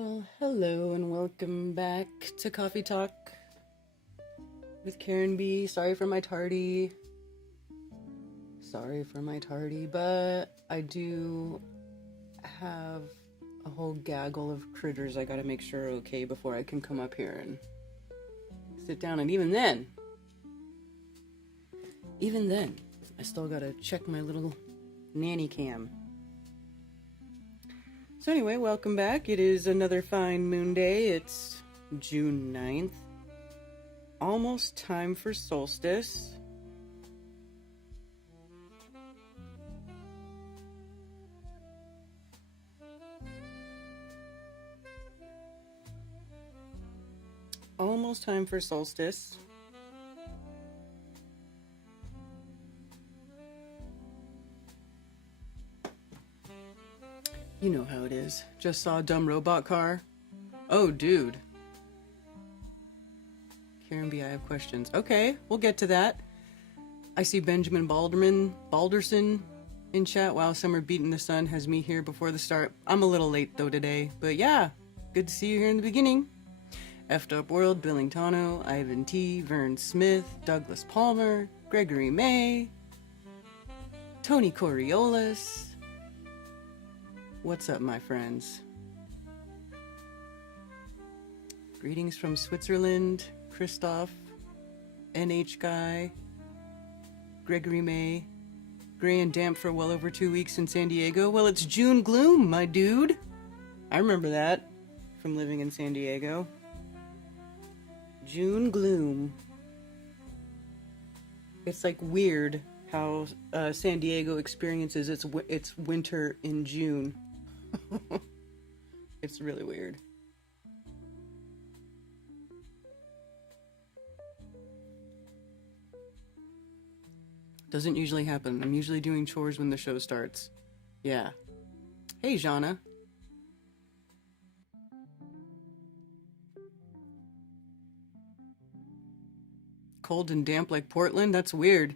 Well, hello and welcome back to Coffee Talk with Karen B. Sorry for my tardy, but I do have a whole gaggle of critters I gotta make sure are okay before I can come up here and sit down. And even then, I still gotta check my little nanny cam. So anyway, welcome back. It is another fine Moonday. It's June 9th. Almost time for solstice. Almost time for solstice. You know how it is. Just saw a dumb robot car. Oh, dude. Karen B, I have questions. Okay, we'll get to that. I see Benjamin Balderson in chat. Wow, summer beating the sun has me here before the start. I'm a little late though today, but yeah, good to see you here in the beginning. Effed Up World, Billingtano, Ivan T, Vern Smith, Douglas Palmer, Gregory May, Tony Coriolis. What's up, my friends? Greetings from Switzerland, Christoph, NH Guy, Gregory May, gray and damp for well over 2 weeks in San Diego. Well, it's June gloom, my dude. I remember that from living in San Diego. June gloom. It's like weird how San Diego experiences its winter in June. It's really weird. Doesn't usually happen. I'm usually doing chores when the show starts. Yeah. Hey, Jana. Cold and damp like Portland? That's weird.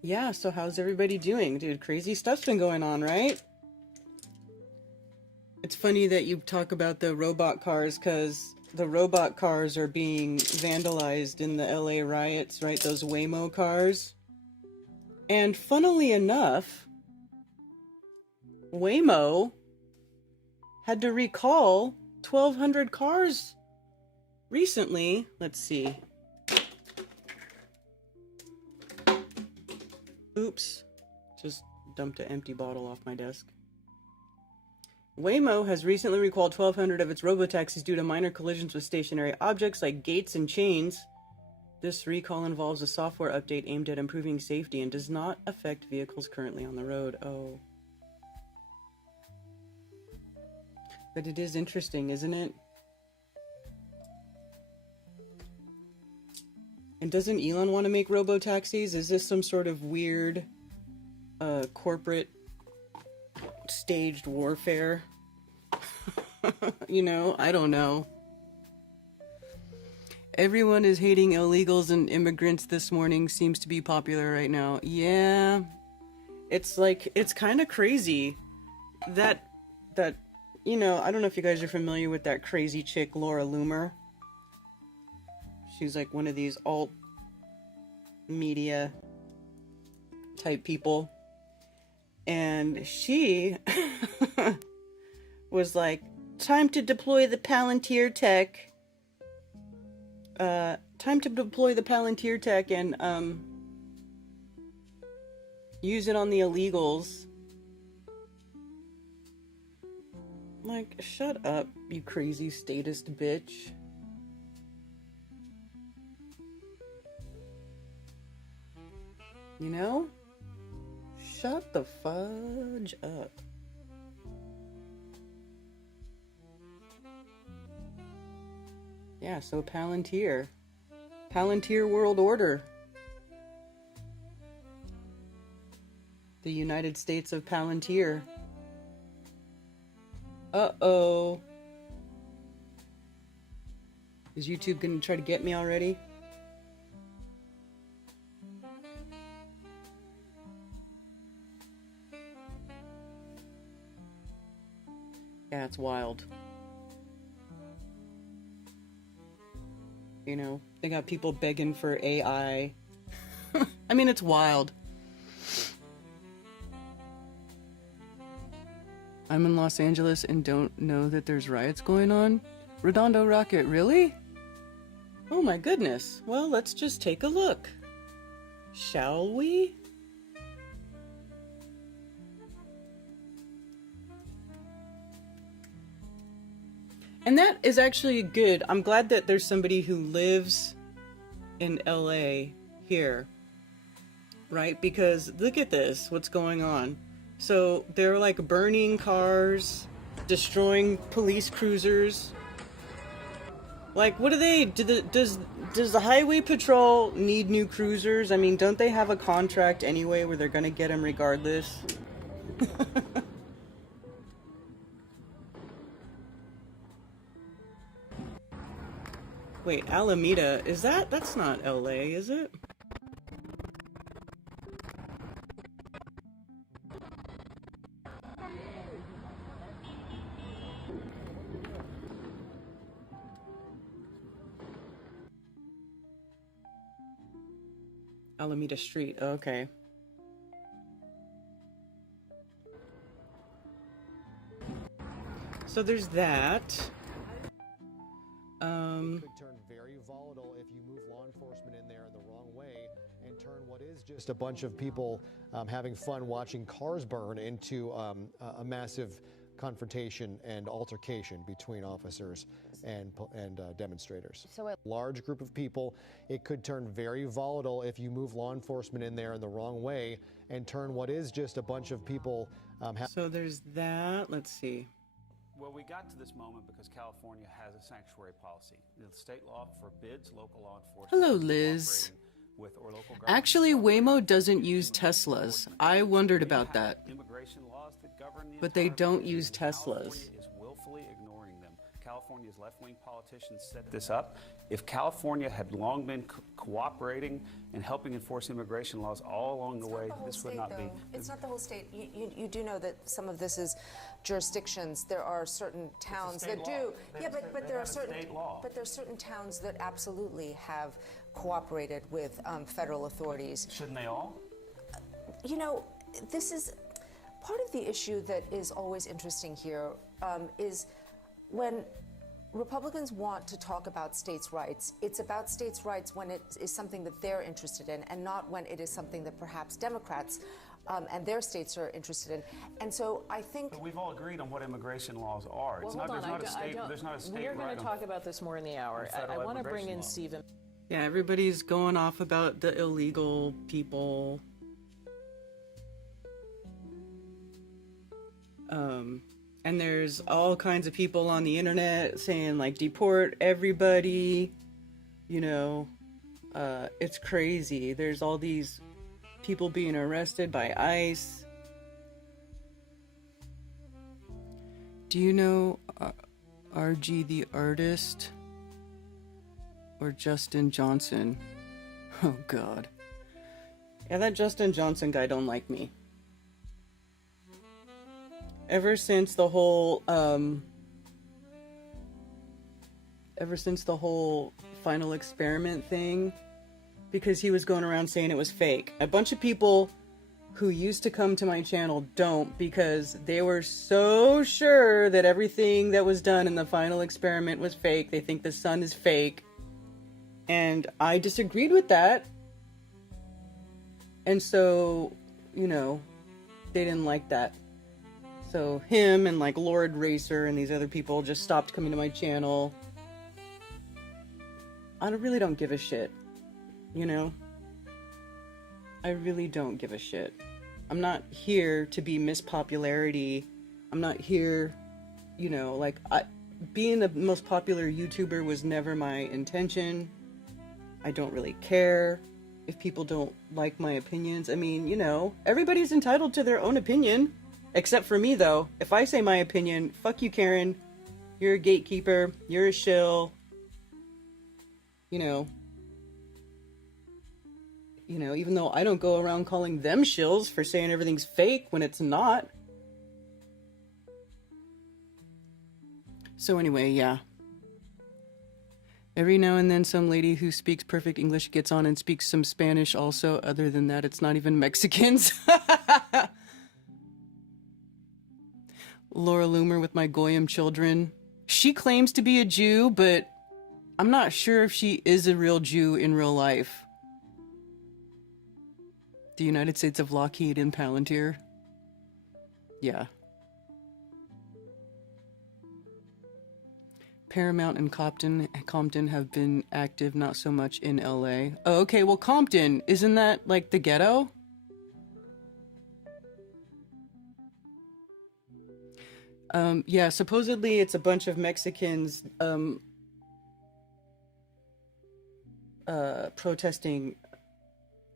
Yeah, so how's everybody doing? Dude, crazy stuff's been going on, right? It's funny that you talk about the robot cars, because the robot cars are being vandalized in the LA riots, right? Those Waymo cars. And funnily enough, Waymo had to recall 1,200 cars recently. Let's see. Oops, just dumped an empty bottle off my desk. Waymo has recently recalled 1,200 of its robotaxis due to minor collisions with stationary objects like gates and chains. This recall involves a software update aimed at improving safety and does not affect vehicles currently on the road. Oh. But it is interesting, isn't it? And doesn't Elon want to make robotaxis? Is this some sort of weird corporate staged warfare? You know, I don't know. Everyone is hating illegals and immigrants this morning. Seems to be popular right now. Yeah. It's like, it's kind of crazy that, you know, I don't know if you guys are familiar with that crazy chick, Laura Loomer. She's like one of these alt media type people. And she was like, time to deploy the Palantir tech. Time to deploy the Palantir tech and use it on the illegals. Like, shut up, you crazy statist bitch. You know? Shut the fudge up. Yeah, so Palantir. Palantir World Order. The United States of Palantir. Uh-oh. Is YouTube gonna try to get me already? Yeah, it's wild. You know, they got people begging for AI. I mean, it's wild. I'm in Los Angeles and don't know that there's riots going on. Redondo Rocket, really? Oh my goodness. Well, let's just take a look. Shall we? And that is actually good. I'm glad that there's somebody who lives in LA here, right? Because look at this, what's going on. So they're like burning cars, destroying police cruisers. Like, what do they, does the highway patrol need new cruisers? I mean, don't they have a contract anyway where they're gonna get them regardless? Wait, Alameda, that's not LA, is it? Alameda Street, okay. So there's that. Could turn very volatile if you move law enforcement in there in the wrong way and turn what is just a bunch of people having fun watching cars burn into a massive confrontation and altercation between officers and demonstrators. So a large group of people, it could turn very volatile if you move law enforcement in there in the wrong way and turn what is just a bunch of people. So there's that. Let's see. Well, we got to this moment because California has a sanctuary policy. The state law forbids local law enforcement. Hello, Liz. Actually, Waymo doesn't use Teslas. I wondered about that. Immigration laws that govern the But they entire don't country. use Teslas. California is willfully ignoring them. California's left-wing politicians set this up. If California had long been cooperating and helping enforce immigration laws all along the way, this would not be. It's not the whole state. You do know that some of this is jurisdictions. There are certain towns that do. Yeah, but there are certain towns that absolutely have cooperated with federal authorities. Shouldn't they all? You know, this is part of the issue that is always interesting here is when Republicans want to talk about states' rights, it's about states' rights when it is something that they're interested in and not when it is something that perhaps Democrats and their states are interested in. And so I think... But we've all agreed on what immigration laws are. Well, hold on. There's not a state We're going to talk about this more in the hour. I want to bring in Stephen. Yeah, everybody's going off about the illegal people. And there's all kinds of people on the internet saying, like, deport everybody. You know, it's crazy. There's all these people being arrested by ICE. Do you know RG the artist? Or Justin Johnson? Oh, God. Yeah, that Justin Johnson guy don't like me. Ever since the whole final experiment thing, because he was going around saying it was fake. A bunch of people who used to come to my channel don't, because they were so sure that everything that was done in the final experiment was fake. They think the sun is fake. And I disagreed with that. And so, you know, they didn't like that. So him and like Lord Racer and these other people just stopped coming to my channel. I really don't give a shit, you know? I really don't give a shit. I'm not here to be Miss Popularity. I'm not here, you know, like, being the most popular YouTuber was never my intention. I don't really care if people don't like my opinions. I mean, you know, everybody's entitled to their own opinion. Except for me, though. If I say my opinion, fuck you, Karen. You're a gatekeeper. You're a shill. You know, even though I don't go around calling them shills for saying everything's fake when it's not. So anyway, yeah. Every now and then some lady who speaks perfect English gets on and speaks some Spanish also. Other than that, it's not even Mexicans. Laura Loomer with my Goyim children. She claims to be a Jew, but I'm not sure if she is a real Jew in real life. The United States of Lockheed and Palantir. Yeah. Paramount and Compton have been active, not so much in LA. Oh, okay, well, Compton, isn't that like the ghetto? Yeah, supposedly it's a bunch of Mexicans protesting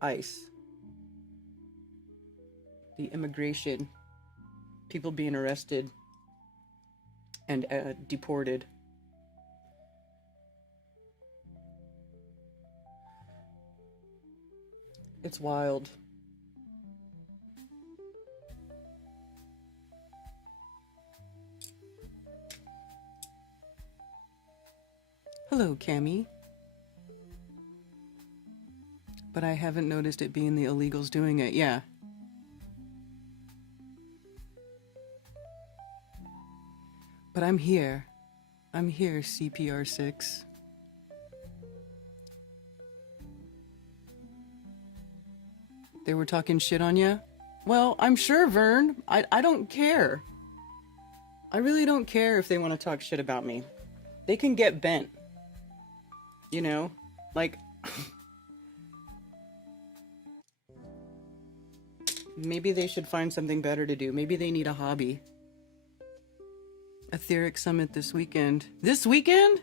ICE. The immigration. People being arrested and deported. It's wild. Hello, Cammy. But I haven't noticed it being the illegals doing it. Yeah. But I'm here. I'm here, CPR6. They were talking shit on you? Well, I'm sure, Vern. I don't care. I really don't care if they want to talk shit about me. They can get bent. You know? Like... Maybe they should find something better to do. Maybe they need a hobby. Etheric Summit this weekend. This weekend?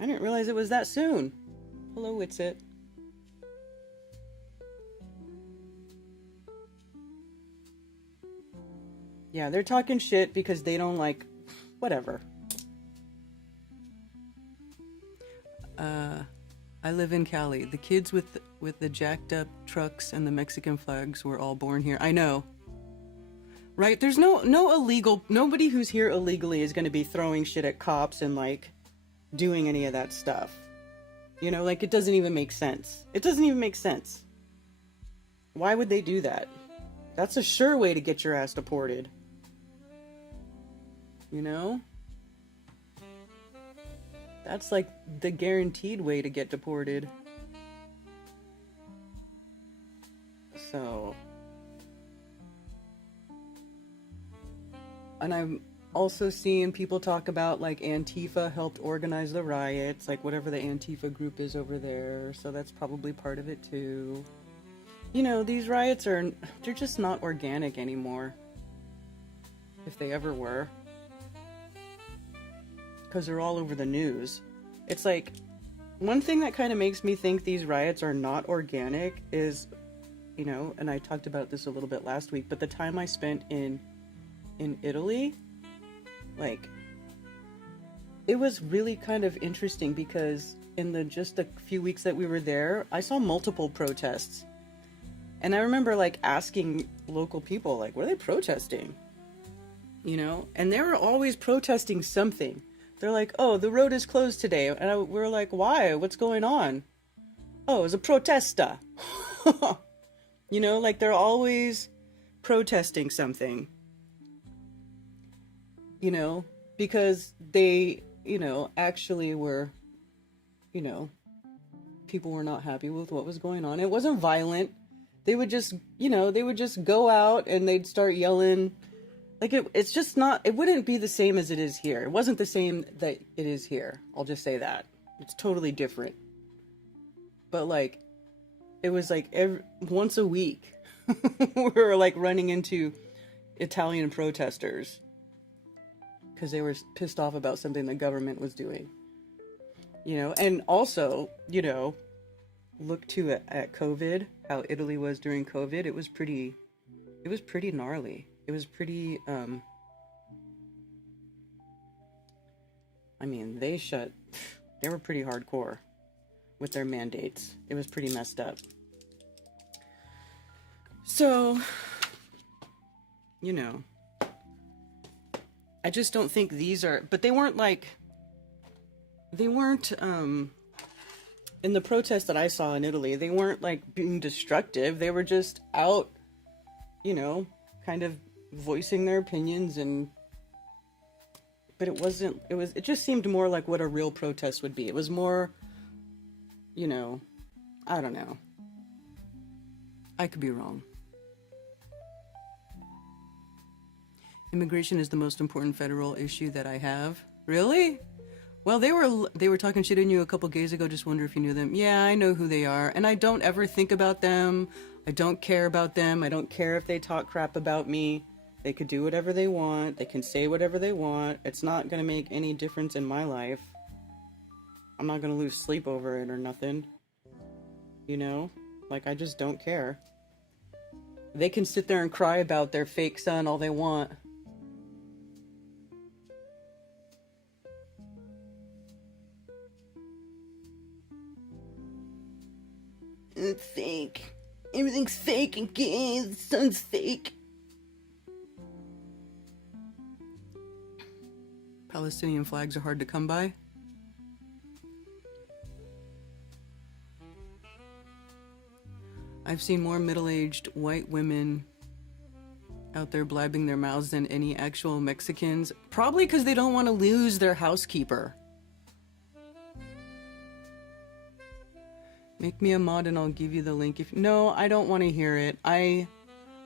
I didn't realize it was that soon. Hello, Witsit. Yeah, they're talking shit because they don't like... Whatever. I live in Cali. The kids with the jacked up trucks and the Mexican flags were all born here. I know. Right? There's no illegal... Nobody who's here illegally is going to be throwing shit at cops and, like, doing any of that stuff. You know, like, it doesn't even make sense. It doesn't even make sense. Why would they do that? That's a sure way to get your ass deported. You know? That's like the guaranteed way to get deported. So... And I'm also seeing people talk about, like, Antifa helped organize the riots, like whatever the Antifa group is over there, so that's probably part of it too. You know, these riots they're just not organic anymore. If they ever were. Because they're all over the news. It's like, one thing that kind of makes me think these riots are not organic is, you know, and I talked about this a little bit last week, but the time I spent in Italy, like, it was really kind of interesting because in just a few weeks that we were there, I saw multiple protests. And I remember, like, asking local people, like, what are they protesting? You know? And they were always protesting something. They're like, oh, the road is closed today. And we're like, why? What's going on? Oh, it was a protesta. You know, like, they're always protesting something. You know, because they, you know, actually were, you know, people were not happy with what was going on. It wasn't violent. They would just, you know, they would just go out and they'd start yelling. Like, it's just not, it wouldn't be the same as it is here. It wasn't the same that it is here. I'll just say that. It's totally different. But, like, it was like once a week, we were, like, running into Italian protesters. Because they were pissed off about something the government was doing. You know, and also, you know, look to at COVID, how Italy was during COVID. It was pretty gnarly. It was pretty, I mean, they were pretty hardcore with their mandates. It was pretty messed up. So, you know, I just don't think these are, but they weren't in the protests that I saw in Italy, they weren't like being destructive. They were just out, you know, kind of voicing their opinions, but it just seemed more like what a real protest would be. It was more, you know, I don't know. I could be wrong. Immigration is the most important federal issue that I have. Really? Well, they were talking shit on you a couple days ago. Just wonder if you knew them. Yeah, I know who they are, and I don't ever think about them. I don't care about them. I don't care if they talk crap about me. They could do whatever they want. They can say whatever they want. It's not gonna make any difference in my life. I'm not gonna lose sleep over it or nothing. You know? Like, I just don't care. They can sit there and cry about their fake son all they want. It's fake. Everything's fake and gay. The sun's fake. Palestinian flags are hard to come by. I've seen more middle-aged white women out there blabbing their mouths than any actual Mexicans. Probably because they don't want to lose their housekeeper. Make me a mod and I'll give you the link if... No, I don't want to hear it. I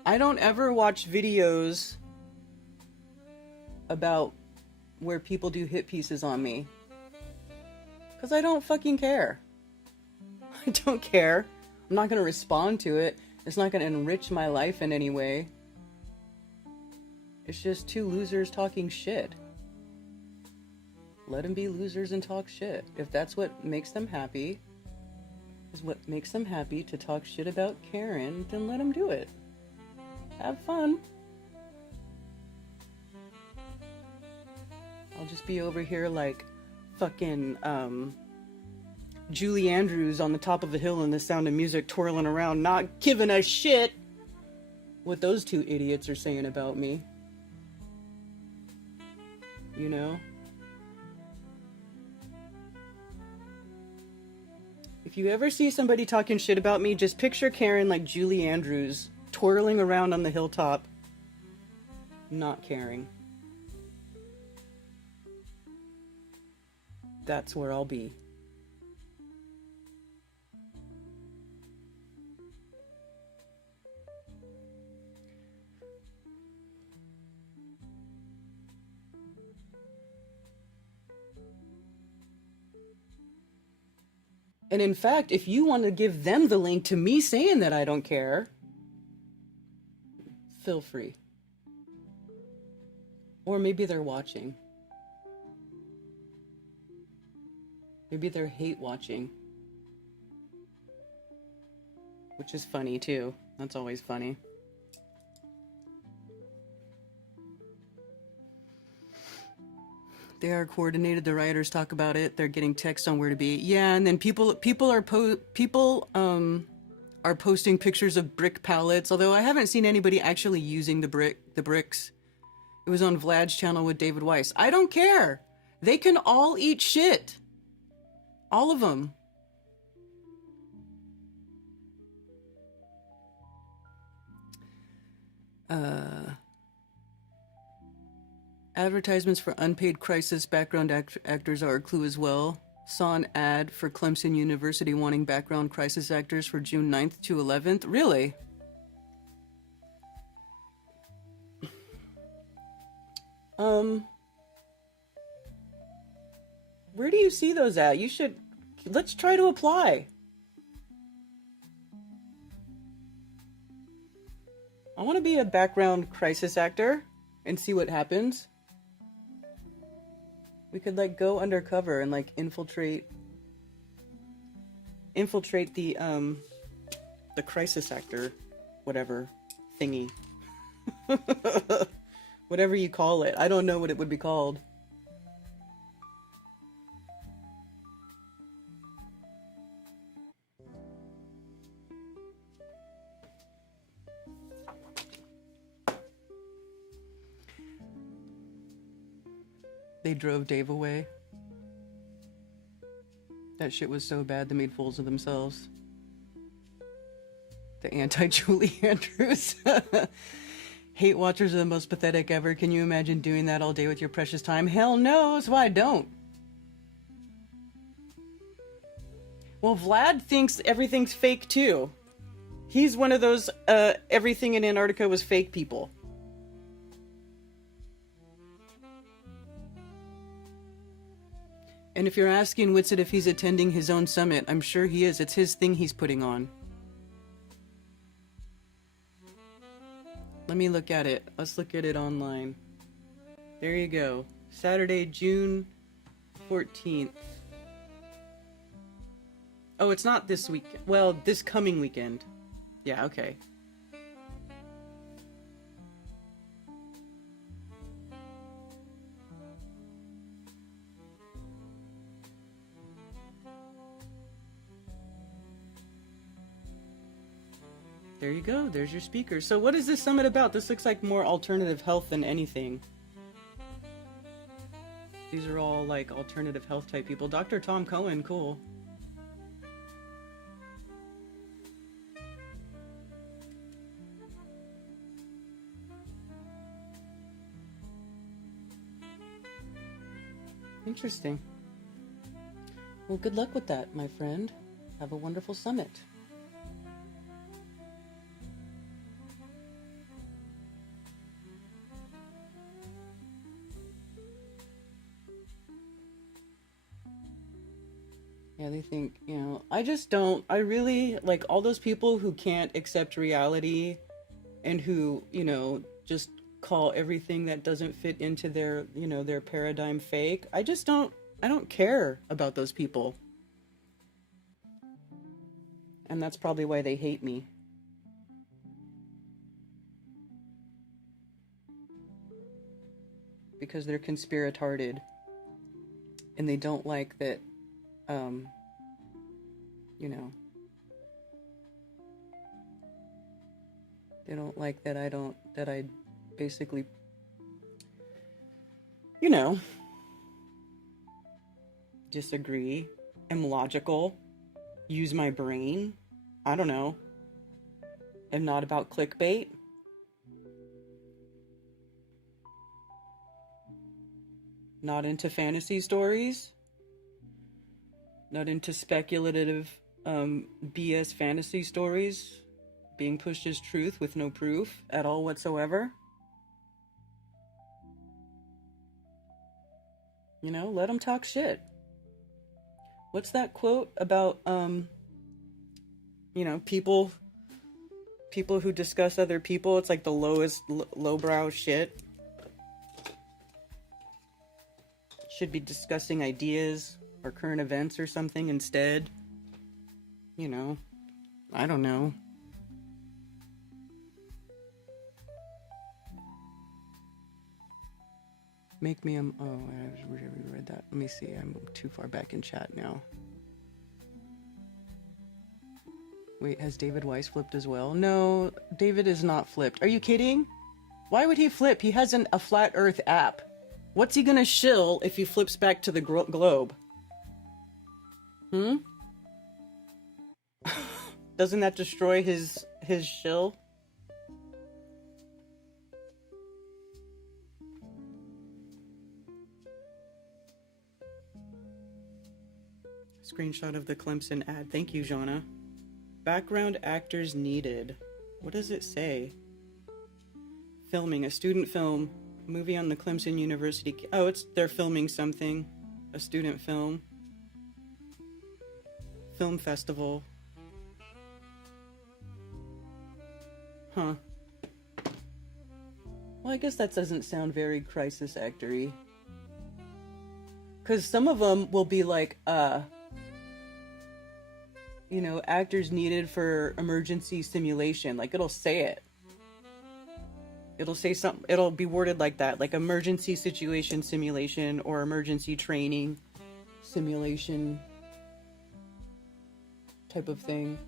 don't ever watch videos about where people do hit pieces on me. Because I don't fucking care. I don't care. I'm not going to respond to it. It's not going to enrich my life in any way. It's just two losers talking shit. Let them be losers and talk shit. If that's what makes them happy, is what makes them happy to talk shit about Karen, then let them do it. Have fun. I'll just be over here like fucking Julie Andrews on the top of a hill in The Sound of Music twirling around, not giving a shit what those two idiots are saying about me. You know? If you ever see somebody talking shit about me, just picture Karen like Julie Andrews, twirling around on the hilltop, not caring. That's where I'll be. And in fact, if you want to give them the link to me saying that I don't care, feel free. Or maybe they're watching. Maybe they're hate watching. Which is funny too. That's always funny. They are coordinated. The rioters talk about it. They're getting text on where to be. Yeah, and then people are posting pictures of brick pallets. Although I haven't seen anybody actually using the bricks. It was on Vlad's channel with David Weiss. I don't care. They can all eat shit. All of them. Advertisements for unpaid crisis background actors are a clue as well. Saw an ad for Clemson University wanting background crisis actors for June 9th to 11th. Really? Where do you see those at? Let's try to apply. I want to be a background crisis actor and see what happens. We could like go undercover and like infiltrate the crisis actor, whatever thingy. Whatever you call it. I don't know what it would be called. They drove Dave away. That shit was so bad they made fools of themselves. The anti-Julie Andrews. Hate watchers are the most pathetic ever. Can you imagine doing that all day with your precious time? Hell no, so I don't. Well, Vlad thinks everything's fake too. He's one of those everything in Antarctica was fake people. And if you're asking Witsit if he's attending his own summit, I'm sure he is. It's his thing he's putting on. Let me look at it. Let's look at it online. There you go. Saturday, June 14th. Oh, it's not this week. Well, this coming weekend. Yeah, okay. There you go. There's your speaker. So what is this summit about? This looks like more alternative health than anything. These are all like alternative health type people. Dr. Tom Cohen, cool. Interesting. Well, good luck with that, my friend. Have a wonderful summit. Yeah, they think, you know, I just don't, I really, like, all those people who can't accept reality and who, you know, just call everything that doesn't fit into their, you know, their paradigm fake. I don't care about those people. And that's probably why they hate me. Because they're conspiratarded. And they don't like that, you know, they don't like that I basically, you know, disagree, am logical, use my brain, I don't know, am not about clickbait. Not into fantasy stories. Not into speculative BS fantasy stories being pushed as truth with no proof at all whatsoever. You know, let them talk shit. What's that quote about, you know, people who discuss other people? It's like the lowest, lowbrow shit. Should be discussing ideas or current events or something instead. You know, I don't know. Make me oh, I read that. Let me see. I'm too far back in chat now. Wait, has David Weiss flipped as well? No, David is not flipped. Are you kidding? Why would he flip? He has a flat Earth app. What's he gonna shill if he flips back to the globe? Doesn't that destroy his shill? Screenshot of the Clemson ad. Thank you, Jonna. Background actors needed. What does it say? Filming a student film. Movie on the Clemson University. Oh, they're filming something. A student film. Film festival. Huh. Well, I guess that doesn't sound very crisis actor-y. Because some of them will be like, you know, actors needed for emergency simulation. Like, it'll say it. It'll say something, it'll be worded like that, like emergency situation simulation or emergency training simulation type of thing.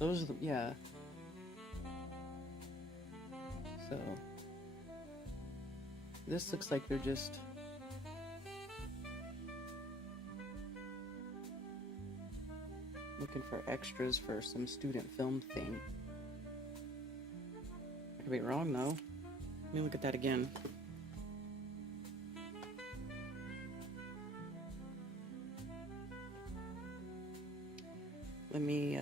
Those are the, yeah. So this looks like they're just looking for extras for some student film thing. I could be wrong though. Let me look at that again. Let me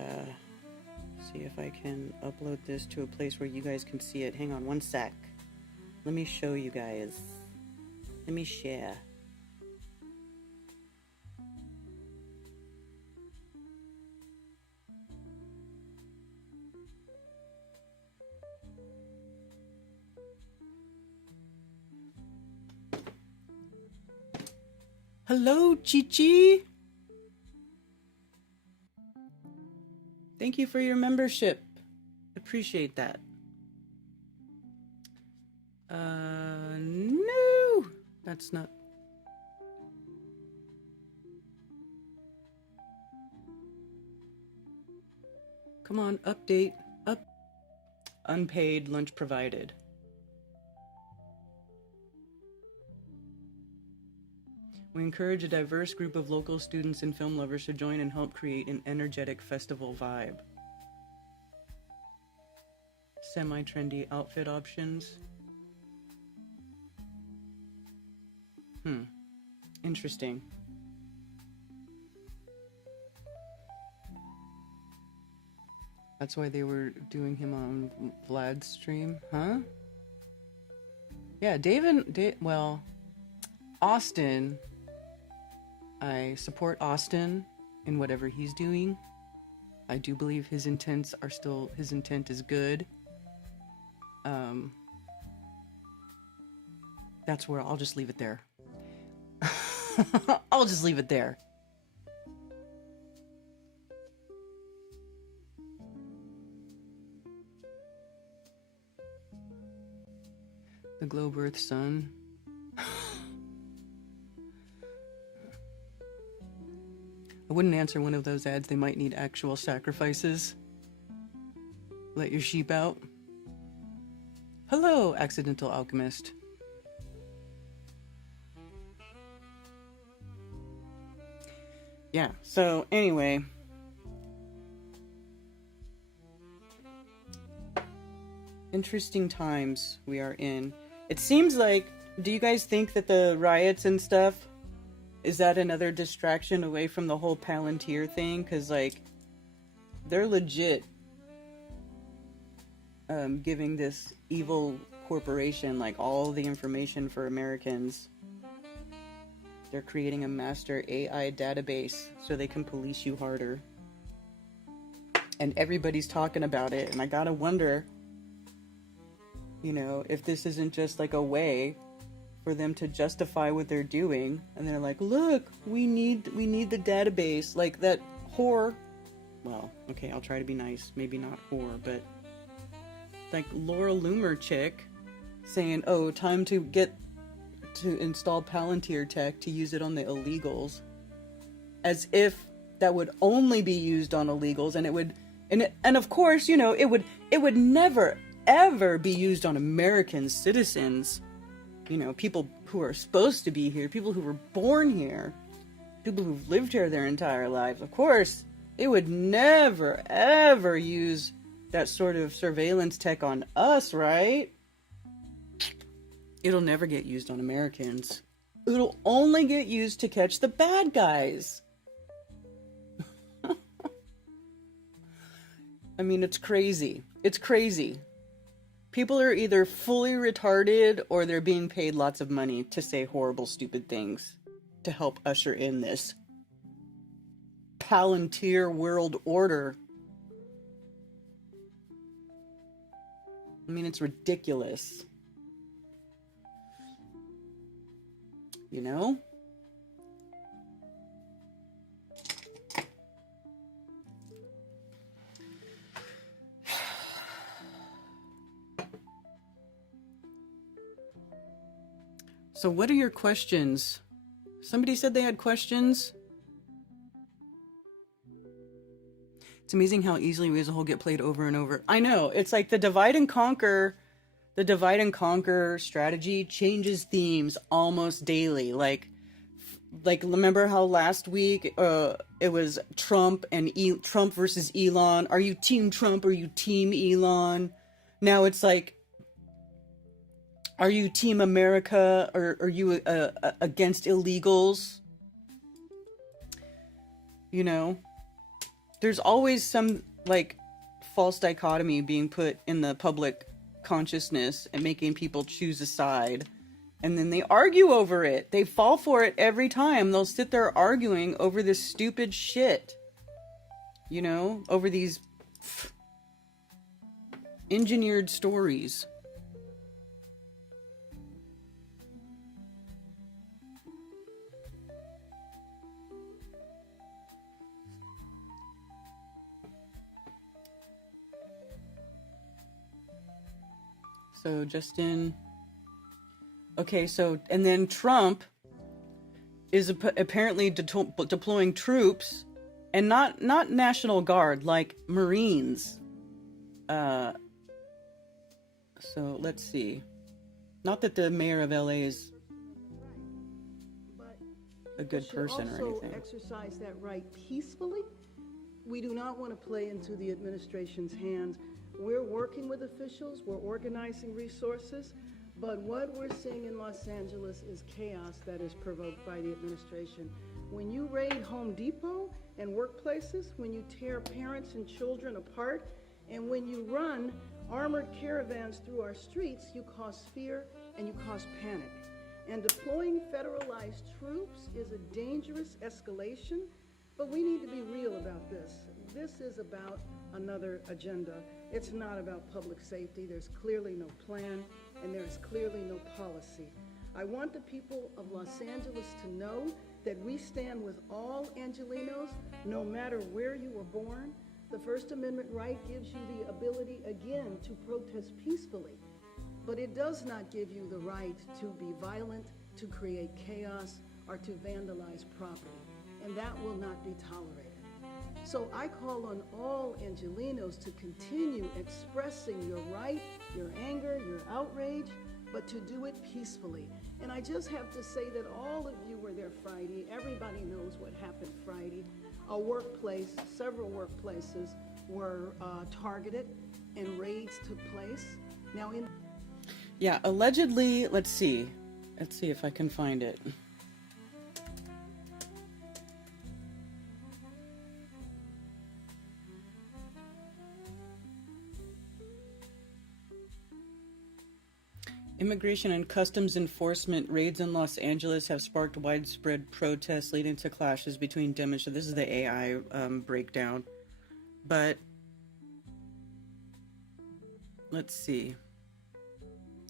see if I can upload this to a place where you guys can see it. Hang on one sec. Let me show you guys. Let me share. Hello, Chi-Chi! Thank you for your membership. Appreciate that. No! That's not... Come on, update. Up. Unpaid lunch provided. We encourage a diverse group of local students and film lovers to join and help create an energetic festival vibe. Semi-trendy outfit options. Interesting. That's why they were doing him on Vlad's stream, huh? Yeah, well, Austin, I support Austin in whatever he's doing. I do believe his intent is good. That's where I'll just leave it there. I'll just leave it there. The Globe Earth Sun. I wouldn't answer one of those ads. They might need actual sacrifices. Let your sheep out. Hello, Accidental Alchemist. Yeah, so anyway. Interesting times we are in. It seems like, do you guys think that the riots and stuff, is that another distraction away from the whole Palantir thing? Because, like, they're legit giving this evil corporation, like, all the information for Americans. They're creating a master AI database so they can police you harder. And everybody's talking about it, and I gotta wonder, you know, if this isn't just like a way for them to justify what they're doing, and they're like, look, we need the database, like that whore, well, okay, I'll try to be nice, maybe not whore, but like Laura Loomer chick saying, oh, time to install Palantir tech to use it on the illegals, as if that would only be used on illegals, and of course, you know, it would never ever be used on American citizens, you know, people who are supposed to be here, people who were born here, people who've lived here their entire lives. Of course, it would never ever use that sort of surveillance tech on us, right? It'll never get used on Americans. It'll only get used to catch the bad guys. I mean, it's crazy. It's crazy. People are either fully retarded or they're being paid lots of money to say horrible, stupid things to help usher in this Palantir world order. I mean, it's ridiculous. You know? So what are your questions? Somebody said they had questions. It's amazing how easily we as a whole get played over and over. I know. It's like the divide and conquer. The divide and conquer strategy changes themes almost daily. Like remember how last week it was Trump and Trump versus Elon. Are you team Trump or are you team Elon? Now it's like, are you team America or are you against illegals? You know, there's always some like false dichotomy being put in the public consciousness and making people choose a side. And then they argue over it. They fall for it every time. They'll sit there arguing over this stupid shit. You know, over these engineered stories. So Justin... Okay, so, and then Trump is apparently deploying troops, and not National Guard, like Marines. So, let's see. Not that the mayor of LA is a good person or anything. Exercise that right peacefully. We do not want to play into the administration's hands. We're working with officials, we're organizing resources. But what we're seeing in Los Angeles is chaos that is provoked by the administration. When you raid Home Depot and workplaces, when you tear parents and children apart, and when you run armored caravans through our streets, you cause fear and you cause panic. And deploying federalized troops is a dangerous escalation, but we need to be real about this. This is about another agenda. It's not about public safety. There's clearly no plan, and there is clearly no policy. I want the people of Los Angeles to know that we stand with all Angelenos, no matter where you were born. The First Amendment right gives you the ability, again, to protest peacefully, but it does not give you the right to be violent, to create chaos, or to vandalize property, and that will not be tolerated. So I call on all Angelenos to continue expressing your right, your anger, your outrage, but to do it peacefully. And I just have to say that all of you were there Friday. Everybody knows what happened Friday. A workplace, several workplaces were targeted and raids took place. Now Yeah, allegedly, let's see if I can find it. Immigration and Customs Enforcement raids in Los Angeles have sparked widespread protests leading to clashes between demonstrators. This is the AI breakdown. But let's see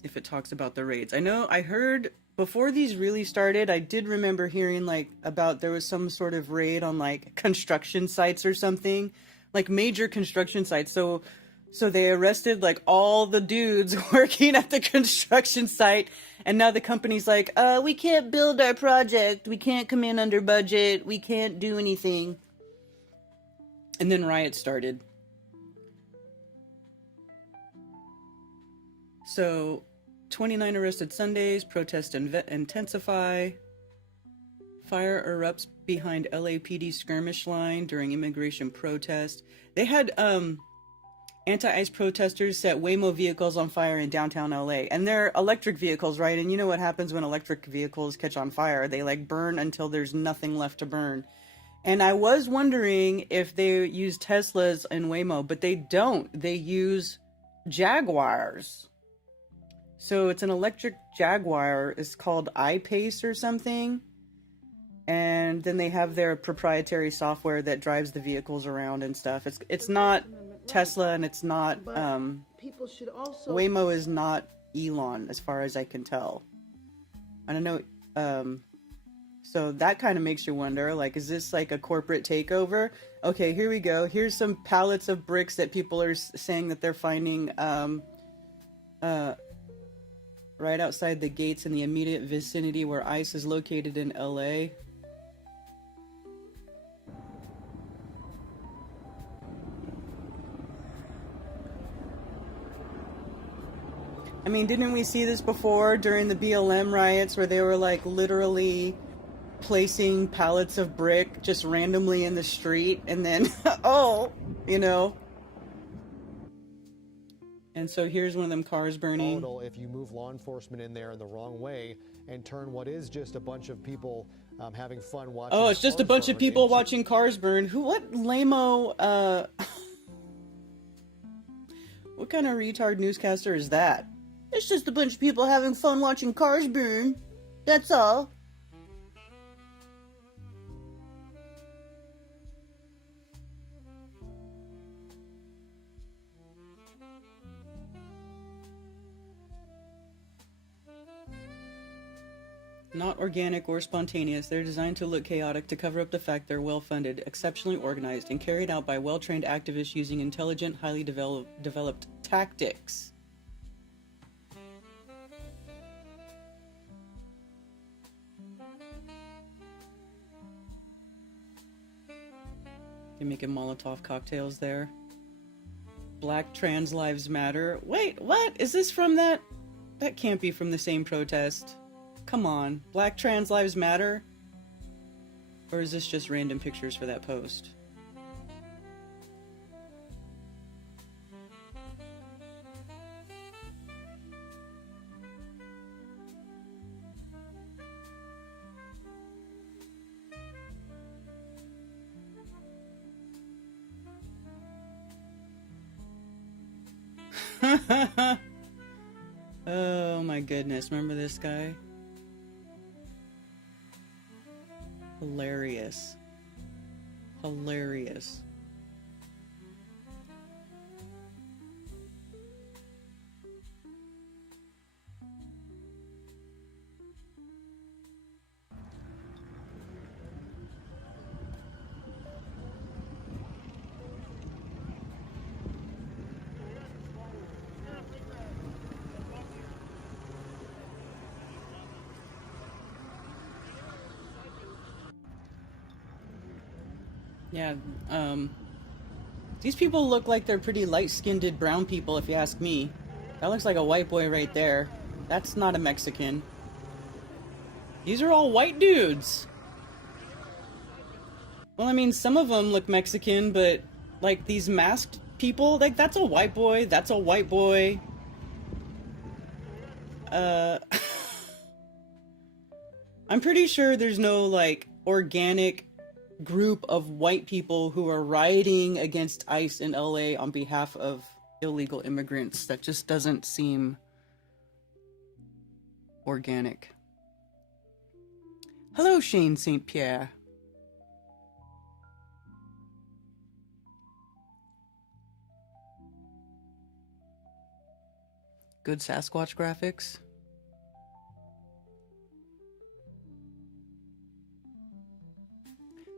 if it talks about the raids. I heard before these really started, I did remember hearing like about there was some sort of raid on like construction sites or something, like major construction sites. So they arrested like all the dudes working at the construction site, and now the company's like, we can't build our project, we can't come in under budget, we can't do anything. And then riots started. So 29 arrested Sundays, protests intensify. Fire erupts behind LAPD skirmish line during immigration protest. They had anti-ICE protesters set Waymo vehicles on fire in downtown LA. And they're electric vehicles, right? And you know what happens when electric vehicles catch on fire? They like burn until there's nothing left to burn. And I was wondering if they use Teslas and Waymo, but they don't. They use Jaguars. So it's an electric Jaguar. It's called iPace or something. And then they have their proprietary software that drives the vehicles around and stuff. It's not Tesla, and it's not people should also Waymo is not Elon, as far as I can tell. I don't know. So that kind of makes you wonder, like, is this like a corporate takeover? Okay, here we go. Here's some pallets of bricks that people are saying that they're finding right outside the gates in the immediate vicinity where ICE is located in LA. I mean, didn't we see this before during the BLM riots where they were like literally placing pallets of brick just randomly in the street and then, oh, you know. And so here's one of them cars burning. If you move law enforcement in there in the wrong way and turn what is just a bunch of people having fun watching. Oh, it's just a bunch of people watching cars burn. What lame-o, what kind of retard newscaster is that? It's just a bunch of people having fun watching cars burn. That's all. Not organic or spontaneous, they're designed to look chaotic to cover up the fact they're well-funded, exceptionally organized, and carried out by well-trained activists using intelligent, highly developed tactics. They're making Molotov cocktails there. Black trans lives matter. Wait, what? Is this from that? That can't be from the same protest. Come on, Black trans lives matter? Or is this just random pictures for that post? Oh my goodness, remember this guy? Hilarious. Hilarious. Yeah, these people look like they're pretty light-skinned brown people, if you ask me. That looks like a white boy right there. That's not a Mexican. These are all white dudes. Well, I mean, some of them look Mexican, but, like, these masked people, like, that's a white boy, that's a white boy. I'm pretty sure there's no, like, organic group of white people who are rioting against ICE in LA on behalf of illegal immigrants. That just doesn't seem organic. Hello, Shane St. Pierre. Good Sasquatch graphics.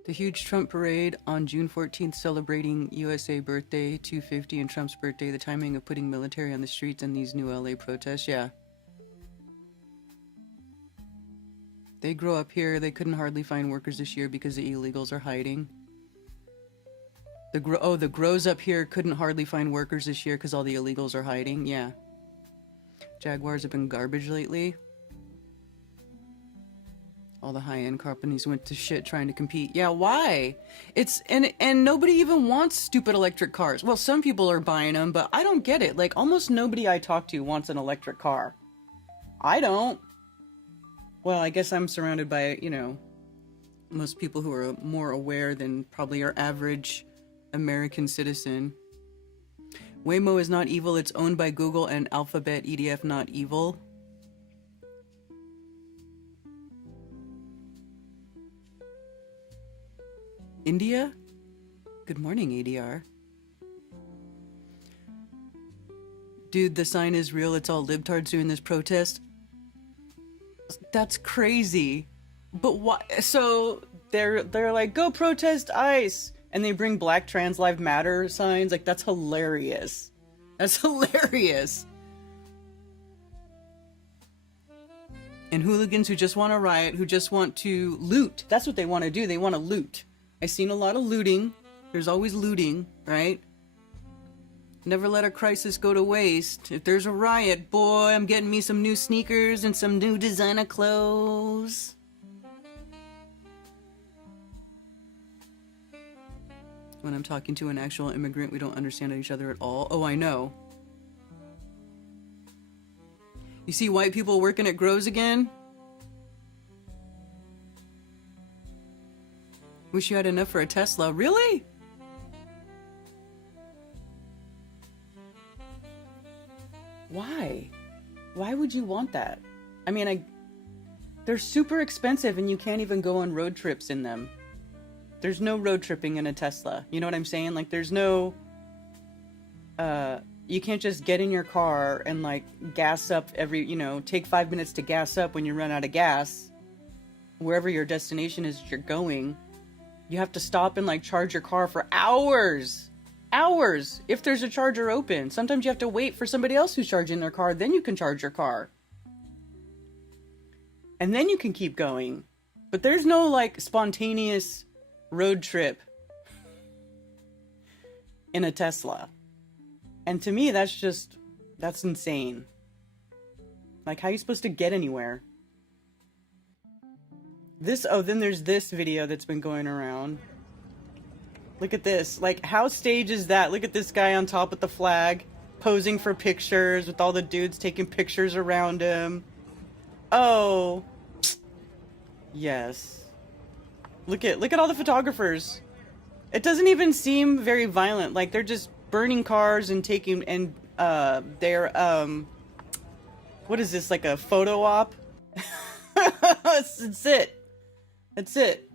The huge Trump parade on June 14th celebrating USA birthday 250 and Trump's birthday, the timing of putting military on the streets and these new LA protests, yeah. They grow up here, they couldn't hardly find workers this year because the illegals are hiding. The grows up here couldn't hardly find workers this year because all the illegals are hiding, yeah. Jaguars have been garbage lately. All the high-end companies went to shit trying to compete. Yeah, why? And nobody even wants stupid electric cars. Well, some people are buying them, but I don't get it. Like, almost nobody I talk to wants an electric car. I don't. Well, I guess I'm surrounded by, you know, most people who are more aware than probably your average American citizen. Waymo is not evil. It's owned by Google and Alphabet. EDF not evil. India? Good morning, ADR. Dude, the sign is real. It's all libtards doing this protest. That's crazy. But why? So they're like, go protest ICE, and they bring Black Trans Lives Matter signs. Like, that's hilarious. That's hilarious. And hooligans who just want to riot, who just want to loot. That's what they want to do. They want to loot. I've seen a lot of looting. There's always looting, right? Never let a crisis go to waste. If there's a riot, boy, I'm getting me some new sneakers and some new designer clothes. When I'm talking to an actual immigrant, we don't understand each other at all. Oh, I know. You see white people working at Grows again? Wish you had enough for a Tesla. Really? Why? Why would you want that? I mean, they're super expensive and you can't even go on road trips in them. There's no road tripping in a Tesla. You know what I'm saying? Like, there's no... you can't just get in your car and, like, gas up every... You know, take 5 minutes to gas up when you run out of gas. Wherever your destination is you're going. You have to stop and, like, charge your car for hours. Hours! If there's a charger open. Sometimes you have to wait for somebody else who's charging their car. Then you can charge your car. And then you can keep going. But there's no, like, spontaneous... road trip in a Tesla. And to me, that's insane. Like, how are you supposed to get anywhere? Then there's this video that's been going around. Look at this. Like, how staged is that? Look at this guy on top with the flag, posing for pictures with all the dudes taking pictures around him. Oh. Yes. Look at all the photographers. It doesn't even seem very violent. Like, they're just burning cars and taking, and they're what is this, like a photo op? That's it. That's it.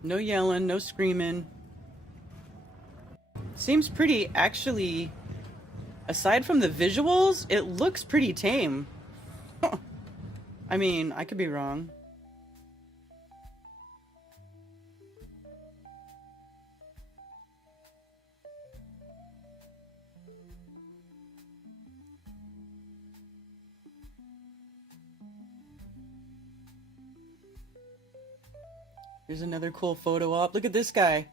No yelling, no screaming. Seems pretty, actually, aside from the visuals, it looks pretty tame. I mean, I could be wrong. Here's another cool photo op. Look at this guy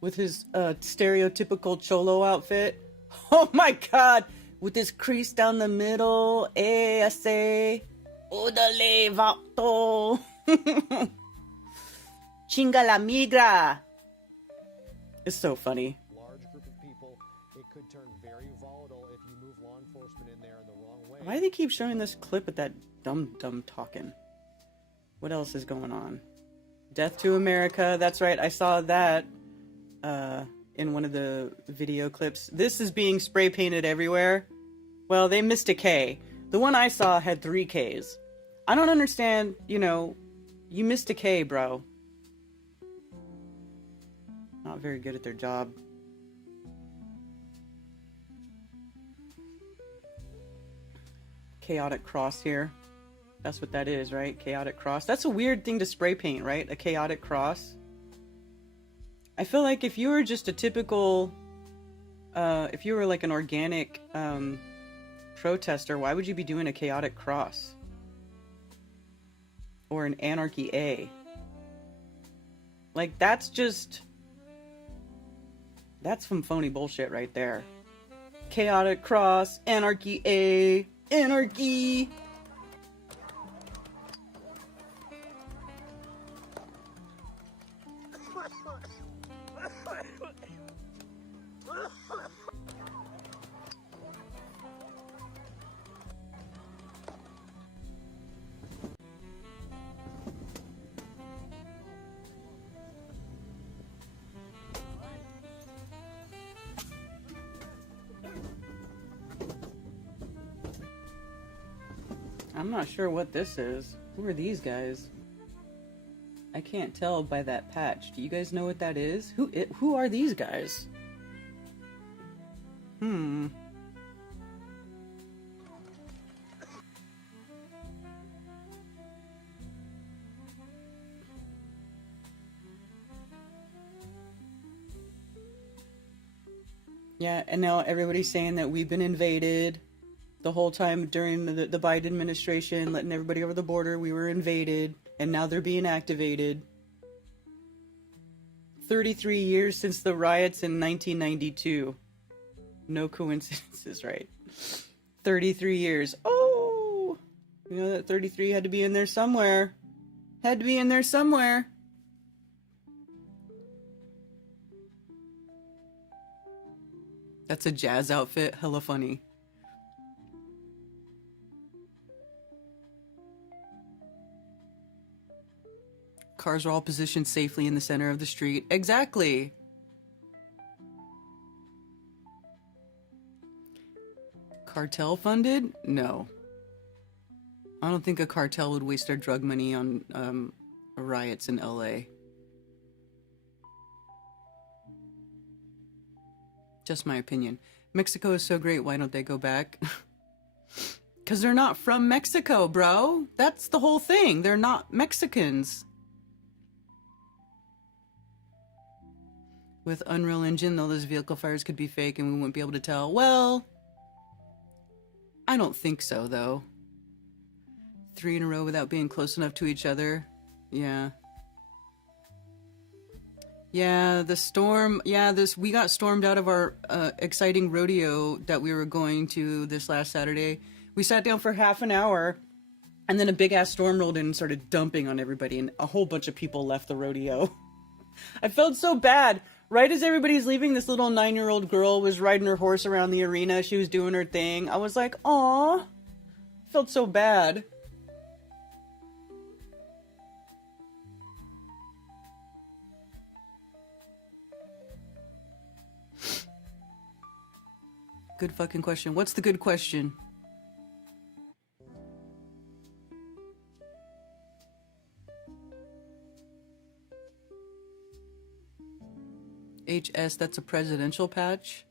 with his stereotypical cholo outfit. Oh my god! With this crease down the middle. I say, Udale vato. Chinga la migra. It's so funny. Large group of people, it could turn very volatile if you move law enforcement in there in the wrong way. Why do they keep showing this clip of that dumb talking? What else is going on? Death to America. That's right. I saw that in one of the video clips. This is being spray painted everywhere. Well, they missed a K. The one I saw had 3 Ks. I don't understand, you know, you missed a K, bro. Not very good at their job. Chaotic cross here. That's what that is, right? Chaotic cross. That's a weird thing to spray paint, right? A chaotic cross. I feel like if you were just a typical, if you were like an organic protester, why would you be doing a chaotic cross? Or an anarchy A? Like, that's some phony bullshit right there. Chaotic cross, anarchy A, anarchy. I'm not sure what this is. Who are these guys? I can't tell by that patch. Do you guys know what that is? Who are these guys? Yeah, and now everybody's saying that we've been invaded the whole time during the Biden administration, letting everybody over the border. We were invaded, and now they're being activated. 33 years since the riots in 1992. No coincidences, right? 33 years. Oh! You know that 33 had to be in there somewhere. Had to be in there somewhere. That's a jazz outfit. Hella funny. Cars are all positioned safely in the center of the street. Exactly. Cartel funded? No. I don't think a cartel would waste their drug money on riots in LA. Just my opinion. Mexico is so great, why don't they go back? Because they're not from Mexico, bro. That's the whole thing. They're not Mexicans. With Unreal Engine, though, those vehicle fires could be fake and we wouldn't be able to tell. Well, I don't think so, though. 3 in a row without being close enough to each other. Yeah. Yeah, the storm. Yeah, we got stormed out of our exciting rodeo that we were going to this last Saturday. We sat down for half an hour, and then a big-ass storm rolled in and started dumping on everybody, and a whole bunch of people left the rodeo. I felt so bad. Right as everybody's leaving, this little 9-year-old girl was riding her horse around the arena. She was doing her thing. I was like, aw. Felt so bad. Good fucking question. What's the good question? HS, that's a presidential patch?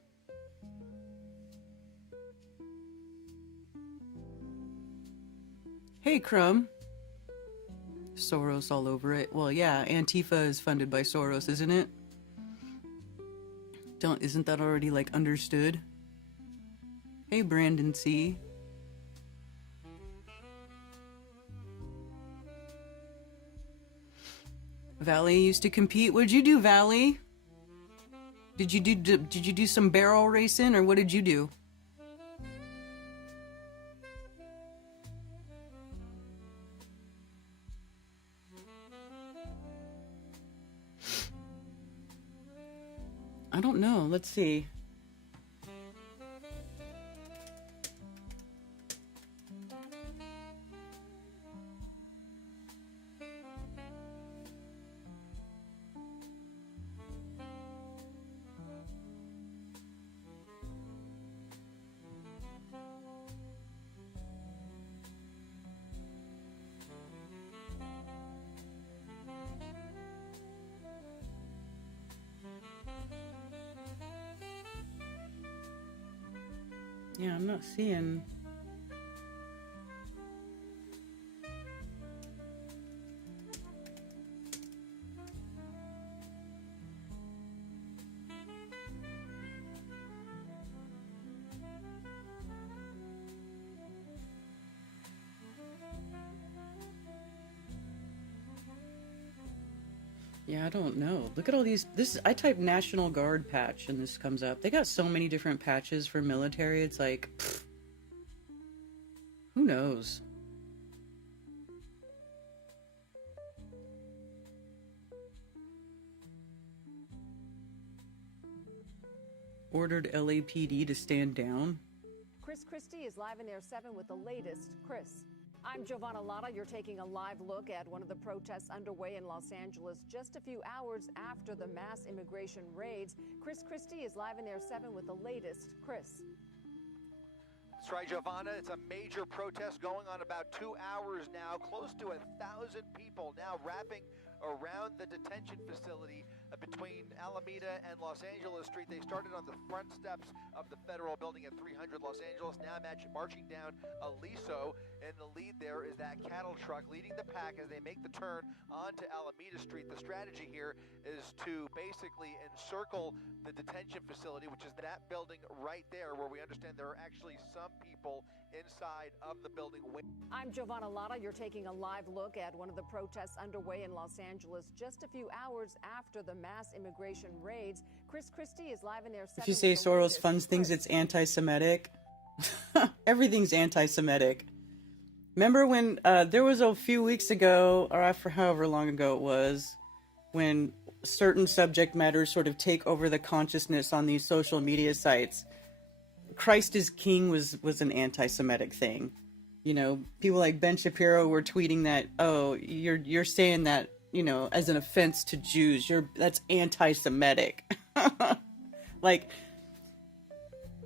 Hey, Crumb. Soros all over it. Well, yeah, Antifa is funded by Soros, isn't it? Isn't that already, like, understood? Hey, Brandon C. Valley used to compete. What'd you do, Valley? Did you do some barrel racing, or what did you do? I don't know. Let's see. Yeah, I'm not seeing. Yeah, I don't know. Look at all these. I type National Guard patch and this comes up. They got so many different patches for military. It's like, pfft, who knows? Ordered LAPD to stand down. Chris Christie is live in Air 7 with the latest. Chris. I'm Giovanna Lotta. You're taking a live look at one of the protests underway in Los Angeles just a few hours after the mass immigration raids. Chris Christie is live in Air 7 with the latest. Chris. That's right, Giovanna. It's a major protest going on about 2 hours now. Close to 1,000 people now wrapping around the detention facility between Alameda and Los Angeles Street. They started on the front steps of the federal building at 300 Los Angeles. Now marching down Aliso, and the lead there is that cattle truck leading the pack as they make the turn onto Alameda Street. The strategy here is to basically encircle the detention facility, which is that building right there, where we understand there are actually some people inside of the building. I'm Giovanna Lotta. You're taking a live look at one of the protests underway in Los Angeles just a few hours after the mass immigration raids. Chris Christie is live in there. If you say Soros funds things, it's anti-Semitic. Everything's anti-Semitic. Remember when there was a few weeks ago, or after however long ago it was, when certain subject matters sort of take over the consciousness on these social media sites. Christ is King was an anti-Semitic thing. You know, people like Ben Shapiro were tweeting that, oh, you're saying that, you know, as an offense to Jews. That's anti-Semitic. Like,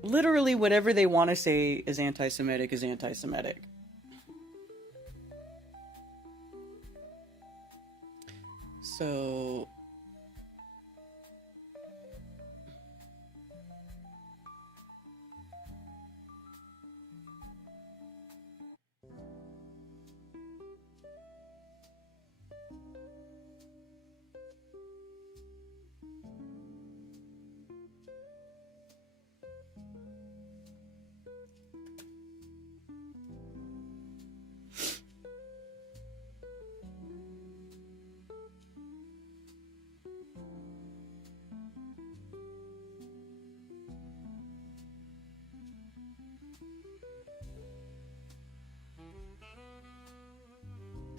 literally whatever they want to say is anti-Semitic is anti-Semitic. So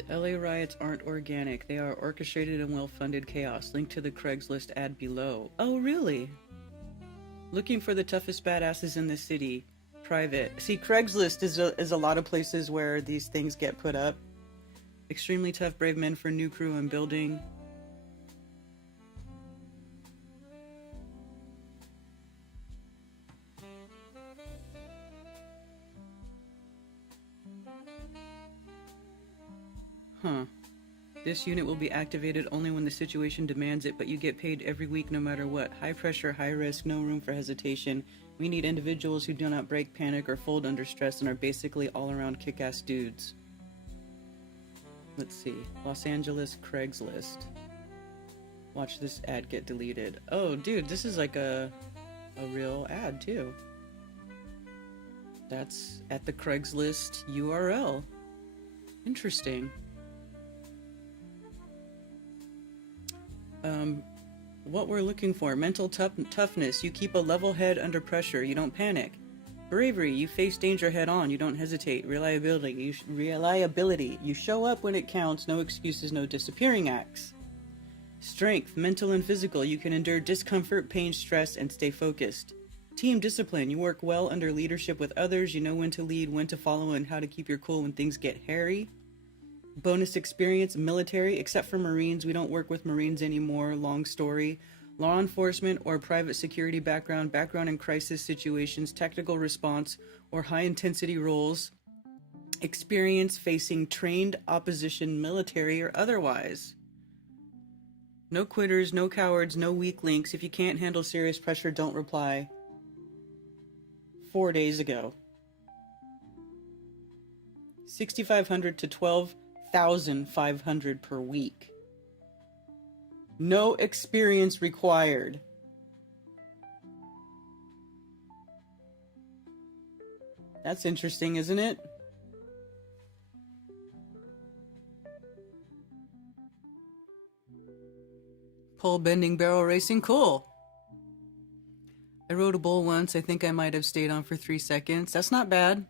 the LA riots aren't organic. They are orchestrated and well-funded chaos. Link to the Craigslist ad below. Oh, really? Looking for the toughest badasses in the city. Private. See, Craigslist is a lot of places where these things get put up. Extremely tough, brave men for new crew and building. Huh. This unit will be activated only when the situation demands it, but you get paid every week no matter what. High pressure, high risk, no room for hesitation. We need individuals who do not break, panic, or fold under stress and are basically all-around kick-ass dudes. Let's see. Los Angeles Craigslist. Watch this ad get deleted. Oh, dude, this is like a real ad, too. That's at the Craigslist URL. Interesting. What we're looking for. Mental toughness. You keep a level head under pressure. You don't panic. Bravery. You face danger head on. You don't hesitate. Reliability. You show up when it counts. No excuses, no disappearing acts. Strength. Mental and physical. You can endure discomfort, pain, stress, and stay focused. Team discipline. You work well under leadership with others. You know when to lead, when to follow, and how to keep your cool when things get hairy. Bonus experience, military, except for Marines. We don't work with Marines anymore. Long story. Law enforcement or private security background in crisis situations, technical response, or high-intensity roles. Experience facing trained opposition, military or otherwise. No quitters, no cowards, no weak links. If you can't handle serious pressure, don't reply. 4 days ago. 6,500 to 12,500 per week. No experience required. That's interesting, isn't it? Pole bending, barrel racing, cool. I rode a bull once. I think I might have stayed on for 3 seconds. That's not bad.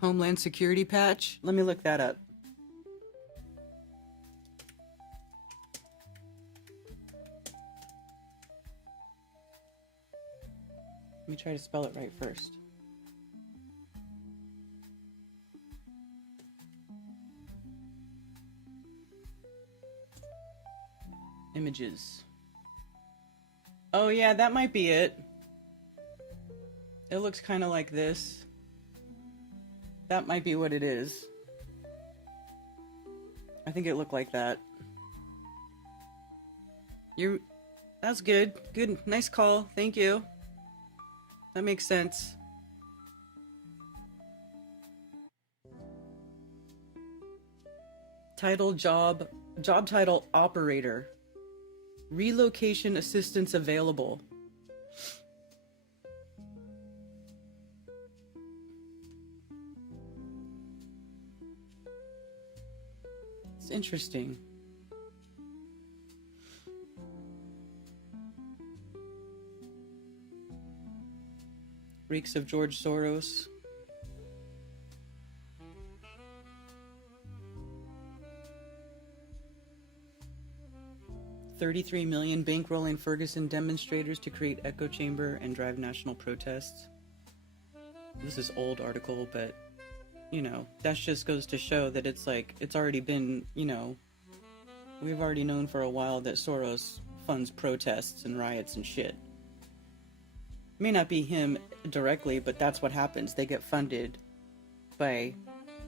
Homeland Security patch? Let me look that up. Let me try to spell it right first. Images. Oh yeah, that might be it. It looks kind of like this. That might be what it is. I think it looked like that. That's good. Good. Nice call. Thank you. That makes sense. Job title operator. Relocation assistance available. It's interesting. Reeks of George Soros. $33 million bankrolling Ferguson demonstrators to create echo chamber and drive national protests. This is old article, but you know, that just goes to show that it's like, it's already been, you know, we've already known for a while that Soros funds protests and riots and shit. May not be him directly, but that's what happens. They get funded by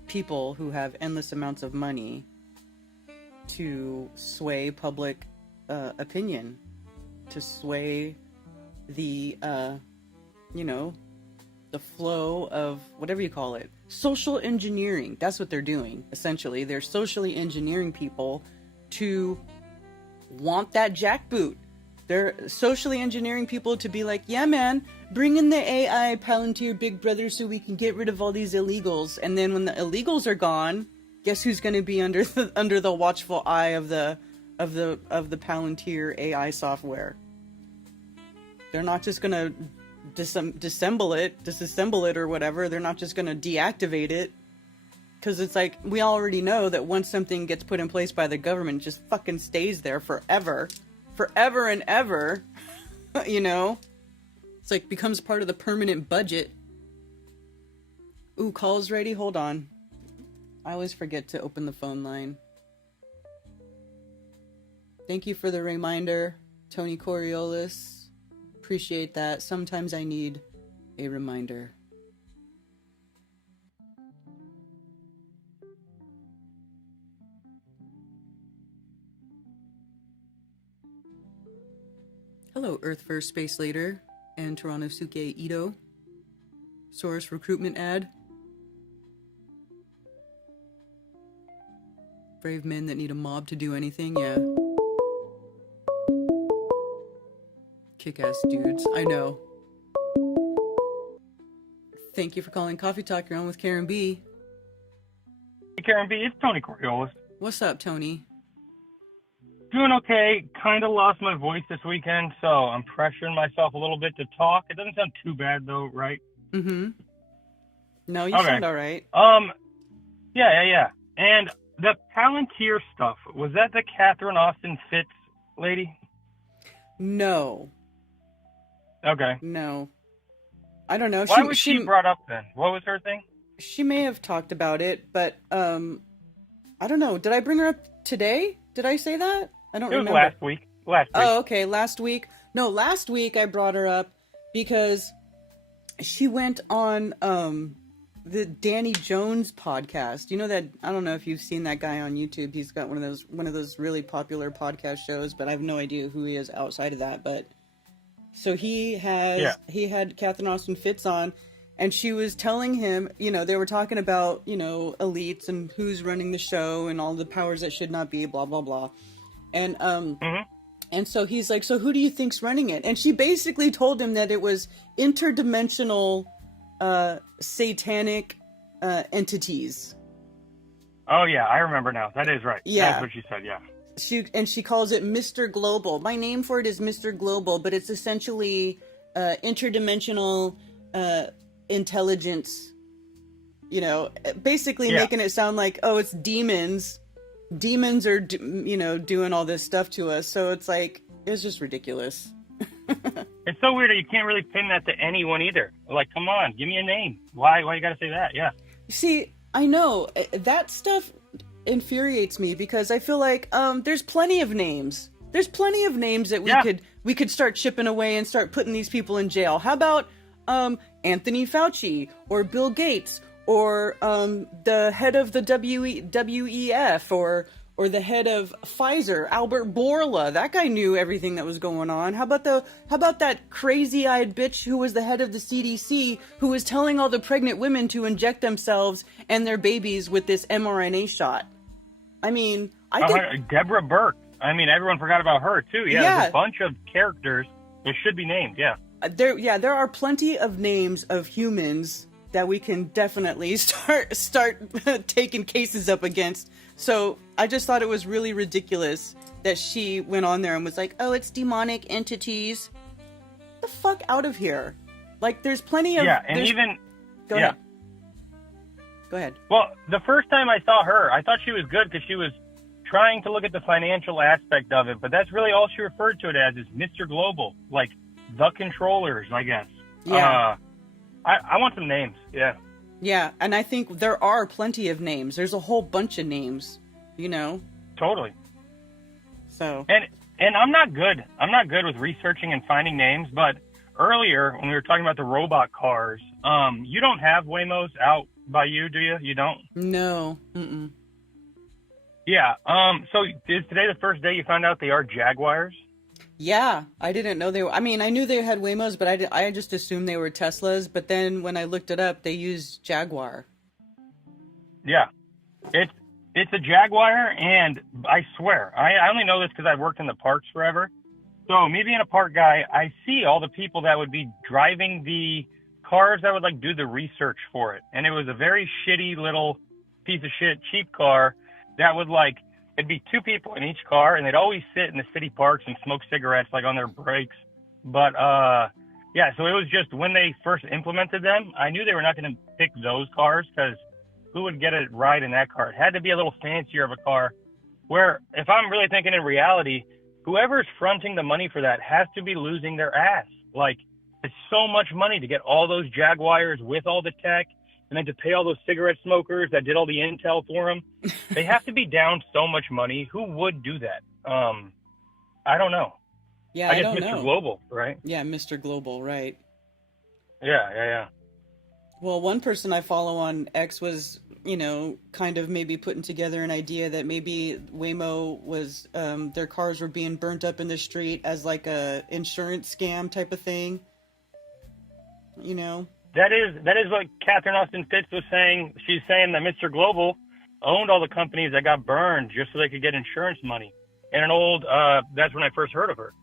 people who have endless amounts of money to sway public opinion, to sway the, you know, the flow of whatever you call it. Social engineering. That's what they're doing, essentially. They're socially engineering people to want that jackboot. They're socially engineering people to be like, yeah, man, bring in the AI Palantir Big Brother so we can get rid of all these illegals. And then when the illegals are gone, guess who's going to be under the watchful eye of the Palantir AI software? They're not just going to disassemble it or whatever. They're not just going to deactivate it. Because it's like, we already know that once something gets put in place by the government, it just fucking stays there forever and ever, you know? It's like, becomes part of the permanent budget. Ooh, call's ready? Hold on. I always forget to open the phone line. Thank you for the reminder, Tony Coriolis. Appreciate that. Sometimes I need a reminder. Hello, Earth First Space Later and Torontosuke Ito. Source recruitment ad. Brave men that need a mob to do anything, yeah. Kick-ass dudes, I know. Thank you for calling Coffee Talk. You're on with Karen B. Hey, Karen B, it's Tony Coriolis. What's up, Tony? Doing okay. Kind of lost my voice this weekend, so I'm pressuring myself a little bit to talk. It doesn't sound too bad, though, right? Mm-hmm. No, you sound all right. Yeah. And the Palantir stuff, was that the Catherine Austin Fitts lady? No. Okay. No. I don't know. Why was she brought up then? What was her thing? She may have talked about it, but I don't know. Did I bring her up today? Did I say that? I don't remember. It was last week. Oh, okay. Last week. No, last week I brought her up because she went on the Danny Jones podcast. You know that, I don't know if you've seen that guy on YouTube. He's got one of those really popular podcast shows, but I have no idea who he is outside of that. But so he had Catherine Austin Fitts on, and she was telling him, you know, they were talking about, you know, elites and who's running the show and all the powers that should not be, blah blah blah. And and so he's like, so who do you think's running it? And she basically told him that it was interdimensional satanic entities. Oh yeah, I remember now. That is right. Yeah. That's what she said, yeah. She calls it Mr. Global. My name for it is Mr. Global, but it's essentially interdimensional intelligence, you know, basically making it sound like, oh, it's demons. Demons are, you know, doing all this stuff to us. So it's like, it's just ridiculous. It's so weird that you can't really pin that to anyone either. Like, come on, give me a name. Why you gotta say that? Yeah. See, I know that stuff infuriates me because I feel like there's plenty of names. There's plenty of names that we could start chipping away and start putting these people in jail. How about Anthony Fauci or Bill Gates or the head of the WEF or the head of Pfizer, Albert Bourla? That guy knew everything that was going on. How about that crazy-eyed bitch who was the head of the CDC, who was telling all the pregnant women to inject themselves and their babies with this mRNA shot? I mean, Deborah Burke. I mean, everyone forgot about her too. Yeah, there's a bunch of characters that should be named. Yeah. There are plenty of names of humans that we can definitely start taking cases up against. So I just thought it was really ridiculous that she went on there and was like, "Oh, it's demonic entities." Get the fuck out of here! Like, there's plenty of Go ahead. Go ahead. Well, the first time I saw her, I thought she was good because she was trying to look at the financial aspect of it, but that's really all she referred to it as, is Mr. Global, like the controllers, I guess. Yeah. I want some names. Yeah. Yeah, and I think there are plenty of names. There's a whole bunch of names, you know. Totally. So. And I'm not good. I'm not good with researching and finding names, but earlier when we were talking about the robot cars, you don't have Waymos out by you, do you? You don't? No. Mm-mm. Yeah. So is today the first day you found out they are Jaguars? Yeah, I didn't know they were. I mean, I knew they had Waymos, but I just assumed they were Teslas. But then when I looked it up, they use Jaguar. Yeah, it's a Jaguar, and I swear, I only know this because I've worked in the parks forever. So me being a park guy, I see all the people that would be driving the cars that would like do the research for it, and it was a very shitty little piece of shit cheap car that would like. It'd be two people in each car, and they'd always sit in the city parks and smoke cigarettes like on their breaks. But yeah, so it was just when they first implemented them, I knew they were not going to pick those cars because who would get a ride in that car? It had to be a little fancier of a car. Where if I'm really thinking in reality, whoever's fronting the money for that has to be losing their ass. Like, it's so much money to get all those Jaguars with all the tech, and then to pay all those cigarette smokers that did all the intel for them. They have to be down so much money. Who would do that? I don't know. Yeah, I guess don't Mr. know. Global, right? Yeah, Mr. Global, right. Yeah. Well, one person I follow on X was, kind of maybe putting together an idea that maybe Waymo was, their cars were being burnt up in the street as like a insurance scam type of thing. That is what Catherine Austin Fitts was saying. She's saying that Mr. Global owned all the companies that got burned just so they could get insurance money. And an old, that's when I first heard of her.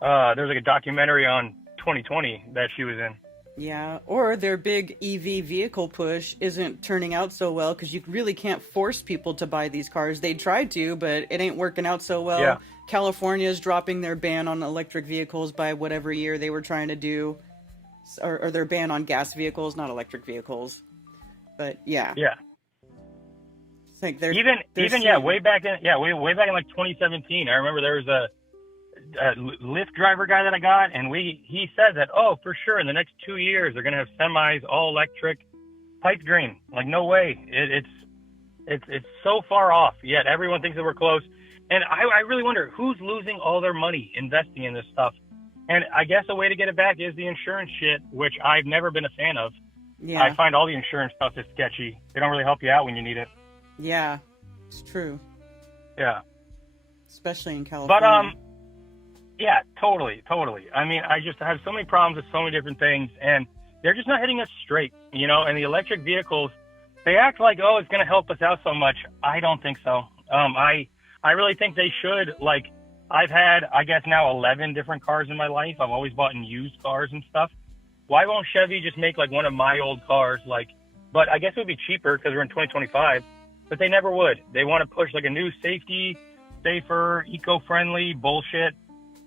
There was like a documentary on 2020 that she was in. Yeah, or their big EV vehicle push isn't turning out so well because you really can't force people to buy these cars. They tried to, but it ain't working out so well. Yeah. California's dropping their ban on electric vehicles by whatever year they were trying to do. Or their ban on gas vehicles, not electric vehicles. But yeah. Yeah. It's like they're way back in like 2017. I remember there was a Lyft driver guy that I got, and he said that, oh, for sure in the next 2 years they're gonna have semis all electric. Pipe dream. Like, no way. It's so far off. Yet everyone thinks that we're close. And I really wonder who's losing all their money investing in this stuff. And I guess a way to get it back is the insurance shit, which I've never been a fan of. Yeah. I find all the insurance stuff is sketchy. They don't really help you out when you need it. Yeah, it's true. Yeah. Especially in California. But, yeah, totally. I mean, I just have so many problems with so many different things, and they're just not hitting us straight, and the electric vehicles, they act like, oh, it's going to help us out so much. I don't think so. I really think they should, like, I've had, I guess now 11 different cars in my life. I've always bought in used cars and stuff. Why won't Chevy just make like one of my old cars? But I guess it would be cheaper because we're in 2025, but they never would. They want to push like a new safer, eco-friendly bullshit.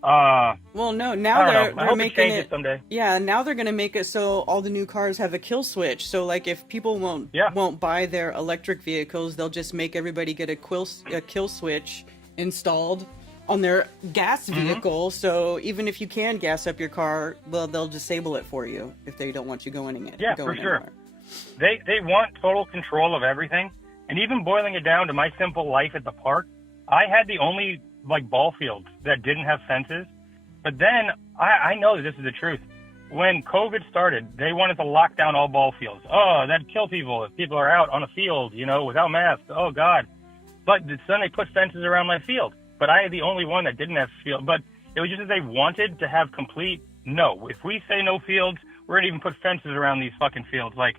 Well, no, now they're making it someday. Yeah, now they're going to make it so all the new cars have a kill switch. So like if people won't buy their electric vehicles, they'll just make everybody get a kill switch installed on their gas vehicle. So even if you can gas up your car, well, they'll disable it for you if they don't want you going in it. Yeah, for sure. They want total control of everything. And even boiling it down to my simple life at the park, I had the only like ball fields that didn't have fences. But then I know that this is the truth. When COVID started, they wanted to lock down all ball fields. Oh, that'd kill people if people are out on a field, you know, without masks. Oh, God. But then they put fences around my field. But I am the only one that didn't have field. But it was just that they wanted to have complete no. If we say no fields, we're going to even put fences around these fucking fields. Like,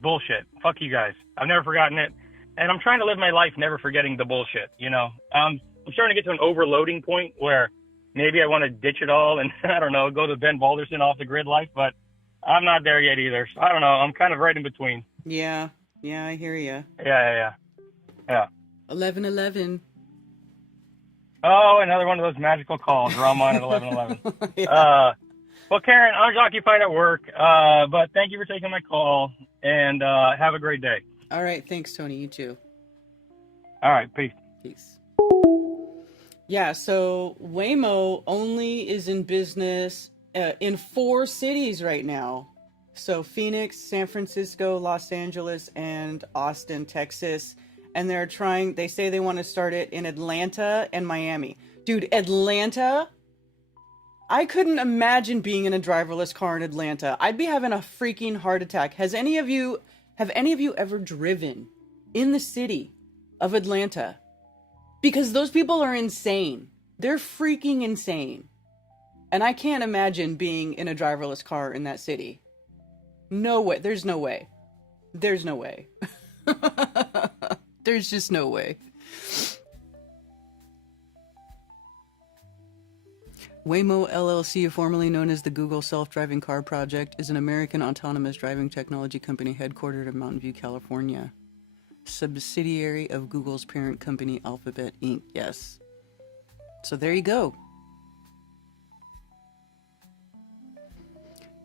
bullshit. Fuck you guys. I've never forgotten it. And I'm trying to live my life never forgetting the bullshit, you know. I'm starting to get to an overloading point where maybe I want to ditch it all and, I don't know, go to Ben Balderson off the grid life, but I'm not there yet either. So I don't know. I'm kind of right in between. Yeah. Yeah, I hear you. Yeah. 11:11. Oh, another one of those magical calls. We're on mine at 11:11. Yeah. Well, Karen, I'm occupied at work, but thank you for taking my call, and have a great day. All right. Thanks, Tony. You too. All right. Peace. Peace. Yeah, so Waymo only is in business in 4 cities right now. So Phoenix, San Francisco, Los Angeles, and Austin, Texas. And they say they want to start it in Atlanta and Miami. Dude, Atlanta? I couldn't imagine being in a driverless car in Atlanta. I'd be having a freaking heart attack. Have any of you ever driven in the city of Atlanta? Because those people are insane. They're freaking insane. And I can't imagine being in a driverless car in that city. No way. There's no way. There's no way. There's just no way. Waymo LLC, formerly known as the Google Self-Driving Car Project, is an American autonomous driving technology company headquartered in Mountain View, California. Subsidiary of Google's parent company, Alphabet Inc. Yes. So there you go.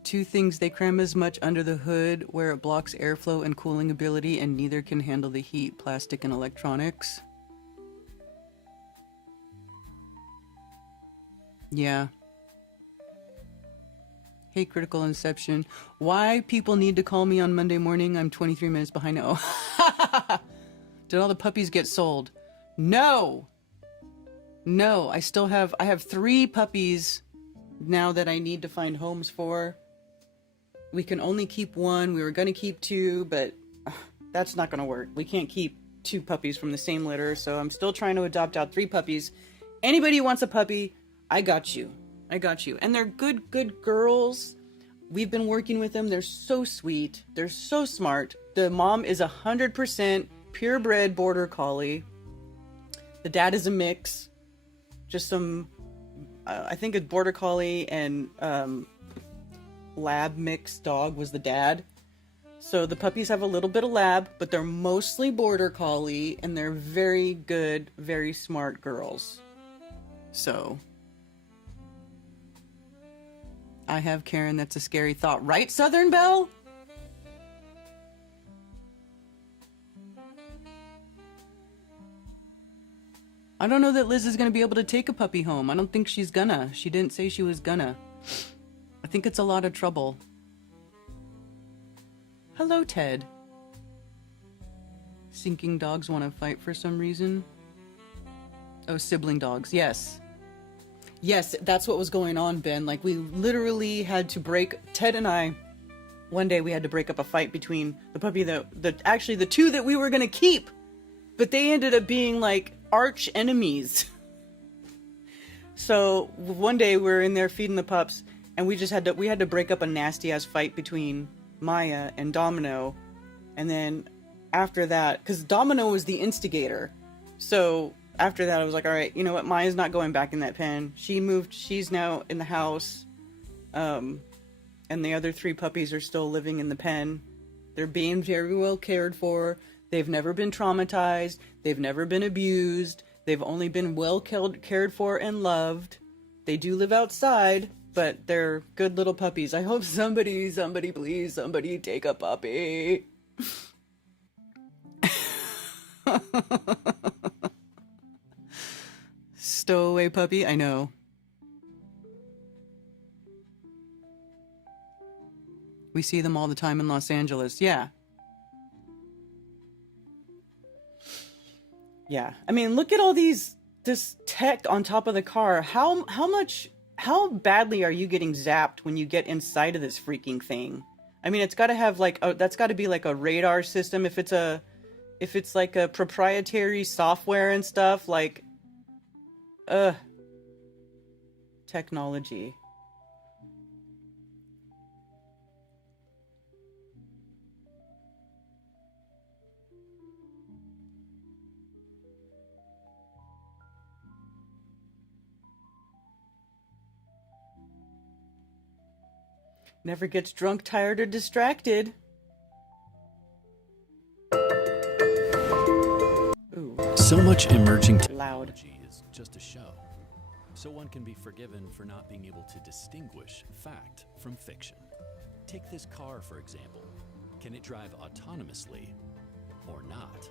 2 things: they cram as much under the hood where it blocks airflow and cooling ability, and neither can handle the heat: plastic and electronics. Yeah. Hey, Critical Inception. Why people need to call me on Monday morning? I'm 23 minutes behind. Oh. Did all the puppies get sold? No. I have 3 puppies now that I need to find homes for. We can only keep 1. We were going to keep 2, but that's not going to work. We can't keep 2 puppies from the same litter, so I'm still trying to adopt out 3 puppies. Anybody who wants a puppy, I got you. And they're good girls. We've been working with them. They're so sweet. They're so smart. The mom is 100% purebred border collie. The dad is a mix. Just some, I think a border collie and lab mix dog was the dad. So the puppies have a little bit of lab, but they're mostly border collie, and they're very good, very smart girls. So I have Karen. That's a scary thought, right, Southern Belle? I don't know that Liz is going to be able to take a puppy home. I don't think she's gonna. She didn't say she was gonna. I think it's a lot of trouble. Hello, Ted. Sinking dogs want to fight for some reason. Oh, sibling dogs. Yes. Yes, that's what was going on, Ben. Like, we literally had to break... Ted and I, one day we had to break up a fight between the puppy actually the 2 that we were going to keep. But they ended up being, like, arch enemies. So, one day we were in there feeding the pups, and we had to break up a nasty-ass fight between Maya and Domino. And then, after that... Because Domino was the instigator. So... After that, I was like, all right, you know what? Maya's not going back in that pen. She moved. She's now in the house. And the other 3 puppies are still living in the pen. They're being very well cared for. They've never been traumatized. They've never been abused. They've only been well cared for and loved. They do live outside, but they're good little puppies. I hope somebody, please, somebody take a puppy. Stowaway puppy, I know. We see them all the time in Los Angeles. Yeah. Yeah. I mean, look at all these this tech on top of the car. How badly are you getting zapped when you get inside of this freaking thing? I mean, it's got to have like that's got to be like a radar system if it's like a proprietary software and stuff, like technology. Never gets drunk, tired, or distracted. Ooh. So much emerging Loud. technology is just a show, so one can be forgiven for not being able to distinguish fact from fiction. Take this car, for example. Can it drive autonomously or not?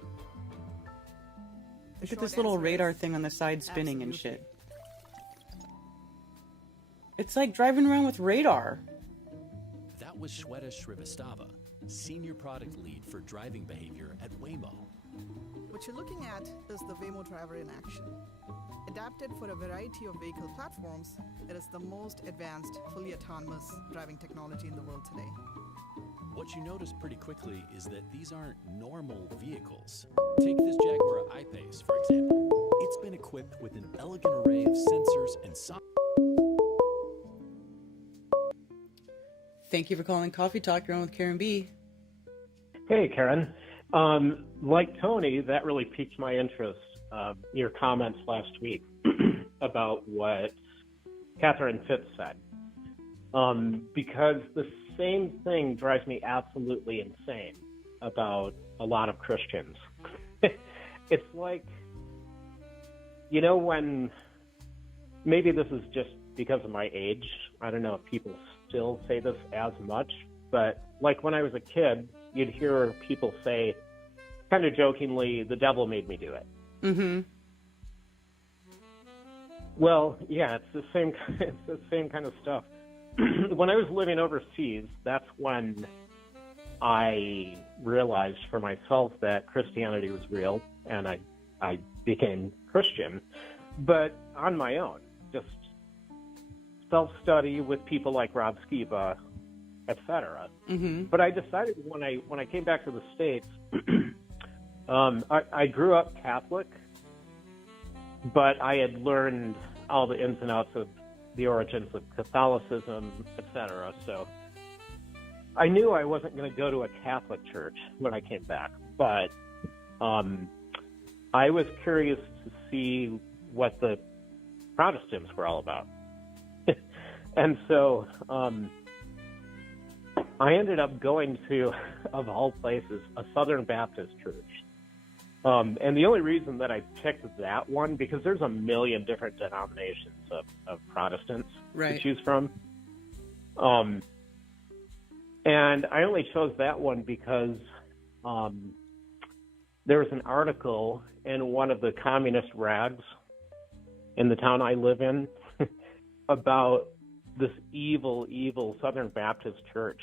Look at this little radar thing on the side spinning and shit. It's like driving around with radar. That was Shweta Shrivastava, Senior Product Lead for Driving Behavior at Waymo. What you're looking at is the Waymo driver in action. Adapted for a variety of vehicle platforms, it is the most advanced, fully autonomous driving technology in the world today. What you notice pretty quickly is that these aren't normal vehicles. Take this Jaguar I-Pace, for example. It's been equipped with an elegant array of sensors and software. Thank you for calling Coffee Talk. You're on with Karen B. Hey, Karen. Like Tony, that really piqued my interest, your comments last week about what Catherine Fitz said. Because the same thing drives me absolutely insane about a lot of Christians. It's like, you know, when, maybe this is just because of my age, I don't know if people still say this as much, but like when I was a kid, you'd hear people say, kind of jokingly, the devil made me do it. Mm-hmm. Well, yeah, it's the same kind of stuff. When I was living overseas, that's when I realized for myself that Christianity was real, and I became Christian, but on my own, just self-study with people like Rob Skiba, etc. Mm-hmm. But I decided when I came back to the States, I grew up Catholic, but I had learned all the ins and outs of the origins of Catholicism, etc. So I knew I wasn't going to go to a Catholic church when I came back, but I was curious to see what the Protestants were all about. And so I ended up going to, of all places, a Southern Baptist church. And the only reason that I picked that one, because there's a million different denominations of Protestants to choose from. And I only chose that one because there was an article in one of the communist rags in the town I live in about this evil, evil Southern Baptist church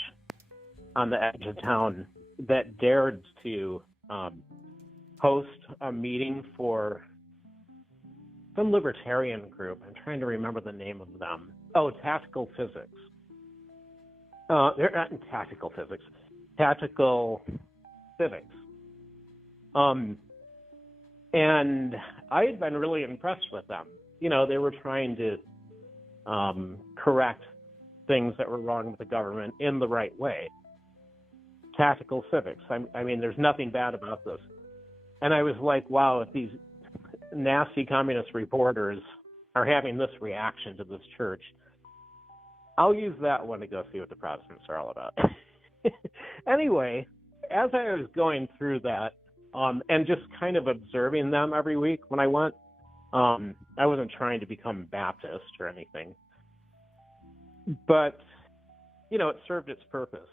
on the edge of town that dared to host a meeting for some libertarian group. I'm trying to remember the name of them. Oh, Tactical Physics. They're not in Tactical Physics. Tactical Civics. And I had been really impressed with them. You know, they were trying to correct things that were wrong with the government in the right way. Tactical Civics. I mean, there's nothing bad about this. And I was like, wow, if these nasty communist reporters are having this reaction to this church, I'll use that one to go see what the Protestants are all about. Anyway, as I was going through that and just kind of observing them every week when I went, I wasn't trying to become Baptist or anything. But, you know, it served its purpose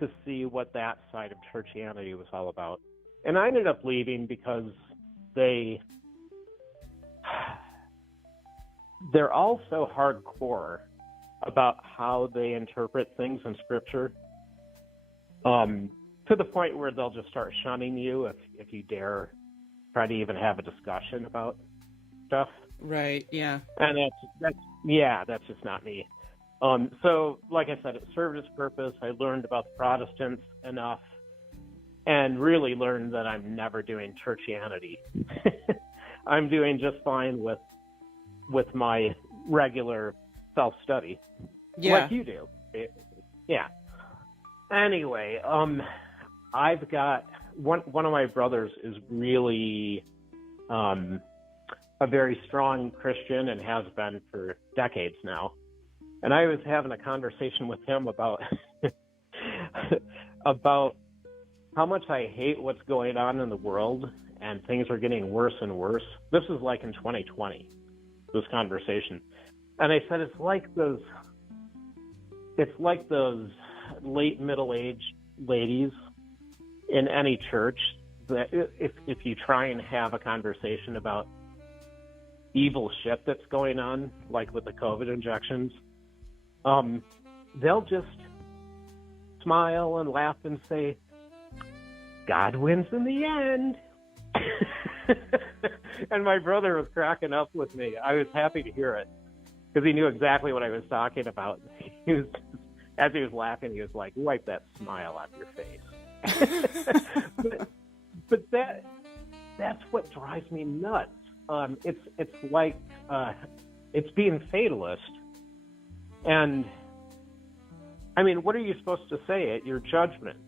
to see what that side of churchianity was all about. And I ended up leaving because they're all so hardcore about how they interpret things in Scripture, to the point where they'll just start shunning you if you dare try to even have a discussion about stuff. Right. Yeah. And that's just not me. So, like I said, it served its purpose. I learned about the Protestants enough, and really learned that I'm never doing churchianity. I'm doing just fine with my regular self-study, like you do. Yeah. Anyway, I've got one of my brothers is really a very strong Christian and has been for decades now. And I was having a conversation with him about about how much I hate what's going on in the world, and things are getting worse and worse. This is like in 2020, this conversation. And I said, it's like those late middle-aged ladies in any church that if you try and have a conversation about evil shit that's going on, like with the COVID injections, they'll just smile and laugh and say, God wins in the end. And my brother was cracking up with me. I was happy to hear it because he knew exactly what I was talking about. As he was laughing, he was like, wipe that smile off your face. but that's what drives me nuts. It's like it's being fatalist. And I mean, what are you supposed to say at your judgment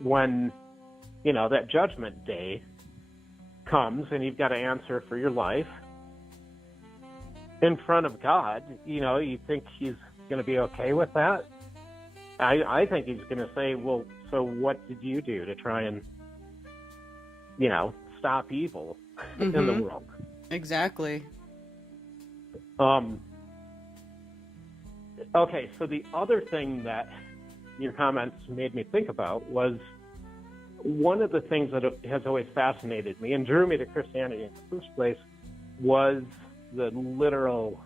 when, that judgment day comes and you've got to answer for your life in front of God? You think he's going to be okay with that? I think he's going to say, well, so what did you do to try and, stop evil in the world? Exactly. Okay, so the other thing that your comments made me think about was one of the things that has always fascinated me and drew me to Christianity in the first place was the literal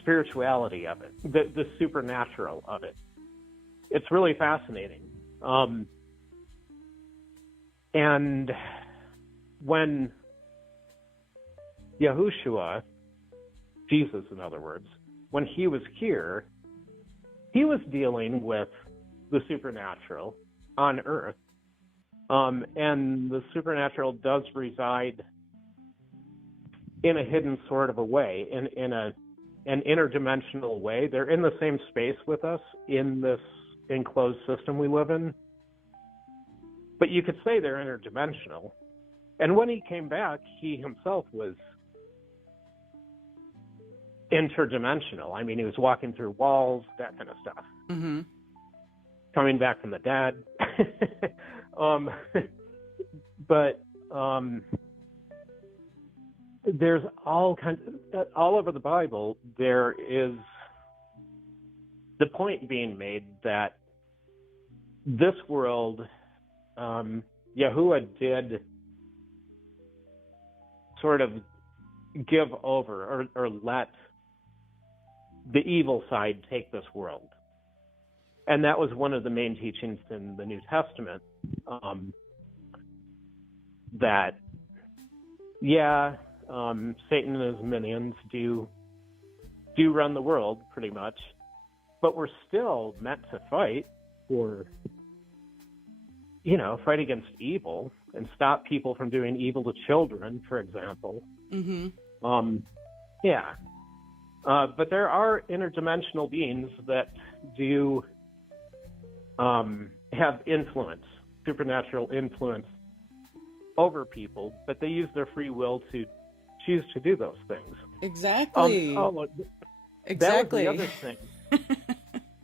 spirituality of it, the supernatural of it. It's really fascinating. And when Yahushua, Jesus in other words, when he was here, he was dealing with the supernatural on earth. And the supernatural does reside in a hidden sort of a way, in an interdimensional way. They're in the same space with us in this enclosed system we live in. But you could say they're interdimensional. And when he came back, he himself was interdimensional. I mean, he was walking through walls, that kind of stuff. Mm-hmm. Coming back from the dead. But there's all over the Bible, there is the point being made that this world, Yahuwah did sort of give over or let the evil side take this world. And that was one of the main teachings in the New Testament, that, Satan and his minions do run the world pretty much, but we're still meant to fight fight against evil and stop people from doing evil to children, for example. Mm-hmm. But there are interdimensional beings that do have influence, supernatural influence over people, but they use their free will to choose to do those things. Exactly. Exactly. That was the other thing.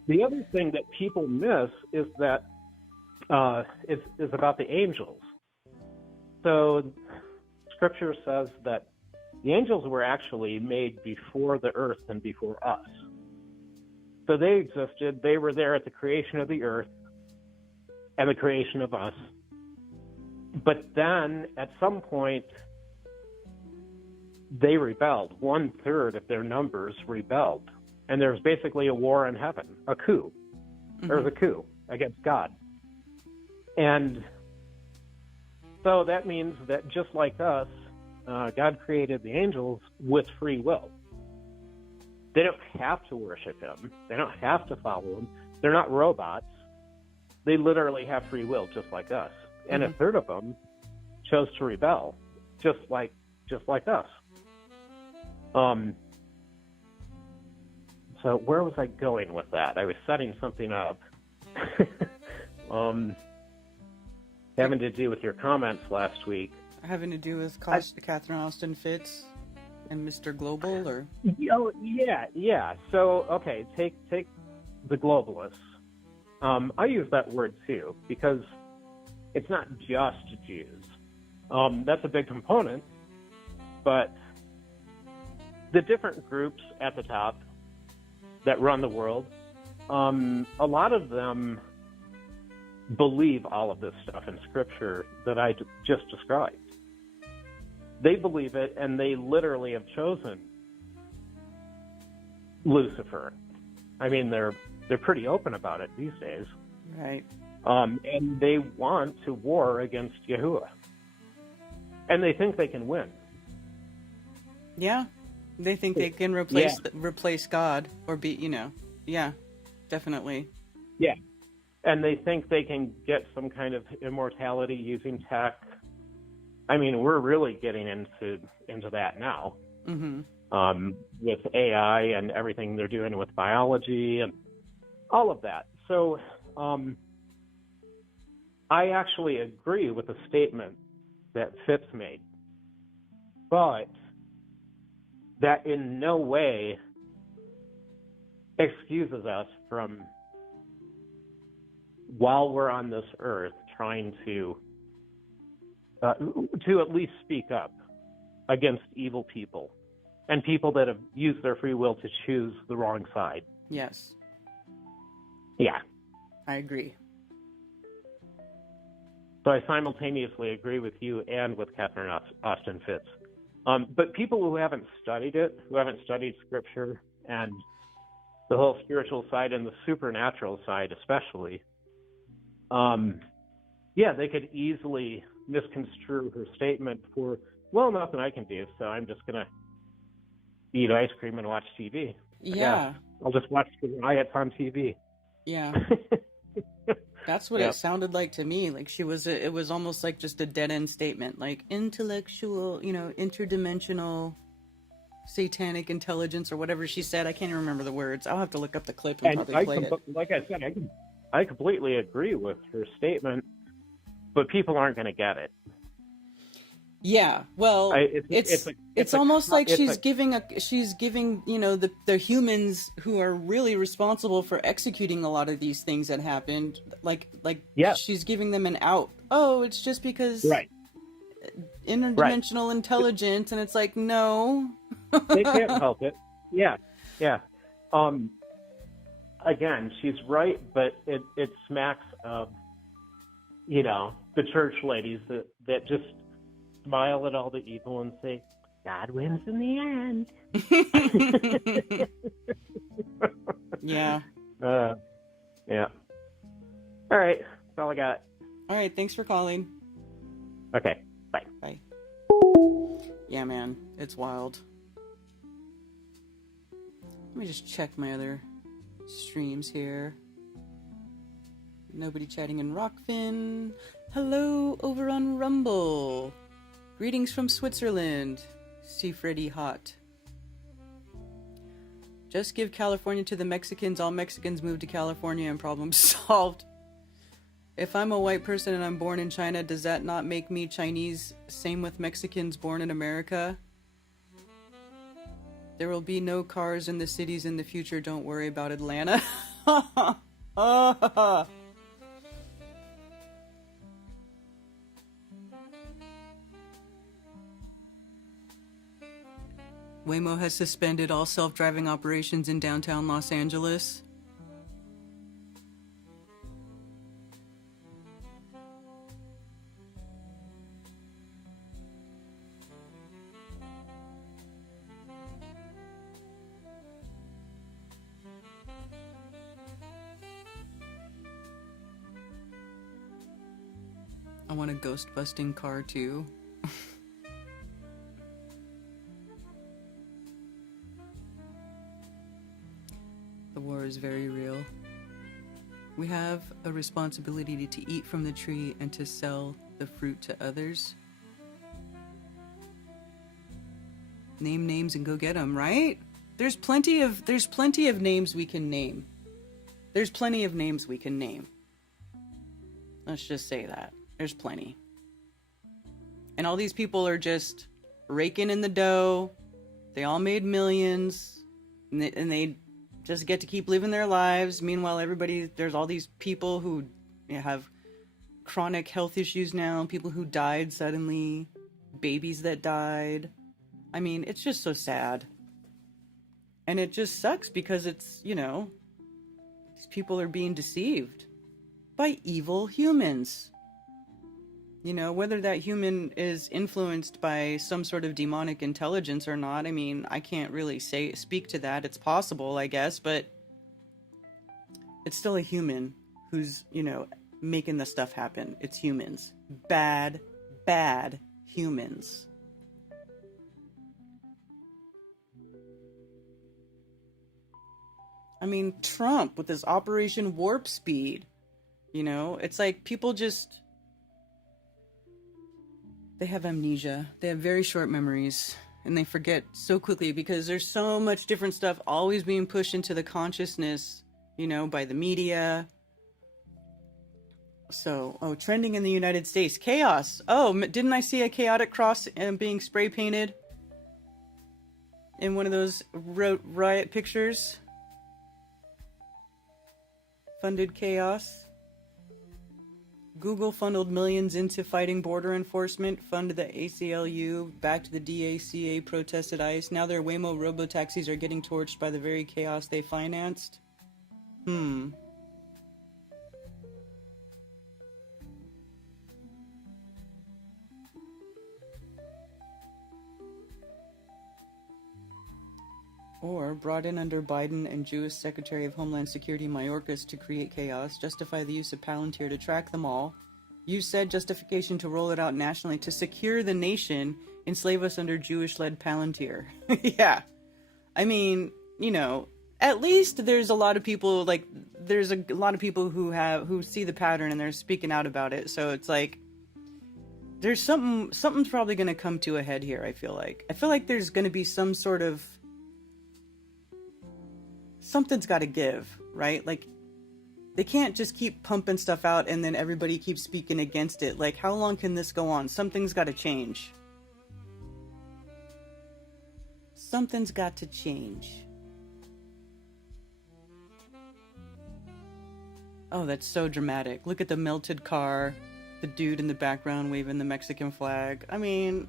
The other thing that people miss is that is about the angels. So Scripture says that the angels were actually made before the earth and before us. So they existed. They were there at the creation of the earth and the creation of us. But then at some point, they rebelled. 1/3 of their numbers rebelled. And there was basically a war in heaven, a coup. Mm-hmm. There was a coup against God. And so that means that just like us, God created the angels with free will. They don't have to worship him. They don't have to follow him. They're not robots. They literally have free will, just like us. And a third of them chose to rebel, just like us. So where was I going with that? I was setting something up. Having to do with your comments last week. Having to do with Catherine Austin Fitts and Mr. Global, or? Oh, yeah. So, okay, take the globalists. I use that word too because it's not just Jews. That's a big component, but the different groups at the top that run the world, a lot of them believe all of this stuff in Scripture that I just described. They believe it, and they literally have chosen Lucifer. I mean, they're pretty open about it these days. Right. And they want to war against Yahuwah. And they think they can win. Yeah. They think they can replace God or be, yeah, definitely. Yeah. And they think they can get some kind of immortality using tech. I mean, we're really getting into that now. Mm-hmm. With AI and everything they're doing with biology and all of that. So I actually agree with the statement that Fitz made. But that in no way excuses us from, while we're on this earth, trying to at least speak up against evil people and people that have used their free will to choose the wrong side. Yes. Yeah. I agree. So I simultaneously agree with you and with Catherine Austin Fitz. But people who haven't studied it, who haven't studied Scripture and the whole spiritual side and the supernatural side especially, they could easily misconstrue her statement for, well, nothing I can do, so I'm just going to eat ice cream and watch TV. Yeah. I'll just watch the riots on TV. Yeah. That's what it sounded like to me. Like it was almost like just a dead-end statement, like intellectual, interdimensional satanic intelligence or whatever she said. I can't even remember the words. I'll have to look up the clip and probably play it. Like I said, I completely agree with her statement, but people aren't going to get it. Yeah, well, it's almost like she's giving the humans who are really responsible for executing a lot of these things that happened, she's giving them an out. Oh, it's just because interdimensional intelligence, and it's like, no, they can't help it. Yeah. Again, she's right, but it smacks of the church ladies that just smile at all the evil and say, God wins in the end. Yeah. Yeah. All right. That's all I got. All right. Thanks for calling. Okay. Bye. Bye. Yeah, man. It's wild. Let me just check my other streams here. Nobody chatting in Rockfin. Hello over on Rumble. Greetings from Switzerland. See Freddy Hot. Just give California to the Mexicans. All Mexicans move to California and problem solved. If I'm a white person and I'm born in China, does that not make me Chinese? Same with Mexicans born in America. There will be no cars in the cities in the future. Don't worry about Atlanta. Waymo has suspended all self-driving operations in downtown Los Angeles. I want a ghost-busting car too. very real. We have a responsibility to eat from the tree and to sell the fruit to others. Name names and go get them, right? There's plenty of names we can name. There's plenty of names we can name. Let's just say that. There's plenty. And all these people are just raking in the dough. They all made millions. And they just get to keep living their lives. Meanwhile, there's all these people who have chronic health issues now. People who died suddenly. Babies that died. I mean, it's just so sad. And it just sucks because it's, these people are being deceived by evil humans. Whether that human is influenced by some sort of demonic intelligence or not, I mean, I can't really speak to that. It's possible, I guess, but it's still a human who's, making the stuff happen. It's humans. Bad, bad humans. I mean, Trump with his Operation Warp Speed, it's like people just, they have amnesia. They have very short memories and they forget so quickly because there's so much different stuff always being pushed into the consciousness, by the media. So, trending in the United States, chaos. Oh, didn't I see a chaotic cross being spray painted in one of those riot pictures? Funded chaos. Google funneled millions into fighting border enforcement, funded the ACLU, backed the DACA protested ICE. Now their Waymo robotaxis are getting torched by the very chaos they financed. Or brought in under Biden and Jewish Secretary of Homeland Security Mayorkas to create chaos, justify the use of Palantir to track them all, use said justification to roll it out nationally to secure the nation, enslave us under Jewish-led Palantir. Yeah. I mean, at least there's a lot of people, there's a lot of people who see the pattern and they're speaking out about it, so it's like, there's something's probably going to come to a head here, I feel like. I feel like there's going to be some sort of, something's got to give, right? Like, they can't just keep pumping stuff out and then everybody keeps speaking against it. Like, how long can this go on? Something's got to change. Something's got to change. Oh, that's so dramatic. Look at the melted car, the dude in the background waving the Mexican flag. I mean,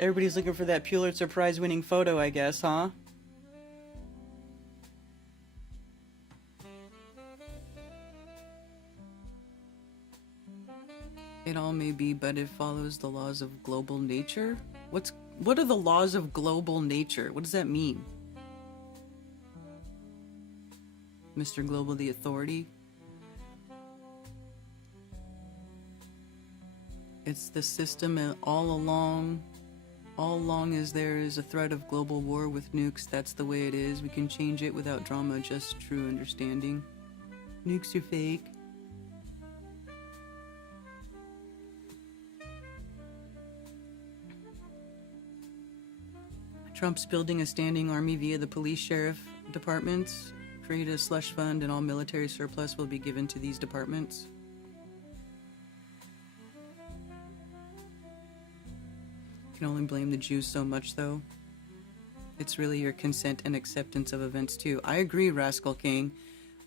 everybody's looking for that Pulitzer Prize winning photo, I guess, huh? It all may be, but it follows the laws of global nature? What are the laws of global nature? What does that mean? Mr. Global, the authority? It's the system, and all along as there is a threat of global war with nukes, that's the way it is. We can change it without drama, just true understanding. Nukes are fake. Trump's building a standing army via the police sheriff departments. Create a slush fund and all military surplus will be given to these departments. Can only blame the Jews so much, though. It's really your consent and acceptance of events, too. I agree, Rascal King.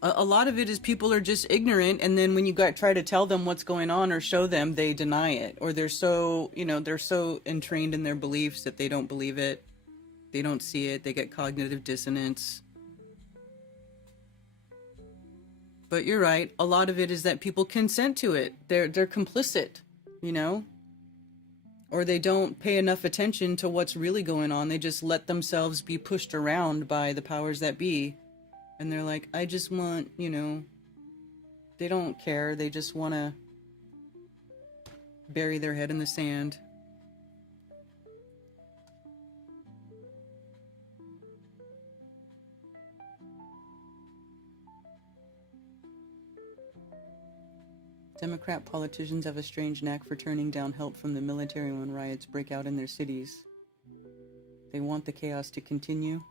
A lot of it is people are just ignorant, and then when you try to tell them what's going on or show them, they deny it. Or they're so, they're so entrained in their beliefs that they don't believe it. They don't see it. They get cognitive dissonance. But you're right. A lot of it is that people consent to it. They're complicit, Or they don't pay enough attention to what's really going on. They just let themselves be pushed around by the powers that be. And they're like, I just want, they don't care. They just want to bury their head in the sand. Democrat politicians have a strange knack for turning down help from the military when riots break out in their cities. They want the chaos to continue.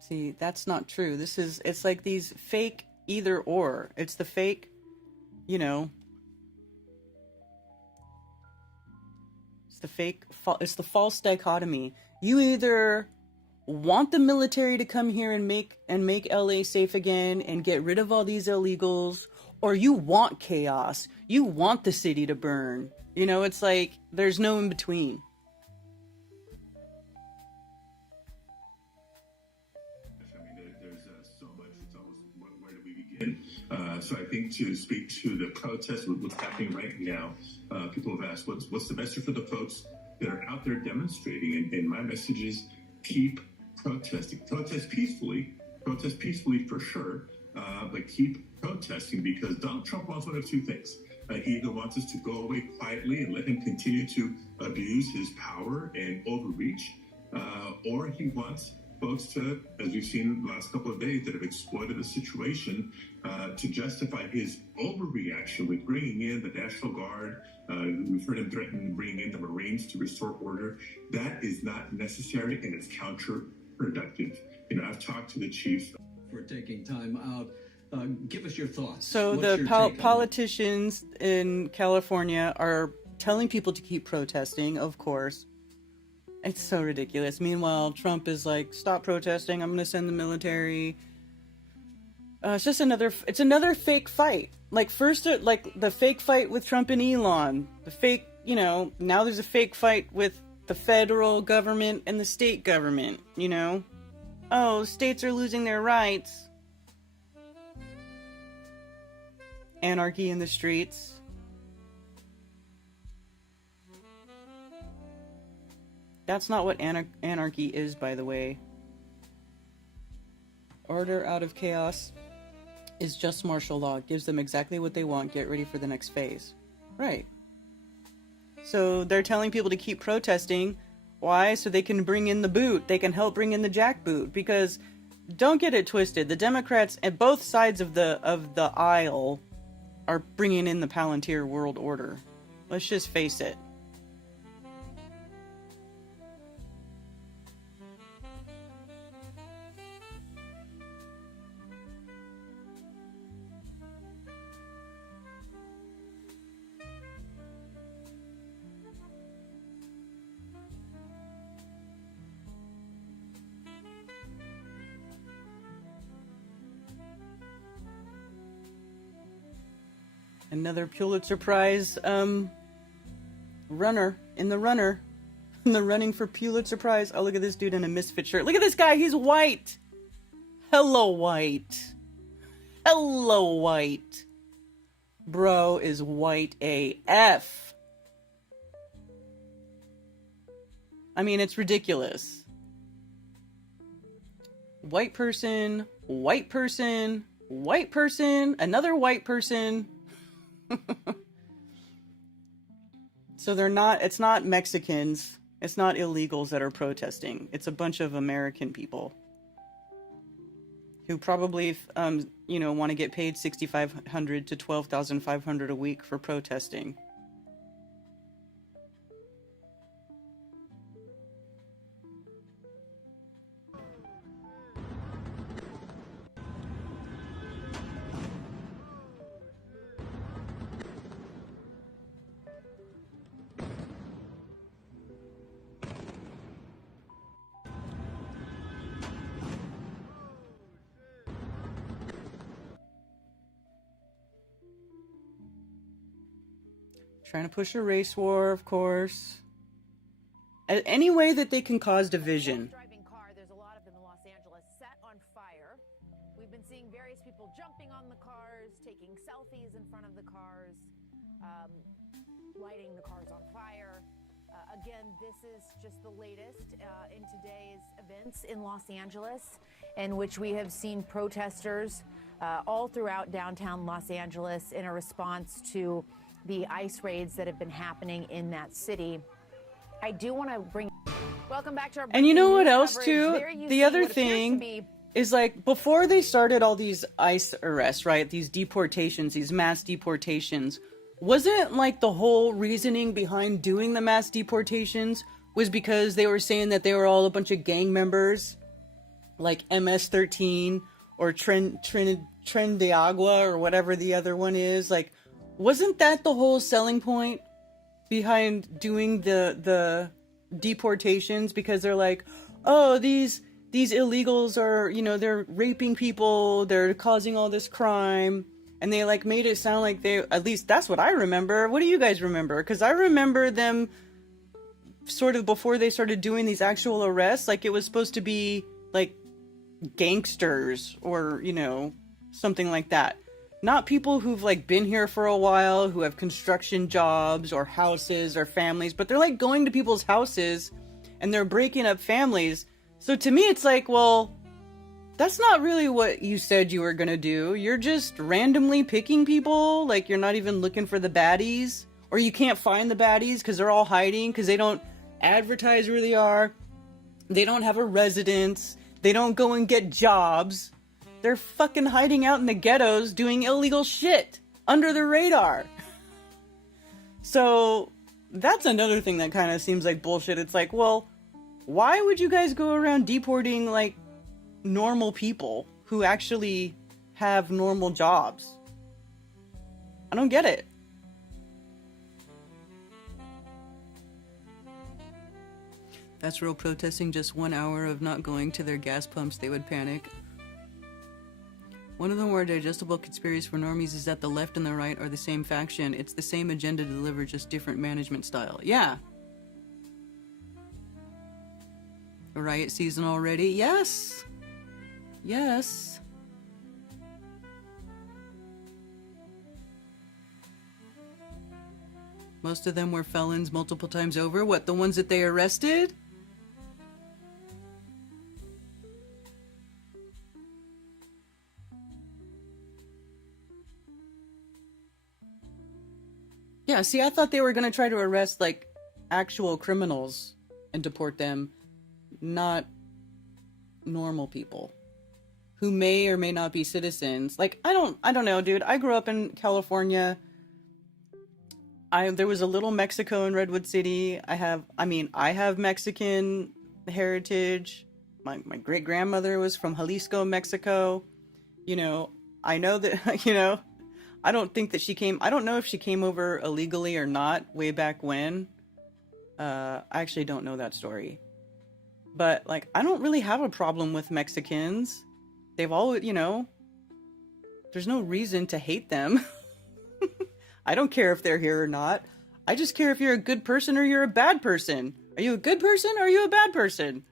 See, that's not true. It's like these fake either or. It's the fake, you know, it's the false dichotomy. You either want the military to come here and make LA safe again and get rid of all these illegals, or you want chaos. You want the city to burn. You know, it's like there's no in between. So much. It's almost where do we begin? So I think to speak to the protest, what's happening right now, people have asked, what's the message for the folks that are out there demonstrating? And my message is keep protesting. Protest peacefully for sure, but keep protesting, because Donald Trump wants one of two things. He either wants us to go away quietly and let him continue to abuse his power and overreach, or he wants folks to, as we've seen the last couple of days, that have exploited the situation to justify his overreaction with bringing in the National Guard. We've heard him threaten bringing in the Marines to restore order. That is not necessary, and it's counterproductive. You know, I've talked to the chiefs. For taking time out. Give us your thoughts. So the politicians in California are telling people to keep protesting, of course. It's so ridiculous. Meanwhile, Trump is like, stop protesting, I'm going to send the military. It's just another fake fight. Like first, like the fake fight with Trump and Elon. The fake, you know, now there's a fake fight with the federal government and the state government, you know. Oh, states are losing their rights. Anarchy in the streets. That's not what anarchy is, by the way. Order out of chaos is just martial law. It gives them exactly what they want. Get ready for the next phase. Right. So they're telling people to keep protesting. Why? So they can bring in the boot. They can help bring in the jackboot. Because don't get it twisted. The Democrats at both sides of the aisle are bringing in the Palantir world order. Let's just face it. Another Pulitzer Prize runner in the running for Pulitzer Prize. Oh, look at this dude in a misfit shirt. Look at this guy. He's white. Hello, white. Hello, white. Bro is white AF. I mean, it's ridiculous. White person, white person, white person, another white person. So it's not Mexicans, it's not illegals that are protesting. It's a bunch of American people who probably, want to get paid $6,500 to $12,500 a week for protesting. Trying to push a race war, of course. Any way that they can cause division. Driving car, there's a lot of them in Los Angeles, set on fire. We've been seeing various people jumping on the cars, taking selfies in front of the cars, lighting the cars on fire. Again, this is just the latest in today's events in Los Angeles, in which we have seen protesters all throughout downtown Los Angeles in a response to the ICE raids that have been happening in that city. I do want to bring... Welcome back to our... And you know what else, too? The other thing is like, before they started all these ICE arrests, right? These deportations, these mass deportations, wasn't like the whole reasoning behind doing the mass deportations was because they were saying that they were all a bunch of gang members, like MS-13 or Tren de Agua or whatever the other one is? Like, wasn't that the whole selling point behind doing the deportations? Because they're like, oh, these illegals are, you know, they're raping people, they're causing all this crime, and they like made it sound like they, at least that's what I remember. What do you guys remember? Because I remember them sort of before they started doing these actual arrests, like it was supposed to be like gangsters or, you know, something like that. Not people who've like been here for a while, who have construction jobs or houses or families, but they're like going to people's houses and they're breaking up families. So to me, it's like, well, that's not really what you said you were gonna do. You're just randomly picking people, like you're not even looking for the baddies, or you can't find the baddies because they're all hiding because they don't advertise where they are. They don't have a residence. They don't go and get jobs. They're fucking hiding out in the ghettos doing illegal shit under the radar. So that's another thing that kind of seems like bullshit. It's like, well, why would you guys go around deporting like normal people who actually have normal jobs? I don't get it. That's real protesting. Just 1 hour of not going to their gas pumps, they would panic. One of the more digestible conspiracies for normies is that the left and the right are the same faction. It's the same agenda to deliver, just different management style. Yeah. Riot season already? Yes. Yes. Most of them were felons multiple times over. What, the ones that they arrested? Yeah, see, I thought they were going to try to arrest, like, actual criminals and deport them, not normal people who may or may not be citizens. Like, I don't know, dude. I grew up in California. There was a little Mexico in Redwood City. I have Mexican heritage. My great-grandmother was from Jalisco, Mexico. You know, I know that, you know, I don't know if she came over illegally or not way back when. I actually don't know that story. But, like, I don't really have a problem with Mexicans. They've all, you know, there's no reason to hate them. I don't care if they're here or not. I just care if you're a good person or you're a bad person. Are you a good person or are you a bad person?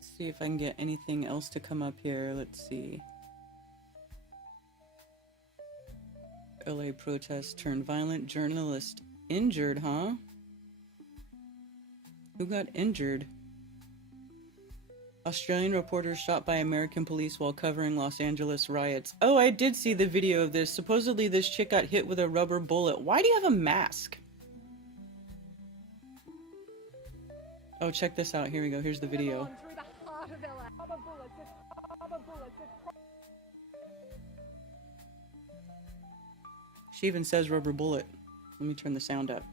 See if I can get anything else to come up here. Let's see. LA protests turned violent. Journalist injured, huh? Who got injured? Australian reporter shot by American police while covering Los Angeles riots. Oh, I did see the video of this. Supposedly this chick got hit with a rubber bullet. Why do you have a mask? Oh, check this out. Here we go. Here's the video. She even says rubber bullet. Let me turn the sound up.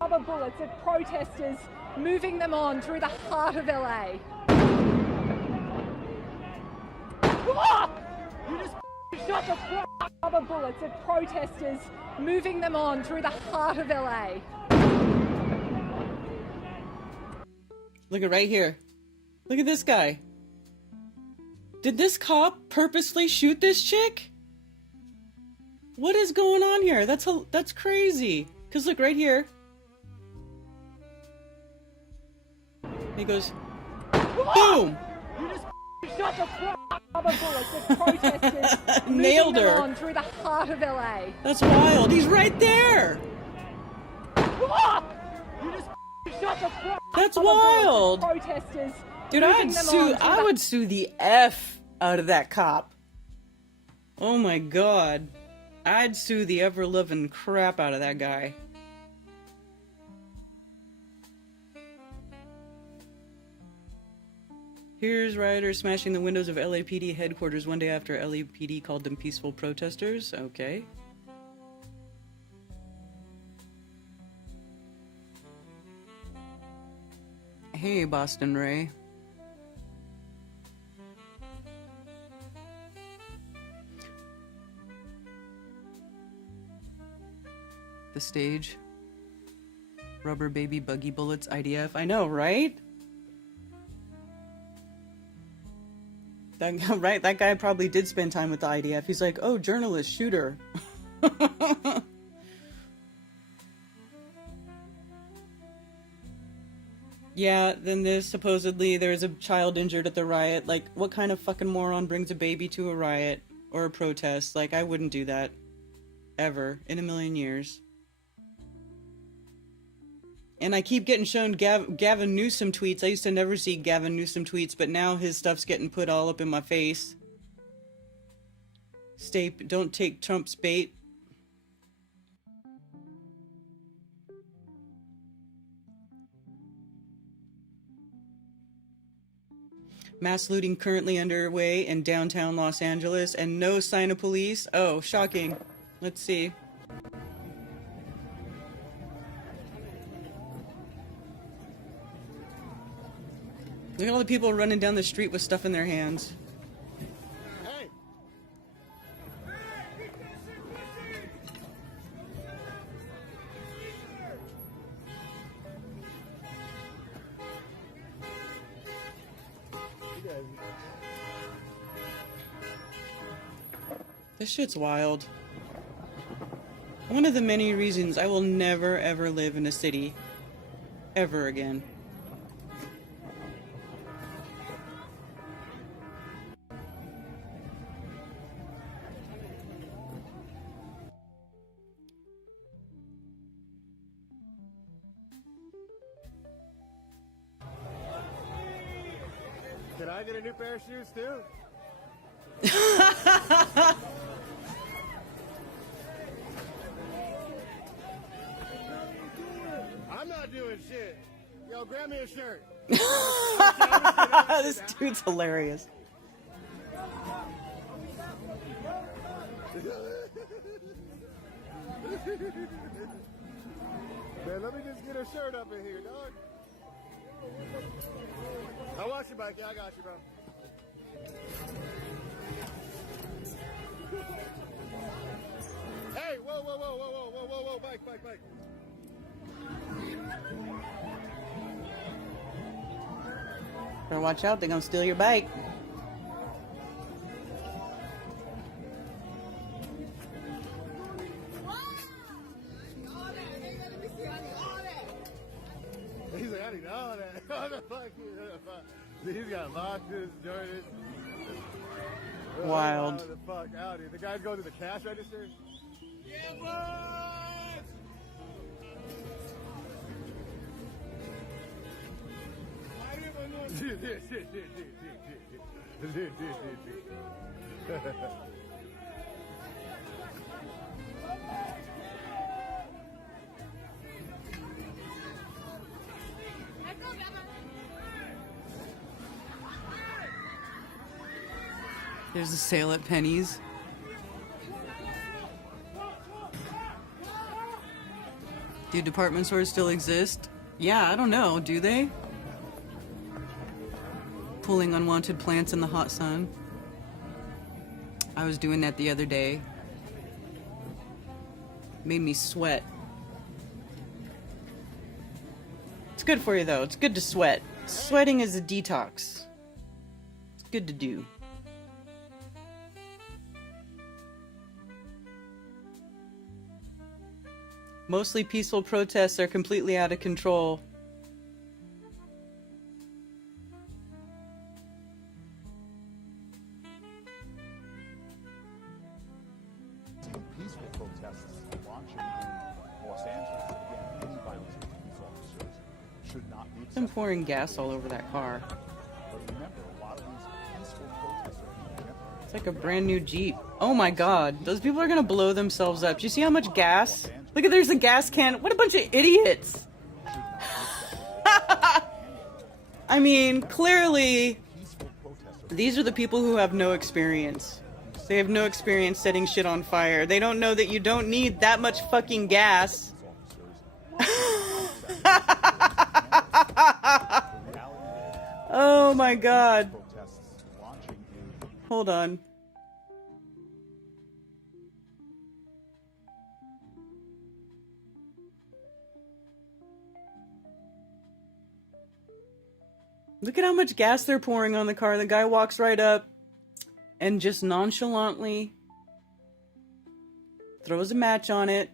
Rubber bullets at protesters, moving them on through the heart of LA. You just shot the rubber bullets at protesters, moving them on through the heart of LA. Look at right here. Look at this guy. Did this cop purposely shoot this chick? What is going on here? That's crazy. Cause look right here. He goes, boom! You just Shut the fuck up, bullets as protesters Nailed moving her. on through the heart of LA. That's wild. He's right there. You just shut the fuck That's up, wild. bullets as protesters Dude, moving them on through I the- would sue the F out of that cop. Oh my god. I'd sue the ever-loving crap out of that guy. Here's rioters smashing the windows of LAPD headquarters one day after LAPD called them peaceful protesters. Okay. Hey, Boston Ray. The stage. Rubber baby buggy bullets IDF. I know, right? Right? That guy probably did spend time with the IDF. He's like, oh, journalist, shooter. Yeah, then there's supposedly there's a child injured at the riot. Like, what kind of fucking moron brings a baby to a riot or a protest? Like, I wouldn't do that. Ever. In a million years. And I keep getting shown Gavin Newsom tweets. I used to never see Gavin Newsom tweets, but now his stuff's getting put all up in my face. Don't take Trump's bait. Mass looting currently underway in downtown Los Angeles and no sign of police. Oh, shocking. Let's see. Look at all the people running down the street with stuff in their hands. Hey! This shit's wild. One of the many reasons I will never ever live in a city. Ever again. Can I get a new pair of shoes too? I'm not doing shit. Yo, grab me a shirt. This dude's hilarious. Man, let me just get a shirt up in here, dog. I watch your bike. Yeah, I got you, bro. Hey, whoa, whoa, whoa, whoa, whoa, whoa, whoa, whoa, bike, bike, bike. Better watch out, they're gonna steal your bike. He's like, I need all that. What the fuck? He's got boxes, Jordans. Wild. The fuck out here. The guys go to the cash register? Yeah, boys! There's a sale at Penny's. Do department stores still exist? Yeah, I don't know. Do they? Pulling unwanted plants in the hot sun. I was doing that the other day. Made me sweat. It's good for you though. It's good to sweat. Sweating is a detox. It's good to do. Mostly peaceful protests are completely out of control. Peaceful protests launching in Los Angeles. Again, any violence with police officers should not be accepted. Them pouring gas all over that car. But remember, a lot of these peaceful protests are being jeopardized. It's like a brand new Jeep. Oh my god. Those people are gonna blow themselves up. Do you see how much gas? Look at, there's a gas can. What a bunch of idiots. I mean, clearly, these are the people who have no experience. They have no experience setting shit on fire. They don't know that you don't need that much fucking gas. Oh my god. Hold on. Look at how much gas they're pouring on the car. The guy walks right up and just nonchalantly throws a match on it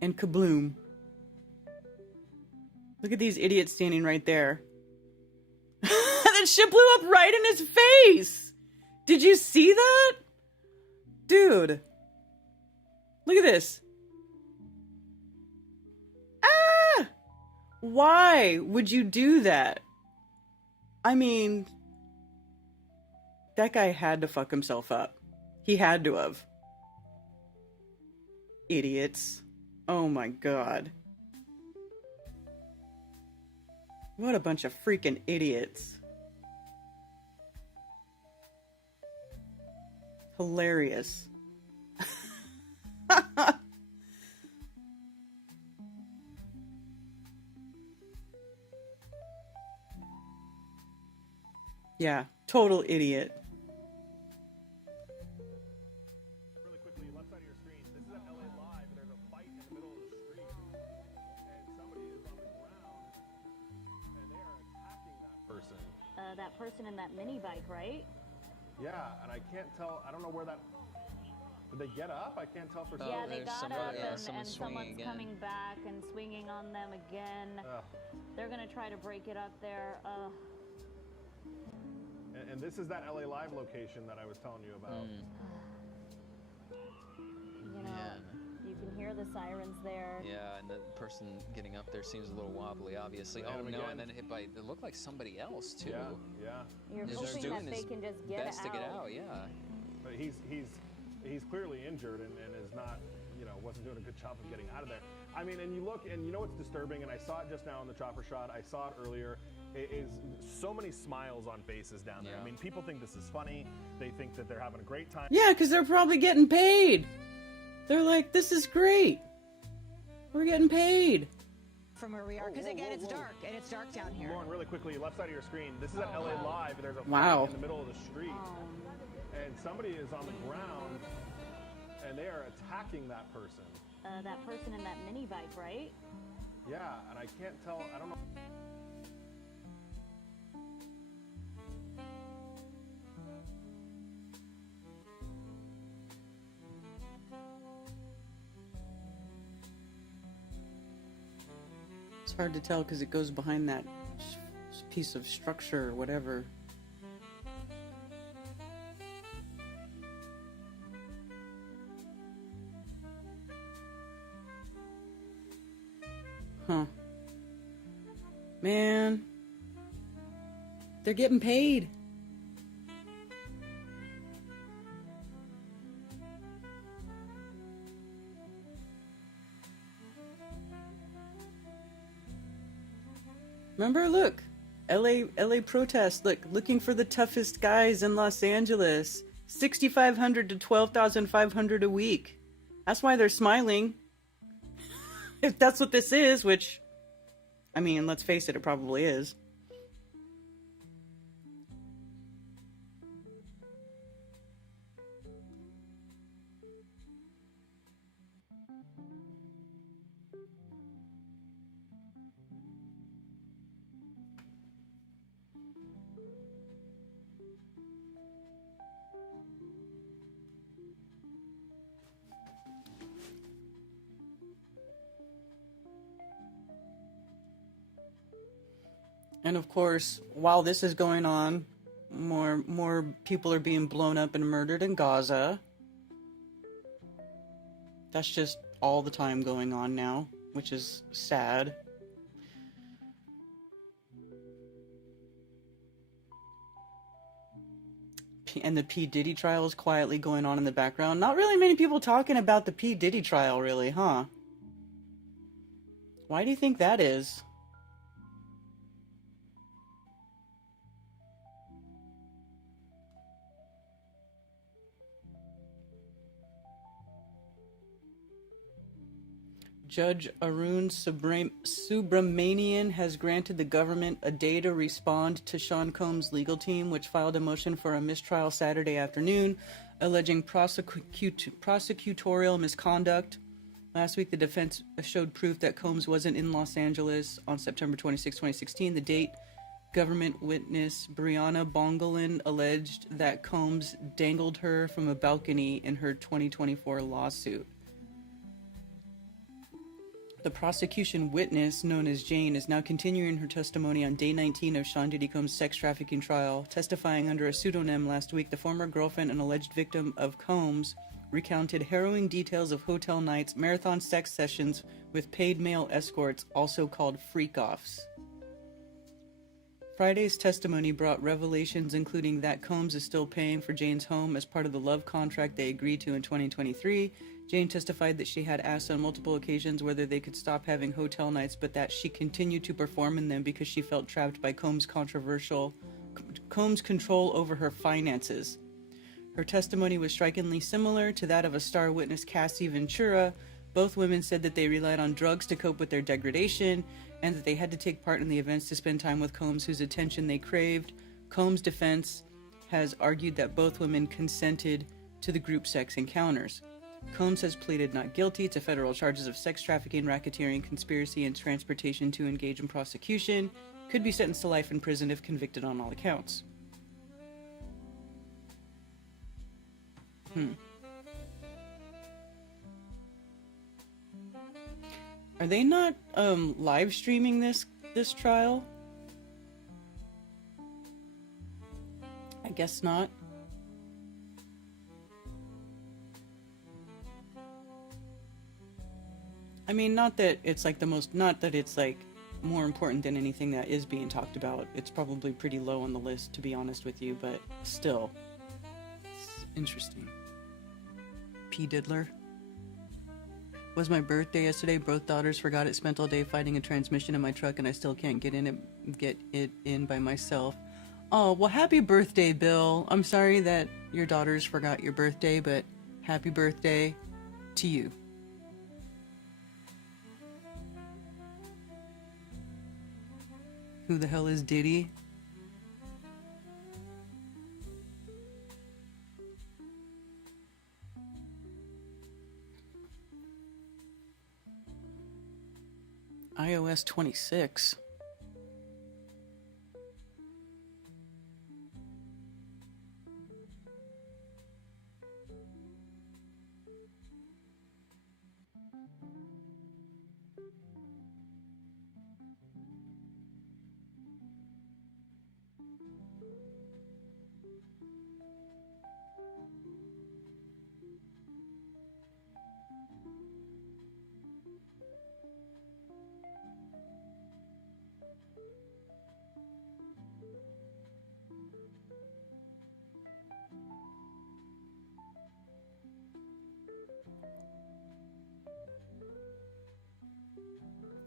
and kabloom. Look at these idiots standing right there. That shit blew up right in his face. Did you see that? Dude. Look at this. Ah! Why would you do that? I mean, that guy had to fuck himself up. He had to have. Idiots. Oh my god. What a bunch of freaking idiots. Hilarious. Yeah, total idiot. Really quickly, left side of your screen. This is at LA Live. There's a fight in the middle of the street, and somebody is on the ground, and they are attacking that person. That person in that mini bike, right? Yeah, and I can't tell. I don't know where that. Did they get up? I can't tell for sure. Yeah, they got up, and someone's coming back and swinging on them again. They're gonna try to break it up there. And this is that LA Live location that I was telling you about. You know, you can hear the sirens there. Yeah, and the person getting up there seems a little wobbly, obviously. Oh no, and then hit by, it looked like somebody else too. Yeah. You're hoping that they can just get best out. to get out, yeah. But he's clearly injured and is not, wasn't doing a good job of getting out of there. I mean, and you look, and you know what's disturbing, and I saw it just now in the chopper shot, I saw it earlier, it is so many smiles on faces down there. I mean, people think this is funny, they think that they're having a great time. Yeah, because they're probably getting paid. They're like, this is great. We're getting paid. From where we are, because again, it's dark, and it's dark down here. Lauren, really quickly, left side of your screen, this is at LA Live, there's a Wow. fight in the middle of the street, and somebody is on the ground, and they are attacking that person. That person in that mini bike, right? Yeah, and I can't tell, I don't know. It's hard to tell because it goes behind that piece of structure or whatever. Huh. Man. They're getting paid. Remember, look, LA protest, look, looking for the toughest guys in Los Angeles. 6,500 to 12,500 a week. That's why they're smiling. If that's what this is, which, I mean, let's face it, it probably is. And of course, while this is going on, more people are being blown up and murdered in Gaza. That's just all the time going on now, which is sad. And the P. Diddy trial is quietly going on in the background. Not really many people talking about the P. Diddy trial, really, huh? Why do you think that is? Judge Arun Subramanian has granted the government a day to respond to Sean Combs' legal team, which filed a motion for a mistrial Saturday afternoon, alleging prosecutorial misconduct. Last week, the defense showed proof that Combs wasn't in Los Angeles on September 26, 2016, the date government witness Brianna Bongolan alleged that Combs dangled her from a balcony in her 2024 lawsuit. The prosecution witness, known as Jane, is now continuing her testimony on day 19 of Sean Diddy Combs' sex trafficking trial. Testifying under a pseudonym last week, the former girlfriend and alleged victim of Combs recounted harrowing details of hotel nights, marathon sex sessions with paid male escorts, also called freak-offs. Friday's testimony brought revelations including that Combs is still paying for Jane's home as part of the love contract they agreed to in 2023. Jane testified that she had asked on multiple occasions whether they could stop having hotel nights, but that she continued to perform in them because she felt trapped by Combs' control over her finances. Her testimony was strikingly similar to that of a star witness, Cassie Ventura. Both women said that they relied on drugs to cope with their degradation and that they had to take part in the events to spend time with Combs, whose attention they craved. Combs' defense has argued that both women consented to the group sex encounters. Combs has pleaded not guilty to federal charges of sex trafficking, racketeering, conspiracy, and transportation to engage in prosecution. Could be sentenced to life in prison if convicted on all accounts. Are they not live streaming this trial? I guess not. I mean, not that it's like more important than anything that is being talked about. It's probably pretty low on the list, to be honest with you, but still. It's interesting. P. Diddler. Was my birthday yesterday. Both daughters forgot it. Spent all day fighting a transmission in my truck, and I still can't get it in by myself. Oh, well, happy birthday, Bill. I'm sorry that your daughters forgot your birthday, but happy birthday to you. Who the hell is Diddy? iOS 26.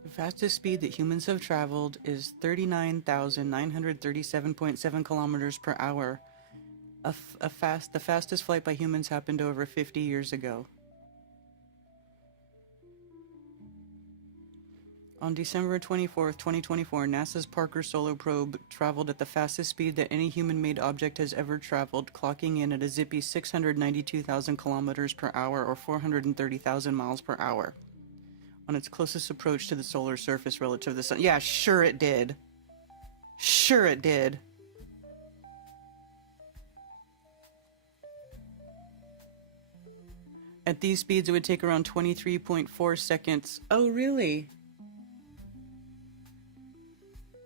The fastest speed that humans have traveled is 39,937.7 kilometers per hour. The fastest flight by humans happened over 50 years ago. On December 24th, 2024, NASA's Parker Solar Probe traveled at the fastest speed that any human-made object has ever traveled, clocking in at a zippy 692,000 kilometers per hour or 430,000 miles per hour. On its closest approach to the solar surface relative to the sun. Yeah, sure it did. Sure it did. At these speeds, it would take around 23.4 seconds. Oh, really?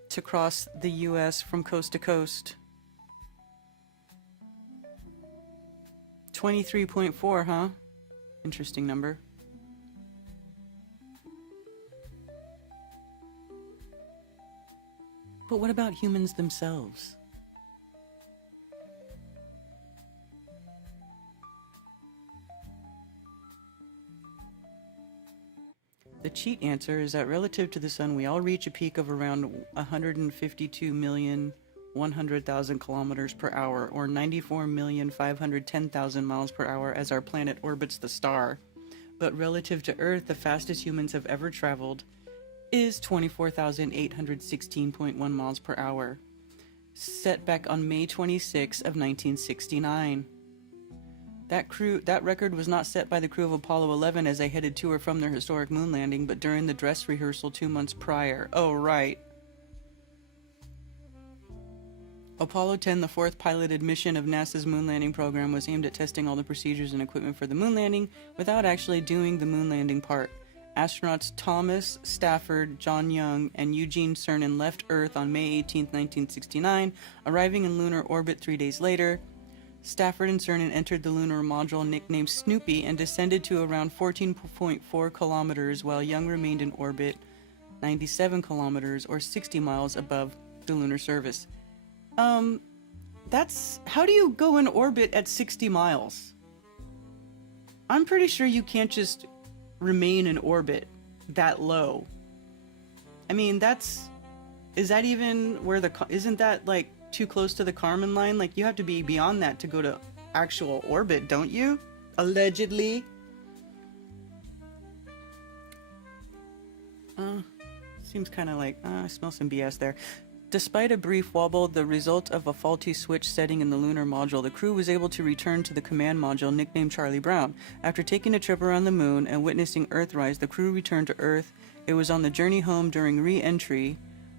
To cross the U.S. from coast to coast. 23.4, huh? Interesting number. But what about humans themselves? The cheat answer is that relative to the sun, we all reach a peak of around 152,100,000 kilometers per hour, or 94,510,000 miles per hour as our planet orbits the star. But relative to Earth, the fastest humans have ever traveled is 24,816.1 miles per hour, set back on May 26 of 1969. That record was not set by the crew of Apollo 11 as they headed to or from their historic moon landing, but during the dress rehearsal 2 months prior. Oh, right. Apollo 10, the fourth piloted mission of NASA's moon landing program, was aimed at testing all the procedures and equipment for the moon landing without actually doing the moon landing part. Astronauts Thomas Stafford, John Young, and Eugene Cernan left Earth on May 18, 1969, arriving in lunar orbit 3 days later. Stafford and Cernan entered the lunar module nicknamed Snoopy and descended to around 14.4 kilometers, while Young remained in orbit 97 kilometers or 60 miles above the lunar surface. That's... How do you go in orbit at 60 miles? I'm pretty sure you can't just remain in orbit that low. I mean, that's... Is that even where the... Isn't that, like, too close to the Kármán line? Like, you have to be beyond that to go to actual orbit, don't you? Allegedly. Seems kind of like, I smell some BS there. Despite a brief wobble, the result of a faulty switch setting in the lunar module, the crew was able to return to the command module nicknamed Charlie Brown. After taking a trip around the moon and witnessing Earthrise, the crew returned to Earth. It was on the journey home during re-entry,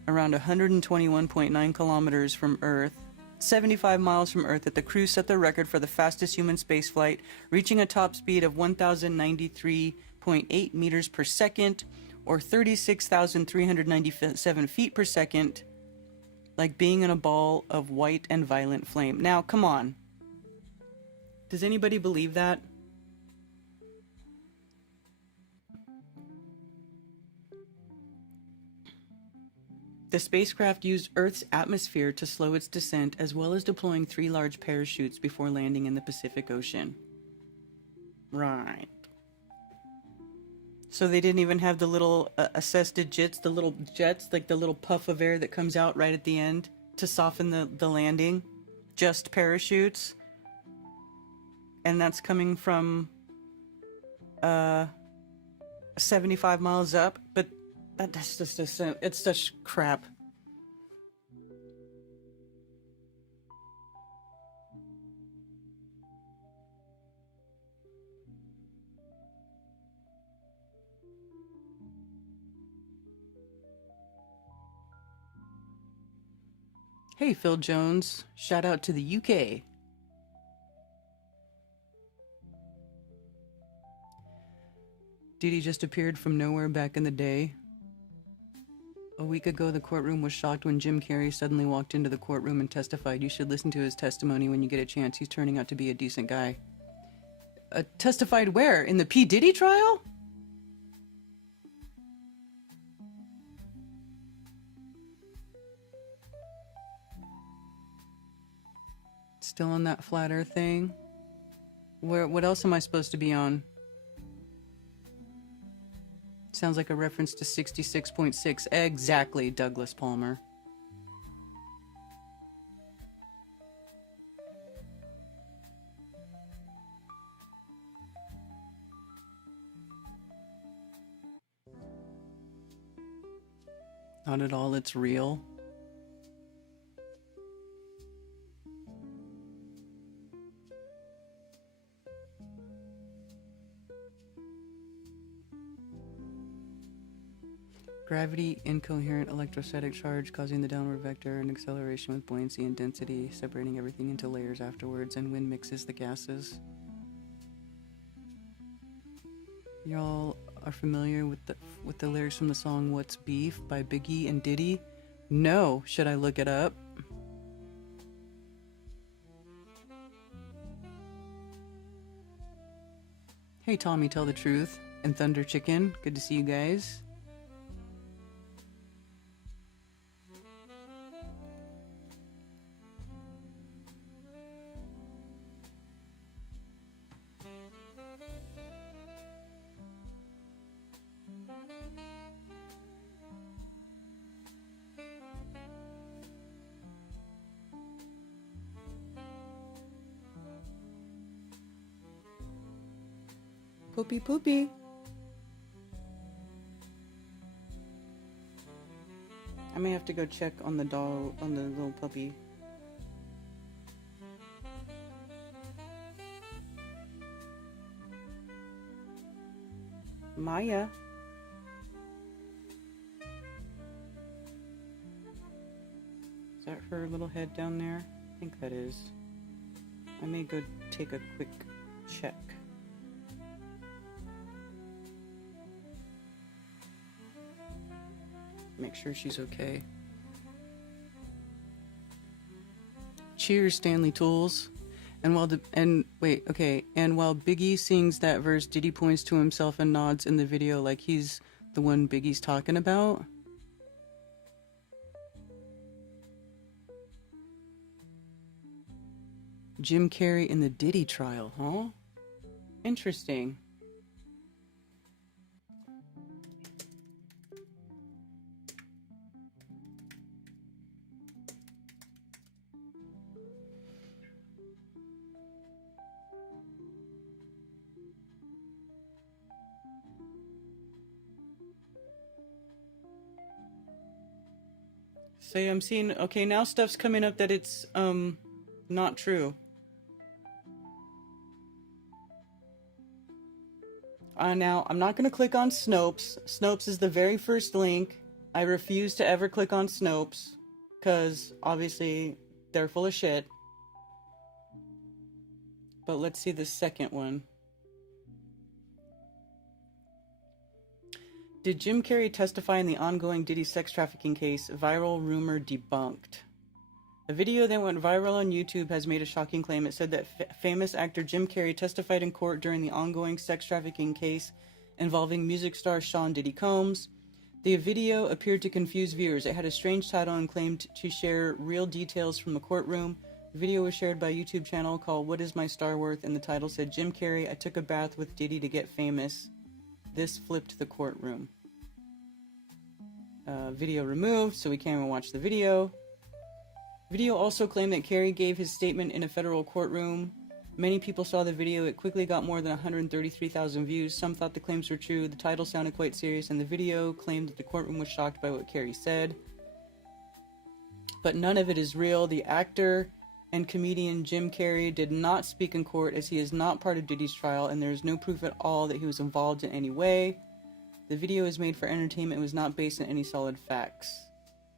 around 121.9 kilometers from Earth, 75 miles from Earth, that the crew set the record for the fastest human spaceflight, reaching a top speed of 1,093.8 meters per second, or 36,397 feet per second, like being in a ball of white and violent flame. Now, come on. Does anybody believe that? The spacecraft used Earth's atmosphere to slow its descent, as well as deploying 3 large parachutes before landing in the Pacific Ocean. Right. So they didn't even have the little assisted jets, the little jets, like the little puff of air that comes out right at the end to soften the landing. Just parachutes. And that's coming from 75 miles up, but that's just it's such crap. Hey, Phil Jones. Shout out to the UK. Diddy just appeared from nowhere back in the day. A week ago, the courtroom was shocked when Jim Carrey suddenly walked into the courtroom and testified. You should listen to his testimony when you get a chance. He's turning out to be a decent guy. Testified where? In the P. Diddy trial? Still on that flat earth thing? What else am I supposed to be on? Sounds like a reference to 66.6. Exactly, Douglas Palmer. Not at all, it's real. Gravity, incoherent electrostatic charge causing the downward vector and acceleration with buoyancy and density, separating everything into layers afterwards, and wind mixes the gases. Y'all are familiar with the lyrics from the song What's Beef by Biggie and Diddy? No. Should I look it up? Hey Tommy, Tell the Truth, and Thunder Chicken. Good to see you guys. Poopy poopy. I may have to go check on the doll, on the little puppy. Maya. Is that her little head down there? I think that is. I may go take a quick check. Make sure she's okay. Cheers, Stanley Tools. And while and while Biggie sings that verse, Diddy points to himself and nods in the video like he's the one Biggie's talking about. Jim Carrey in the Diddy trial, huh? Interesting. Say I'm seeing, okay, now stuff's coming up that it's not true. Now I'm not going to click on Snopes. Snopes is the very first link. I refuse to ever click on Snopes because obviously they're full of shit. But let's see the second one. Did Jim Carrey testify in the ongoing Diddy sex trafficking case? Viral rumor debunked. A video that went viral on YouTube has made a shocking claim. It said that famous actor Jim Carrey testified in court during the ongoing sex trafficking case involving music star Sean Diddy Combs. The video appeared to confuse viewers. It had a strange title and claimed to share real details from the courtroom. The video was shared by a YouTube channel called What Is My Star Worth, and the title said, Jim Carrey, I took a bath with Diddy to get famous. This flipped the courtroom. Video removed, so we can't even watch the video. Video also claimed that Carrey gave his statement in a federal courtroom. Many people saw the video. It quickly got more than 133,000 views. Some thought the claims were true. The title sounded quite serious, and the video claimed that the courtroom was shocked by what Carrey said. But none of it is real. The actor and comedian Jim Carrey did not speak in court as he is not part of Diddy's trial, and there is no proof at all that he was involved in any way. The video is made for entertainment and was not based on any solid facts.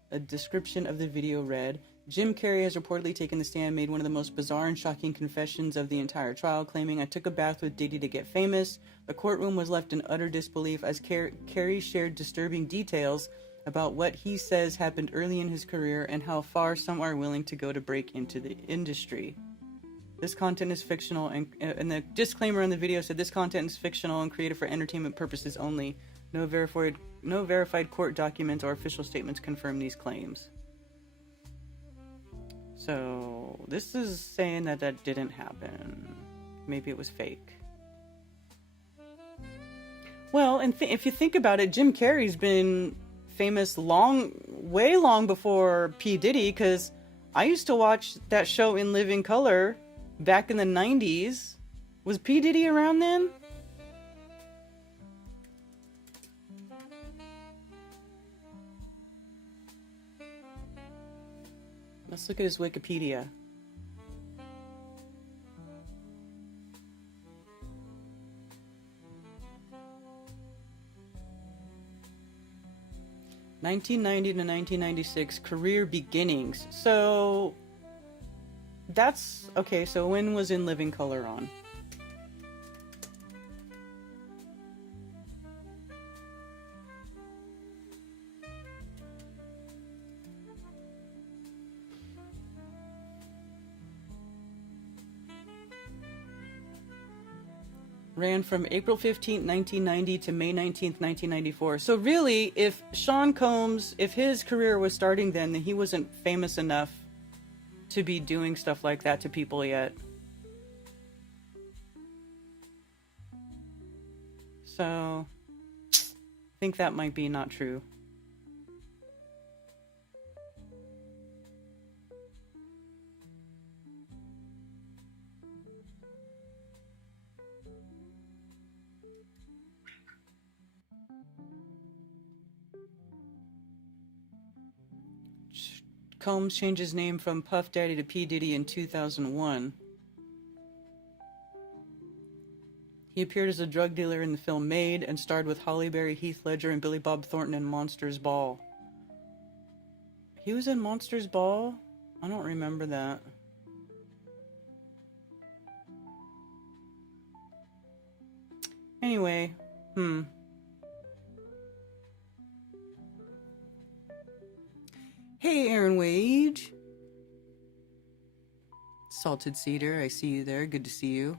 A description of the video read, Jim Carrey has reportedly taken the stand, made one of the most bizarre and shocking confessions of the entire trial, claiming, I took a bath with Diddy to get famous. The courtroom was left in utter disbelief as Carrey shared disturbing details about what he says happened early in his career and how far some are willing to go to break into the industry. This content is fictional, and the disclaimer on the video said this content is fictional and created for entertainment purposes only. No verified court documents or official statements confirm these claims. So this is saying that that didn't happen. Maybe it was fake. Well, and if you think about it, Jim Carrey's been famous way long before P. Diddy, because I used to watch that show In Living Color back in the 90s. Was P. Diddy around then? Let's look at his Wikipedia. (1990 to 1996) career beginnings. So that's okay. So when was In Living Color on? Ran from April 15, 1990 to May 19, 1994. So really, if Sean Combs, if his career was starting then he wasn't famous enough to be doing stuff like that to people yet. So, I think that might be not true. Combs changed his name from Puff Daddy to P. Diddy in 2001. He appeared as a drug dealer in the film Made and starred with Halle Berry, Heath Ledger, and Billy Bob Thornton in Monsters Ball. He was in Monsters Ball? I don't remember that. Anyway, Hey, Aaron Wage. Salted Cedar, I see you there. Good to see you.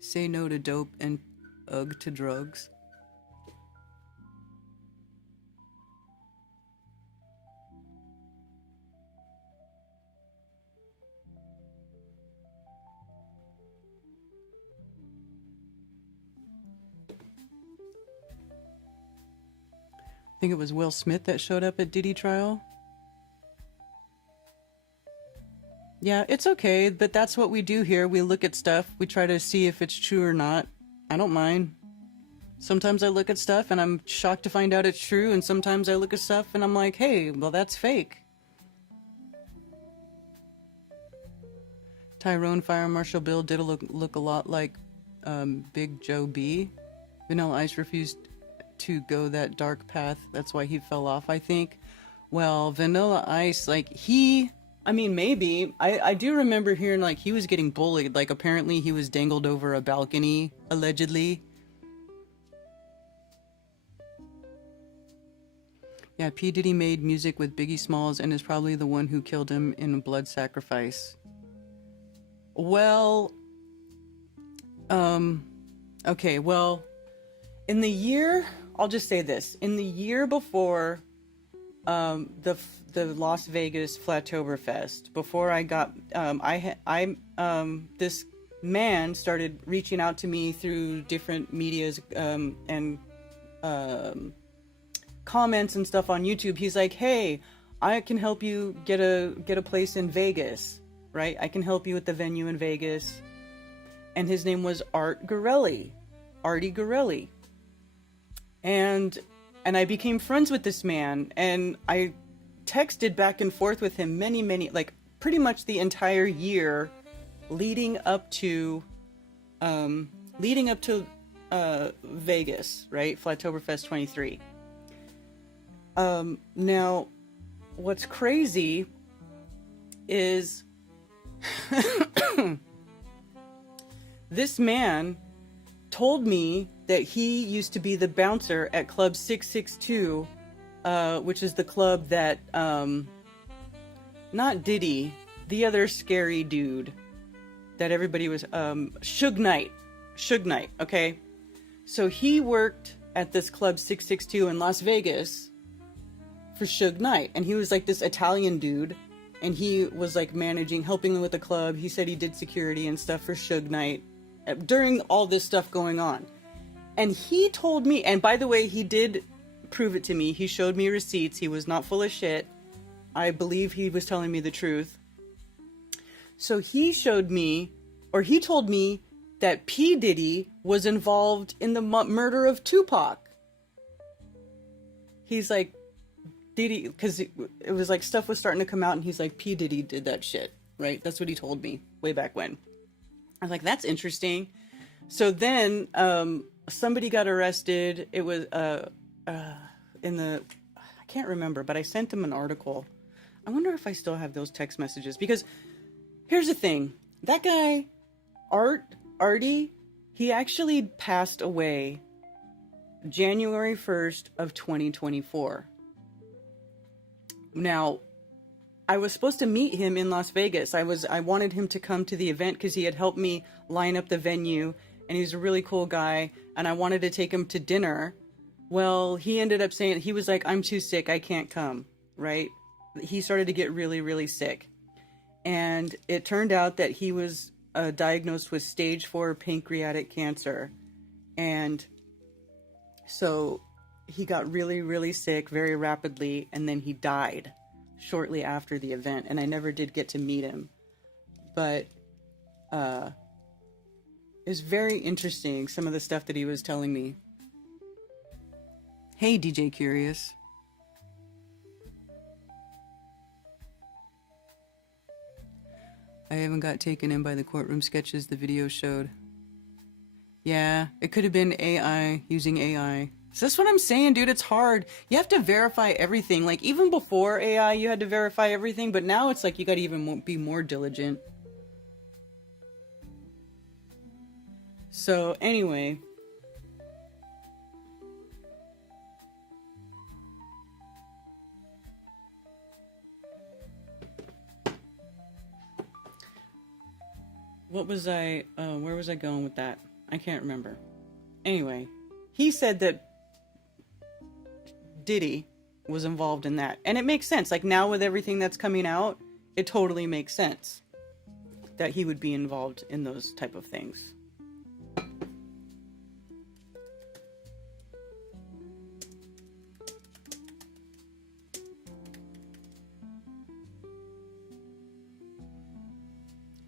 Say no to dope and ugh to drugs. I think it was Will Smith that showed up at Diddy trial. Yeah, it's okay, but that's what we do here. We look at stuff, we try to see if it's true or not. I don't mind. Sometimes I look at stuff and I'm shocked to find out it's true, and sometimes I look at stuff and I'm like, hey, well, that's fake. Tyrone Fire Marshal Bill did look a lot like Big Joe B. Vanilla Ice refused to go that dark path. That's why he fell off, I think. Well, Vanilla Ice, like, maybe. I do remember hearing, like, he was getting bullied. Like, apparently he was dangled over a balcony, allegedly. Yeah, P. Diddy made music with Biggie Smalls and is probably the one who killed him in a blood sacrifice. Well, okay, well, in the year, I'll just say this. In the year before the Las Vegas Flattoberfest, before I got, this man started reaching out to me through different medias and comments and stuff on YouTube. He's like, hey, I can help you get a place in Vegas, right? I can help you with the venue in Vegas. And his name was Artie Gorelli. And I became friends with this man, and I texted back and forth with him many, like pretty much the entire year leading up to Vegas, right? Flattoberfest 23. Now, what's crazy is this man told me that he used to be the bouncer at Club 662, which is the club that, not Diddy, the other scary dude that everybody was, Suge Knight, okay? So he worked at this Club 662 in Las Vegas for Suge Knight, and he was like this Italian dude, and he was like helping with the club. He said he did security and stuff for Suge Knight during all this stuff going on. And he told me, and by the way, he did prove it to me. He showed me receipts. He was not full of shit. I believe he was telling me the truth. So he showed me, or he told me that P. Diddy was involved in the murder of Tupac. He's like, Diddy, because it was like stuff was starting to come out, and he's like, P. Diddy did that shit, right? That's what he told me way back when. I was like, that's interesting. So then, somebody got arrested. It was I can't remember, but I sent him an article. I wonder if I still have those text messages, because here's the thing. That guy, Artie, he actually passed away January 1st of 2024. Now, I was supposed to meet him in Las Vegas. I wanted him to come to the event because he had helped me line up the venue, and he's a really cool guy, and I wanted to take him to dinner. Well, he ended up saying, he was like, I'm too sick, I can't come, right? He started to get really, really sick. And it turned out that he was diagnosed with stage 4 pancreatic cancer. And so he got really, really sick very rapidly, and then he died shortly after the event, and I never did get to meet him. But is very interesting, some of the stuff that he was telling me. Hey, DJ Curious. I haven't got taken in by the courtroom sketches the video showed. Yeah, it could have been AI, using AI. So that's what I'm saying, dude. It's hard. You have to verify everything. Like, even before AI, you had to verify everything, but now it's like you gotta even be more diligent. So, anyway. What was where was I going with that? I can't remember. Anyway, he said that Diddy was involved in that. And it makes sense. Like, now with everything that's coming out, it totally makes sense that he would be involved in those type of things.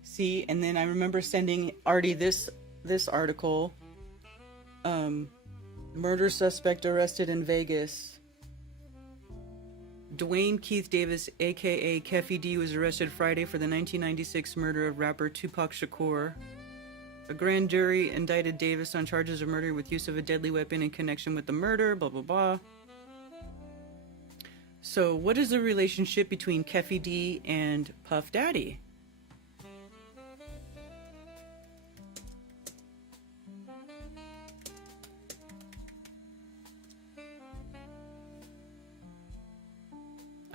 See, and then I remember sending Artie this article. Murder suspect arrested in Vegas. Dwayne Keith Davis, aka Keffy D, was arrested Friday for the 1996 murder of rapper Tupac Shakur. A grand jury indicted Davis on charges of murder with use of a deadly weapon in connection with the murder, blah blah blah. So, what is the relationship between Keffy D and Puff Daddy?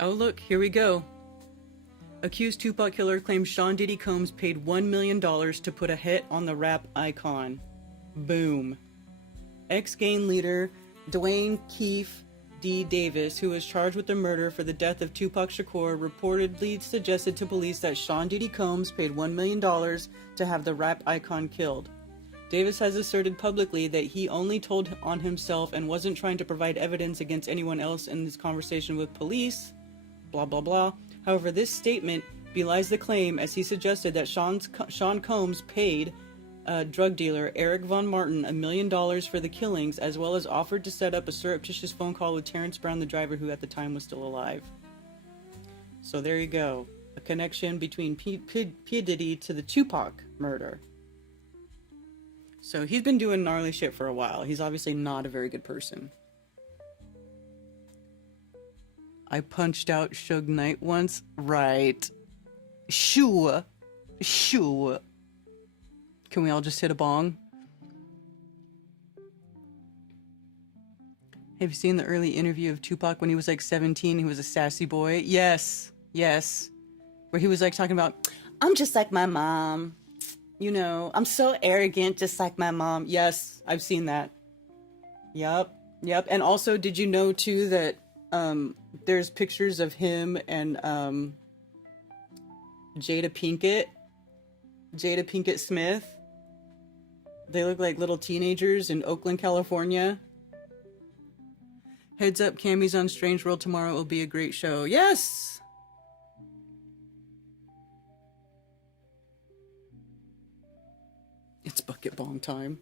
Oh look, here we go. Accused Tupac killer claims Sean Diddy Combs paid $1 million to put a hit on the rap icon. Boom. Ex-gang leader Dwayne Keith D. Davis, who was charged with the murder for the death of Tupac Shakur, reportedly suggested to police that Sean Diddy Combs paid $1 million to have the rap icon killed. Davis has asserted publicly that he only told on himself and wasn't trying to provide evidence against anyone else in this conversation with police. Blah, blah, blah. However, this statement belies the claim, as he suggested that Sean Combs paid drug dealer Eric Von Martin $1 million for the killings, as well as offered to set up a surreptitious phone call with Terrence Brown, the driver, who at the time was still alive. So there you go. A connection between P. Diddy to the Tupac murder. So he's been doing gnarly shit for a while. He's obviously not a very good person. I punched out Suge Knight once. Right. Sure. Can we all just hit a bong? Have you seen the early interview of Tupac when he was like 17? He was a sassy boy. Yes. Where he was like talking about, I'm just like my mom. You know, I'm so arrogant, just like my mom. Yes, I've seen that. Yep. And also, did you know too that there's pictures of him and Jada Pinkett Smith? They look like little teenagers in Oakland, California. Heads up, Cammy's on Strange World tomorrow. It will be a great show. Yes! It's bucket bong time.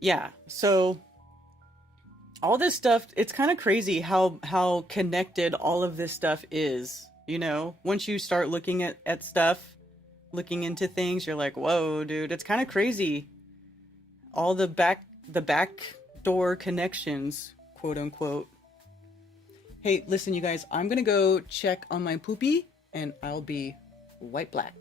Yeah, so all this stuff, it's kind of crazy how connected all of this stuff is, you know? Once you start looking at stuff, looking into things, you're like, whoa, dude, it's kind of crazy. All the backdoor connections, quote unquote. Hey, listen, you guys, I'm gonna go check on my poopy, and I'll be white black.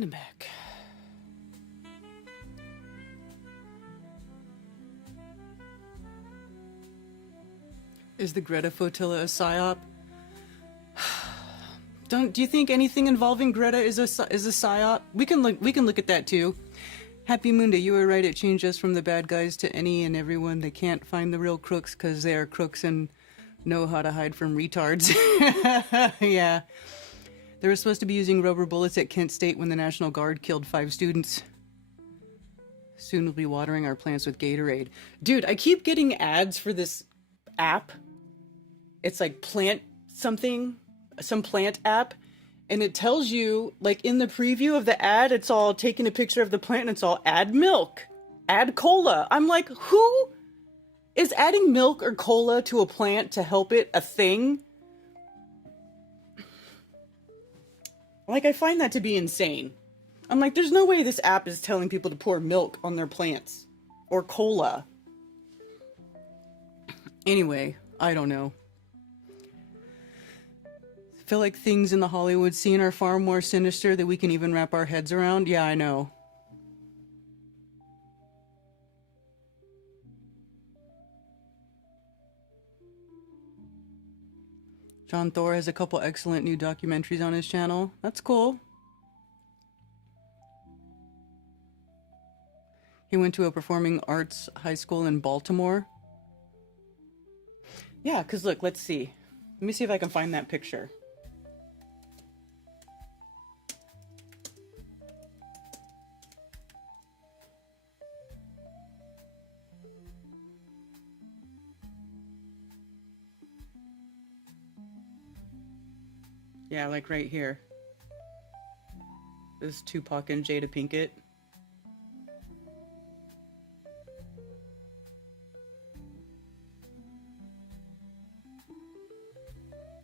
And I'm back. Is the Greta flotilla a psyop? Do you think anything involving Greta is a psyop? We can look at that too. Happy Moonday, you were right. It changed us from the bad guys to any and everyone. They can't find the real crooks because they are crooks and know how to hide from retards. Yeah. They were supposed to be using rubber bullets at Kent State when the National Guard killed 5 students. Soon we'll be watering our plants with Gatorade. Dude, I keep getting ads for this app. It's like plant something, some plant app. And it tells you, like in the preview of the ad, it's all taking a picture of the plant and it's all add milk, add cola. I'm like, who is adding milk or cola to a plant to help it a thing? Like, I find that to be insane. I'm like, there's no way this app is telling people to pour milk on their plants or cola. Anyway, I don't know. I feel like things in the Hollywood scene are far more sinister than we can even wrap our heads around. Yeah, I know. John Thor has a couple excellent new documentaries on his channel. That's cool. He went to a performing arts high school in Baltimore. Yeah, because look, let's see. Let me see if I can find that picture. Yeah, like right here. This is Tupac and Jada Pinkett.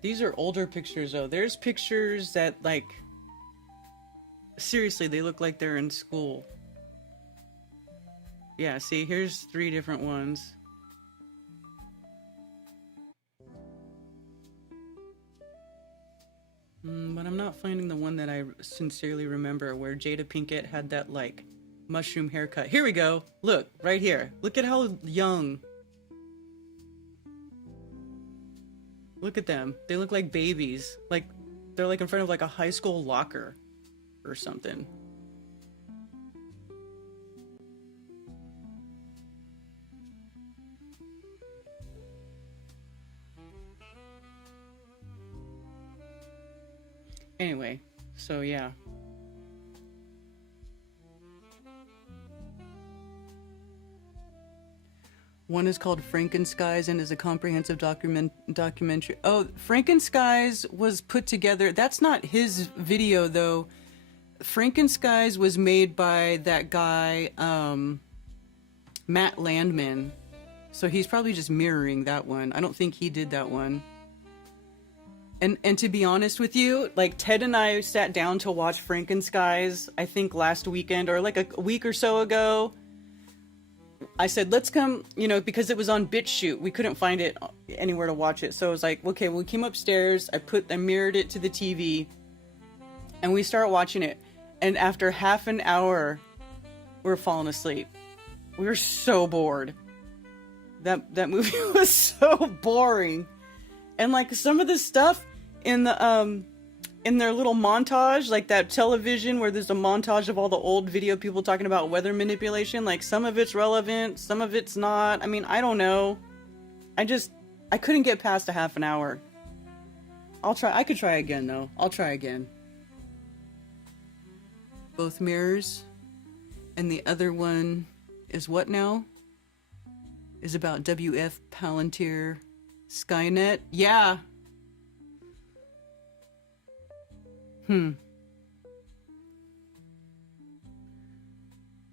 These are older pictures though. There's pictures that like, seriously, they look like they're in school. Yeah, see, here's 3 different ones. But I'm not finding the one that I sincerely remember where Jada Pinkett had that like mushroom haircut. Here we go. Look, right here. Look at how young. Look at them. They look like babies. Like they're like in front of like a high school locker or something. Anyway, so yeah. One is called Frankenskies and is a comprehensive documentary. Oh, Frankenskies was put together. That's not his video though. Frankenskies was made by that guy, Matt Landman. So he's probably just mirroring that one. I don't think he did that one. And to be honest with you, like Ted and I sat down to watch Frankenskies, I think last weekend or like a week or so ago. I said, let's come, you know, because it was on BitChute. We couldn't find it anywhere to watch it. So I was like, okay, well, we came upstairs. I mirrored it to the TV and we started watching it. And after half an hour, we were falling asleep. We were so bored. That movie was so boring. And like some of the stuff in the in their little montage, like that television where there's a montage of all the old video people talking about weather manipulation, like some of it's relevant, some of it's not. I mean, I don't know. I couldn't get past a half an hour. I could try again though. I'll try again. Both mirrors. And the other one is what now? Is about WF Palantir Skynet? Yeah.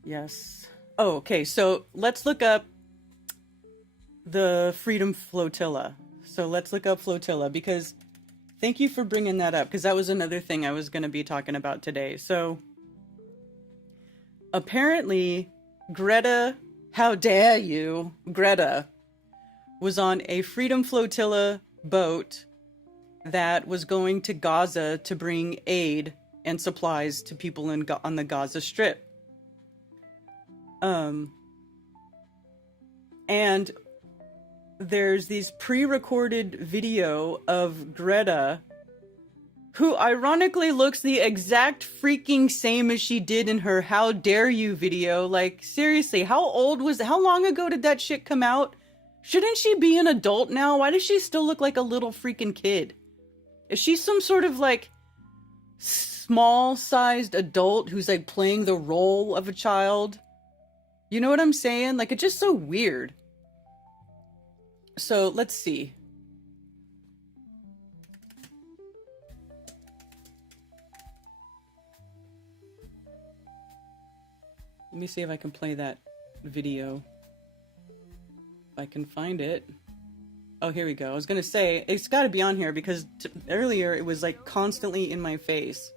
Yes. Oh, okay. So let's look up the Freedom Flotilla. So let's look up Flotilla because thank you for bringing that up because that was another thing I was going to be talking about today. So apparently Greta, how dare you, Greta, was on a Freedom Flotilla boat that was going to Gaza to bring aid and supplies to people on the Gaza Strip. And there's these pre-recorded video of Greta, who ironically looks the exact freaking same as she did in her How Dare You video. Like, seriously, how long ago did that shit come out? Shouldn't she be an adult now? Why does she still look like a little freaking kid? Is she some sort of, like, small-sized adult who's, like, playing the role of a child? You know what I'm saying? Like, it's just so weird. So, let's see. Let me see if I can play that video. If I can find it. Oh, here we go. I was gonna say, it's gotta be on here because earlier it was like constantly in my face.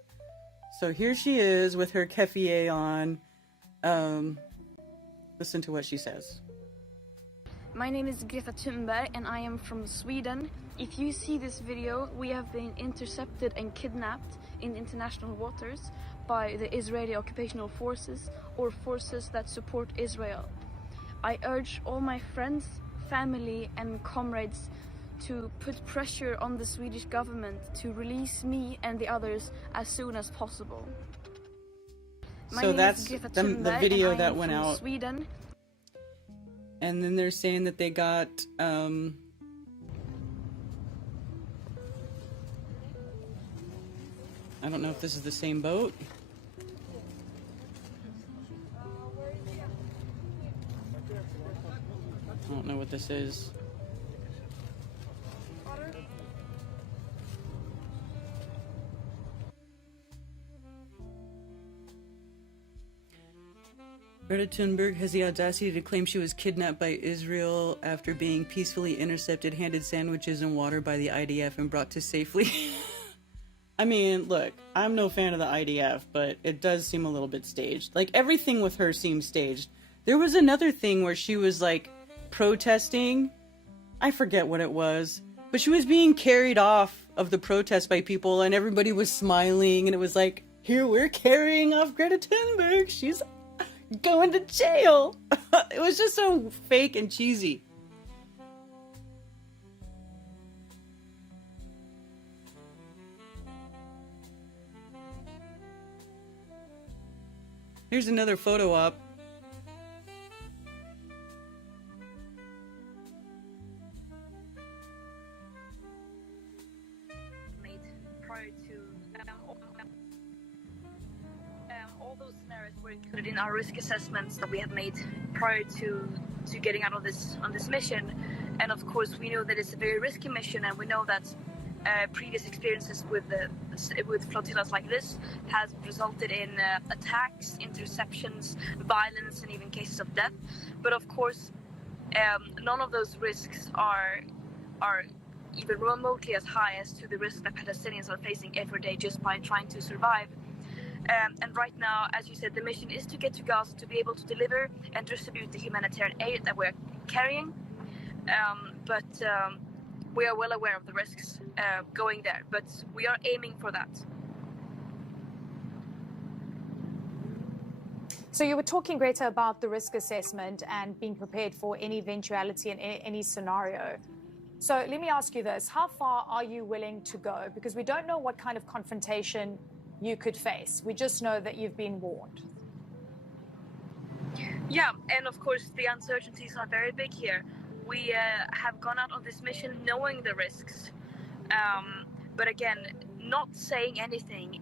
So here she is with her keffiyeh on. Listen to what she says. My name is Greta Thunberg and I am from Sweden. If you see this video, we have been intercepted and kidnapped in international waters by the Israeli occupational forces or forces that support Israel. I urge all my friends, family and comrades to put pressure on the Swedish government to release me and the others as soon as possible. So that's the video that went out. Sweden. And then they're saying that they got I don't know if this is the same boat. I don't know what this is. Greta Thunberg has the audacity to claim she was kidnapped by Israel after being peacefully intercepted, handed sandwiches and water by the IDF and brought to safely. I mean, look, I'm no fan of the IDF, but it does seem a little bit staged. Like, everything with her seems staged. There was another thing where she was, like, protesting. I forget what it was. But she was being carried off of the protest by people, and everybody was smiling, and it was like, here, we're carrying off Greta Thunberg. She's going to jail. It was just so fake and cheesy. Here's another photo op. Made prior to all those scenarios were included in our risk assessments that we have made prior to getting out on this mission. And of course, we know that it's a very risky mission, and we know that previous experiences with flotillas like this has resulted in attacks, interceptions, violence, and even cases of death. But of course, none of those risks are even remotely as high as to the risk that Palestinians are facing every day just by trying to survive. And right now, as you said, the mission is to get to Gaza to be able to deliver and distribute the humanitarian aid that we're carrying. But we are well aware of the risks going there, but we are aiming for that. So you were talking, Greta, about the risk assessment and being prepared for any eventuality in any scenario. So let me ask you this. How far are you willing to go? Because we don't know what kind of confrontation you could face. We just know that you've been warned. Yeah, and of course the uncertainties are very big here. We have gone out on this mission knowing the risks, but again, not saying anything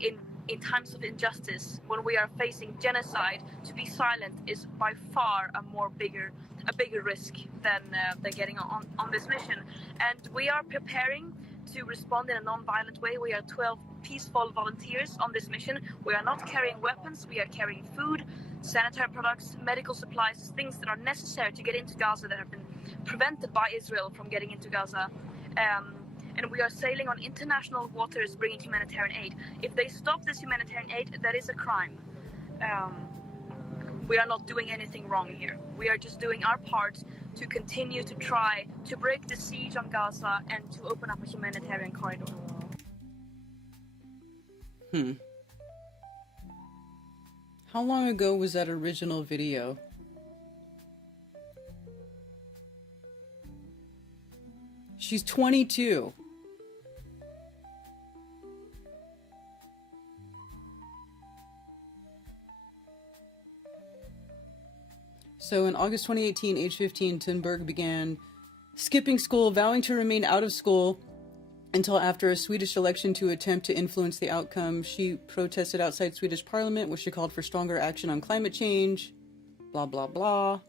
in times of injustice when we are facing genocide. To be silent is by far a bigger risk than getting on this mission. And we are preparing to respond in a non-violent way. We are 12 peaceful volunteers on this mission. We are not carrying weapons. We are carrying food, sanitary products, medical supplies, things that are necessary to get into Gaza that have been prevented by Israel from getting into Gaza. And we are sailing on international waters bringing humanitarian aid. If they stop this humanitarian aid, that is a crime. We are not doing anything wrong here. We are just doing our part to continue to try to break the siege on Gaza and to open up a humanitarian corridor. How long ago was that original video? She's 22. So in August 2018, age 15, Thunberg began skipping school, vowing to remain out of school until after a Swedish election to attempt to influence the outcome. She protested outside Swedish parliament, where she called for stronger action on climate change. Blah, blah, blah.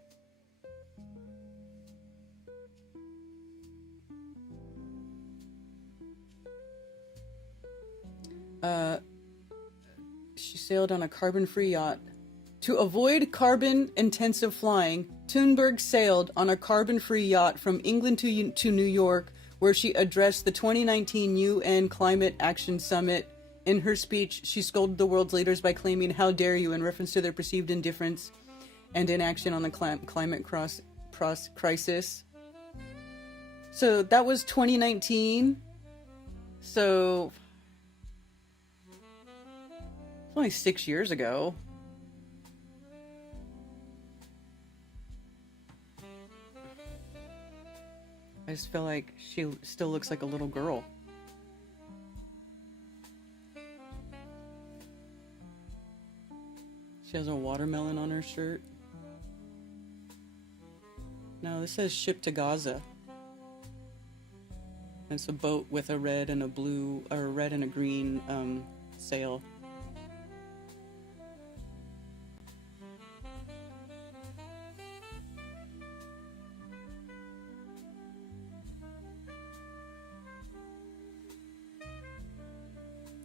She sailed on a carbon-free yacht. To avoid carbon-intensive flying, Thunberg sailed on a carbon-free yacht from England to New York, where she addressed the 2019 UN Climate Action Summit. In her speech, she scolded the world's leaders by claiming, "How dare you," in reference to their perceived indifference and inaction on the climate crisis. So that was 2019. So it's only 6 years ago. I just feel like she still looks like a little girl. She has a watermelon on her shirt. No, this says ship to Gaza. It's a boat with a red and a blue, or a red and a green sail.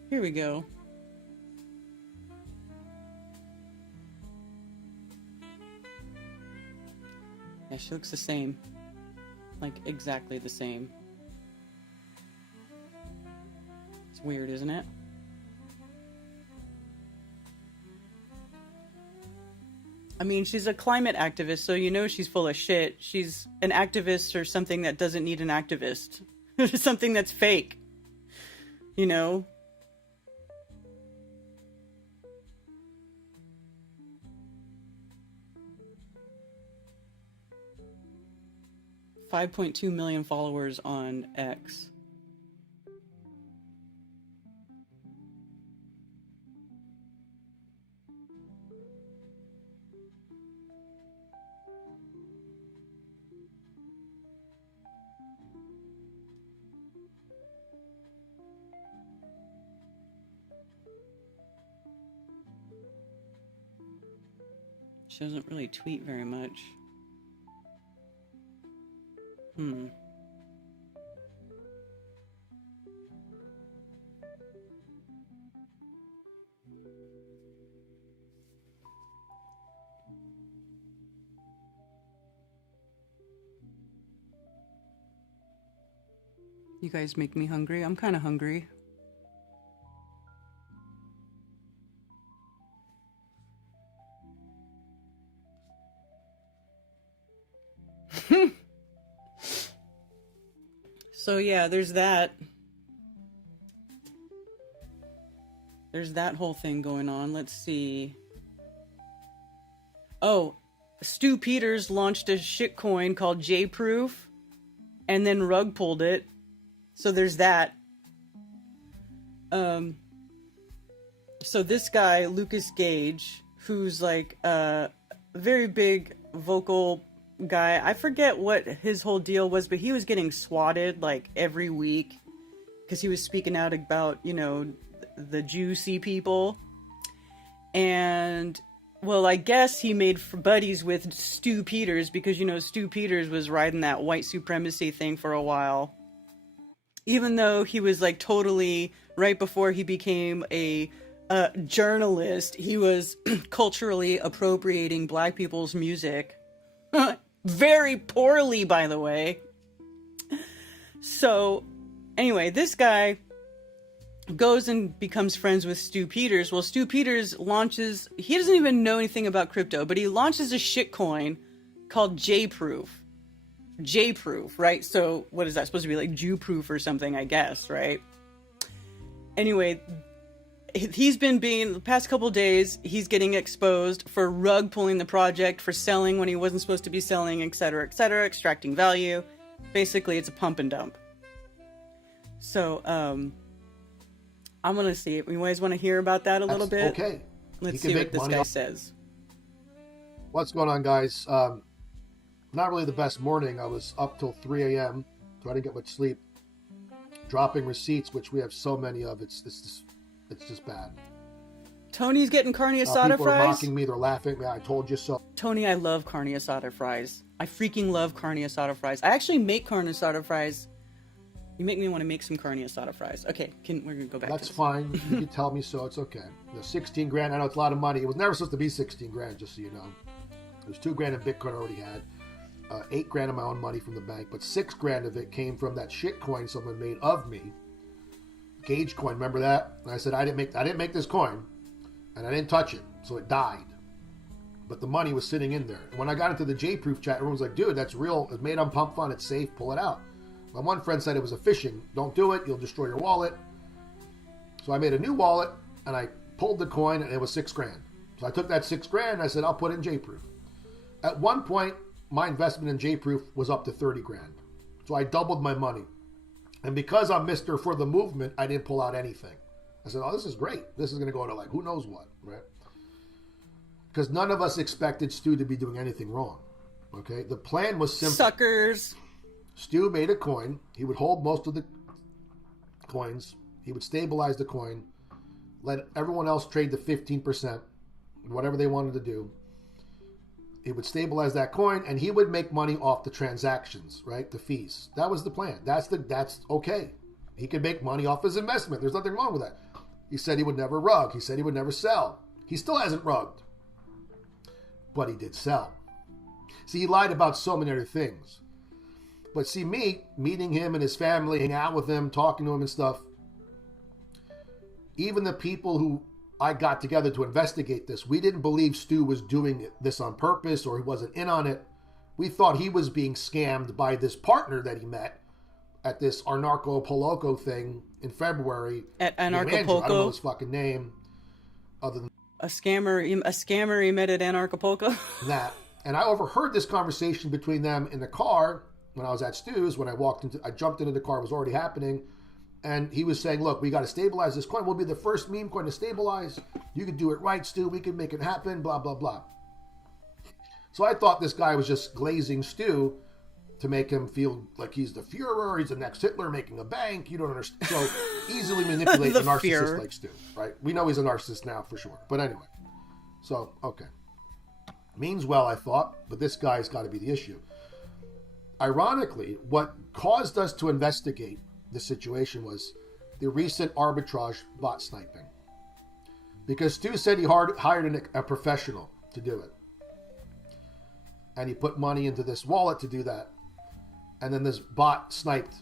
Here we go. Yeah, she looks the same. Like, exactly the same. It's weird, isn't it? I mean, she's a climate activist, so you know she's full of shit. She's an activist or something that doesn't need an activist. Something that's fake. You know? $5.2 million followers on X. She doesn't really tweet very much. You guys make me hungry. I'm kind of hungry. So yeah, there's that. There's that whole thing going on. Let's see. Oh, Stu Peters launched a shitcoin called J-Proof and then rug pulled it. So there's that. So this guy, Lucas Gage, who's like a very big vocal guy. I forget what his whole deal was, but he was getting swatted like every week because he was speaking out about, you know, the juicy people. And well, I guess he made buddies with Stu Peters because, you know, Stu Peters was riding that white supremacy thing for a while. Even though he was like totally, right before he became a journalist, he was culturally appropriating black people's music. Very poorly, by the way. So, anyway, this guy goes and becomes friends with Stu Peters. Well, Stu Peters launches, he doesn't even know anything about crypto, but he launches a shitcoin called J-Proof. J-Proof, right? So, what is that supposed to be, like Jew-proof or something, I guess, right? Anyway, he's been being, the past couple days, he's getting exposed for rug pulling the project, for selling when he wasn't supposed to be selling, etc., extracting value. Basically, it's a pump and dump. So, I'm going to see it. You guys want to hear about that a little bit? Okay. Let's see what this guy says. What's going on, guys? Not really the best morning. I was up till 3 a.m., so I didn't get much sleep. Dropping receipts, which we have so many of. It's just bad. Tony's getting carne asada people fries. Are mocking me. They're laughing at me. I told you so. Tony, I love carne asada fries. I freaking love carne asada fries. I actually make carne asada fries. You make me want to make some carne asada fries. Okay, we're gonna go back. That's fine. You can tell me so. It's okay. The 16 grand. I know it's a lot of money. It was never supposed to be 16 grand. Just so you know, there's 2 grand in Bitcoin I already had. 8 grand of my own money from the bank, but 6 grand of it came from that shit coin someone made of me. Gauge coin, remember that? And I said I didn't make this coin, and I didn't touch it, so it died. But the money was sitting in there. And when I got into the J-Proof chat, everyone was like, "Dude, that's real. It's made on Pump Fund. It's safe. Pull it out." My one friend said it was a phishing. Don't do it. You'll destroy your wallet. So I made a new wallet, and I pulled the coin, and it was 6 grand. So I took that 6 grand, and I said I'll put it in J-Proof. At one point, my investment in J-Proof was up to 30 grand. So I doubled my money. And because I'm Mr. for the movement, I didn't pull out anything. I said, oh, this is great. This is going to go to like who knows what, right? Because none of us expected Stu to be doing anything wrong. Okay? The plan was simple. Suckers. Stu made a coin. He would hold most of the coins. He would stabilize the coin. Let everyone else trade the 15%, whatever they wanted to do. He would stabilize that coin, and he would make money off the transactions, right? The fees. That was the plan. That's okay. He could make money off his investment. There's nothing wrong with that. He said he would never rug. He said he would never sell. He still hasn't rugged. But he did sell. See, he lied about so many other things. But see, me, meeting him and his family, hanging out with him, talking to him and stuff, even the people who I got together to investigate this, we didn't believe Stu was doing this on purpose or he wasn't in on it. We thought he was being scammed by this partner that he met at this Anarco Poloco thing in February. At Anarco I don't know Polo? his fucking name. Other than A scammer he met at Anarchapulco. that. And I overheard this conversation between them in the car when I was at Stu's. When I jumped into the car, it was already happening. And he was saying, look, we got to stabilize this coin. We'll be the first meme coin to stabilize. You can do it right, Stu. We can make it happen, blah, blah, blah. So I thought this guy was just glazing Stu to make him feel like he's the Führer. He's the next Hitler making a bank. You don't understand. So easily manipulate a narcissist Führer. like Stu, right? We know he's a narcissist now for sure. But anyway. So, okay. Means well, I thought, but this guy's got to be the issue. Ironically, what caused us to investigate the situation was the recent arbitrage bot sniping. Because Stu said he hired a professional to do it. And he put money into this wallet to do that. And then this bot sniped.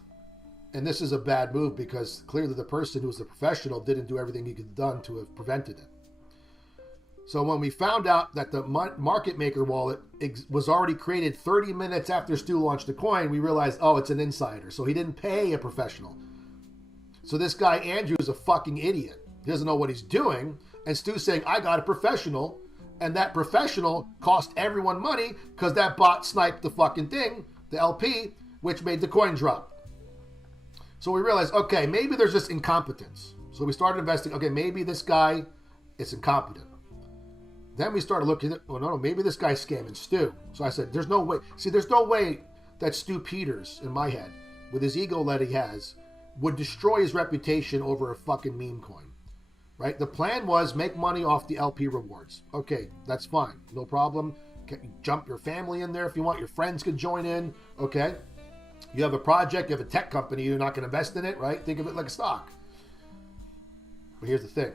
And this is a bad move because clearly the person who was the professional didn't do everything he could have done to have prevented it. So when we found out that the market maker wallet was already created 30 minutes after Stu launched the coin, we realized, oh, it's an insider. So he didn't pay a professional. So this guy, Andrew, is a fucking idiot. He doesn't know what he's doing. And Stu's saying, I got a professional. And that professional cost everyone money because that bot sniped the fucking thing, the LP, which made the coin drop. So we realized, okay, maybe there's just incompetence. So we started investigating, okay, maybe this guy is incompetent. Then we started looking at, well, no, maybe this guy's scamming Stu. So I said, there's no way. See, there's no way that Stu Peters, in my head, with his ego that he has, would destroy his reputation over a fucking meme coin. Right? The plan was make money off the LP rewards. Okay, that's fine. No problem. Jump your family in there if you want. Your friends can join in. Okay? You have a project, you have a tech company, you're not going to invest in it, right? Think of it like a stock. But here's the thing.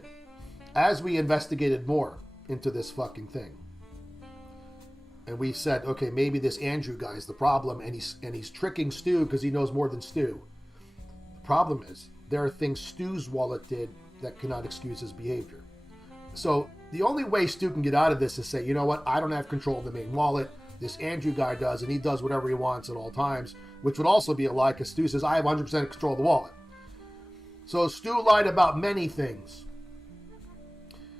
As we investigated more into this fucking thing, and we said, okay, maybe this Andrew guy is the problem, and he's tricking Stu because he knows more than Stu. The problem is there are things Stu's wallet did that cannot excuse his behavior. So the only way Stu can get out of this is say, you know what, I don't have control of the main wallet. This Andrew guy does, and he does whatever he wants at all times, which would also be a lie because Stu says, I have 100% control of the wallet. So Stu lied about many things.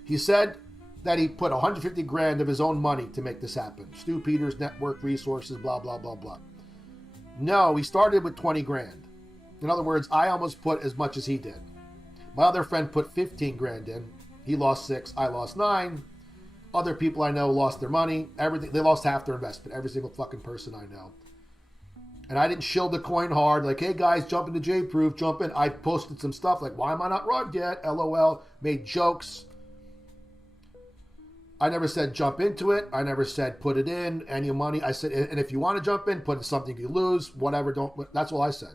He said that he put 150 grand of his own money to make this happen. Stu Peters, network, resources, blah, blah, blah, blah. No, he started with 20 grand. In other words, I almost put as much as he did. My other friend put 15 grand in. He lost 6, I lost 9. Other people I know lost their money. Everything. They lost half their investment. Every single fucking person I know. And I didn't shield the coin hard. Like, hey guys, jump into J-Proof, jump in. I posted some stuff like, why am I not rugged yet? LOL. Made jokes. I never said jump into it. I never said put it in, any money. I said, and if you want to jump in, put in something you lose, whatever. Don't. That's all I said.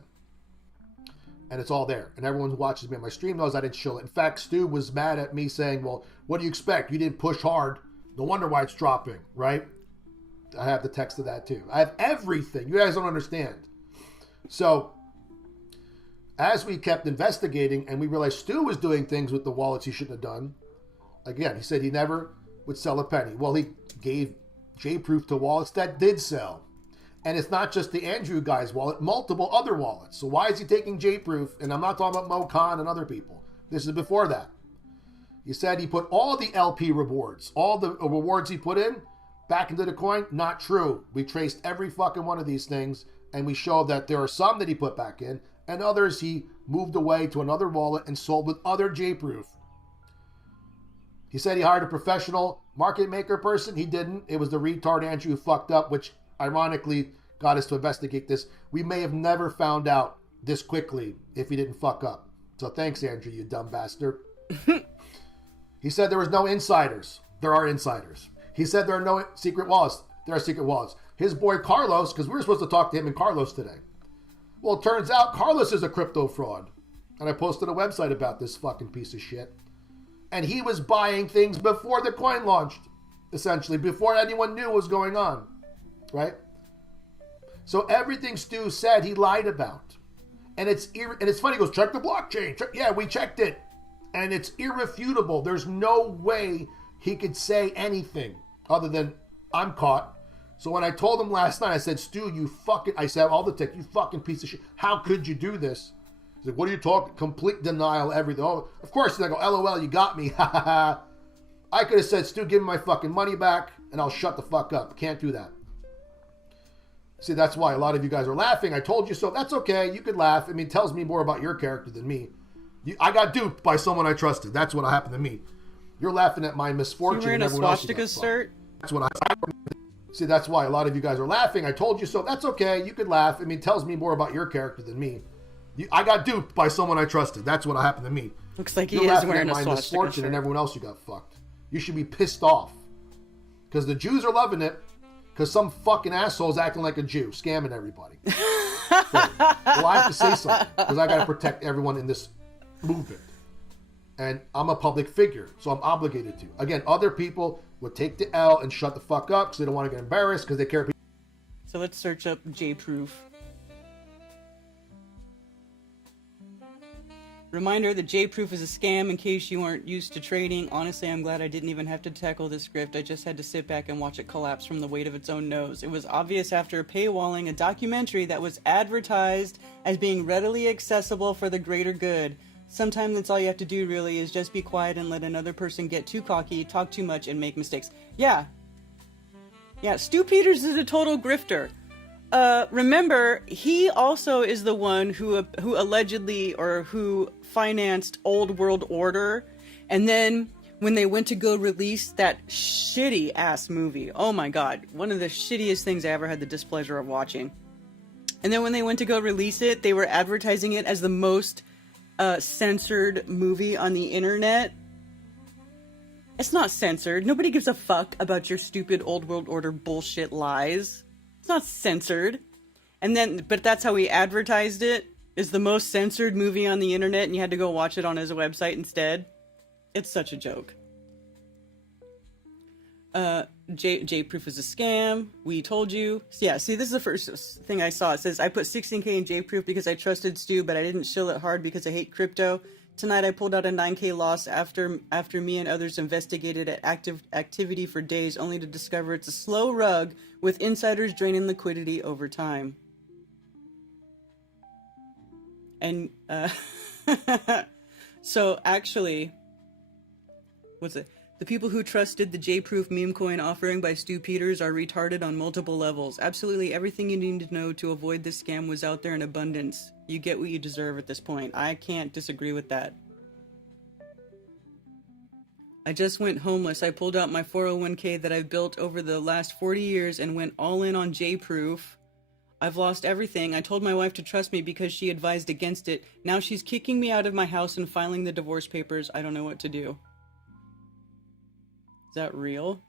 And it's all there. And everyone who watches me on my stream knows I didn't shill it. In fact, Stu was mad at me saying, well, what do you expect? You didn't push hard. No wonder why it's dropping, right? I have the text of that too. I have everything. You guys don't understand. So, as we kept investigating and we realized Stu was doing things with the wallets he shouldn't have done. Again, he said he never would sell a penny. Well, he gave J-Proof to wallets that did sell. And it's not just the Andrew guy's wallet, multiple other wallets. So why is he taking J-Proof? And I'm not talking about Mo Khan and other people. This is before that. He said he put all the LP rewards, all the rewards he put in, back into the coin. Not true. We traced every fucking one of these things, and we showed that there are some that he put back in, and others he moved away to another wallet and sold with other J-Proof. He said he hired a professional market maker person. He didn't. It was the retard Andrew who fucked up, which ironically got us to investigate this. We may have never found out this quickly if he didn't fuck up. So thanks, Andrew, you dumb bastard. He said there was no insiders. There are insiders. He said there are no secret wallets. There are secret wallets. His boy Carlos, because we were supposed to talk to him and Carlos today. Well, it turns out Carlos is a crypto fraud. And I posted a website about this fucking piece of shit. And he was buying things before the coin launched, essentially, before anyone knew what was going on. Right? So everything Stu said, he lied about. And it's funny, he goes, check the blockchain. Yeah, we checked it. And it's irrefutable. There's no way he could say anything other than, I'm caught. So when I told him last night, I said, Stu, I said all the tech, you fucking piece of shit. How could you do this? He's like, what are you talking? Complete denial, everything. Oh, of course. And I go, LOL, you got me. I could have said, Stu, give me my fucking money back and I'll shut the fuck up. Can't do that. See, that's why a lot of you guys are laughing. I told you so. That's okay. You could laugh. I mean, it tells me more about your character than me. I got duped by someone I trusted. That's what happened to me. You're laughing at my misfortune. You wearing a swastika shirt? That's what I see. That's why a lot of you guys are laughing. I told you so. That's okay. You could laugh. I mean, it tells me more about your character than me. I got duped by someone I trusted. That's what happened to me. Looks like he is wearing a swastika misfortune shirt. And everyone else you got fucked. You should be pissed off because the Jews are loving it. Because some fucking asshole's acting like a Jew, scamming everybody. Well, I have to say something because I got to protect everyone in this movement. And I'm a public figure, so I'm obligated to. Again, other people would take the L and shut the fuck up because they don't want to get embarrassed because they care. So let's search up J-Proof. Reminder that J-Proof is a scam in case you aren't used to trading. Honestly, I'm glad I didn't even have to tackle this script. I just had to sit back and watch it collapse from the weight of its own nose. It was obvious after paywalling a documentary that was advertised as being readily accessible for the greater good. Sometimes that's all you have to do really is just be quiet and let another person get too cocky, talk too much, and make mistakes. Yeah, Stu Peters is a total grifter. Remember, he also is the one who allegedly or who financed Old World Order, and then when they went to go release that shitty ass movie, oh my god, one of the shittiest things I ever had the displeasure of watching. And then when they went to go release it, they were advertising it as the most censored movie on the internet. It's not censored. Nobody gives a fuck about your stupid Old World Order bullshit lies. It's not censored. But that's how he advertised it, is the most censored movie on the internet, and you had to go watch it on his website instead. It's such a joke. J-Proof is a scam. We told you. Yeah, see, this is the first thing I saw. It says, I put 16K in J-Proof because I trusted Stu, but I didn't shill it hard because I hate crypto. Tonight I pulled out a 9K loss after me and others investigated activity for days, only to discover it's a slow rug with insiders draining liquidity over time. And so actually, what's it? The people who trusted the J-proof meme coin offering by Stu Peters are retarded on multiple levels. Absolutely everything you need to know to avoid this scam was out there in abundance. You get what you deserve at this point. I can't disagree with that. I just went homeless. I pulled out my 401k that I've built over the last 40 years and went all in on J-proof. I've lost everything. I told my wife to trust me because she advised against it. Now she's kicking me out of my house and filing the divorce papers. I don't know what to do. Is that real?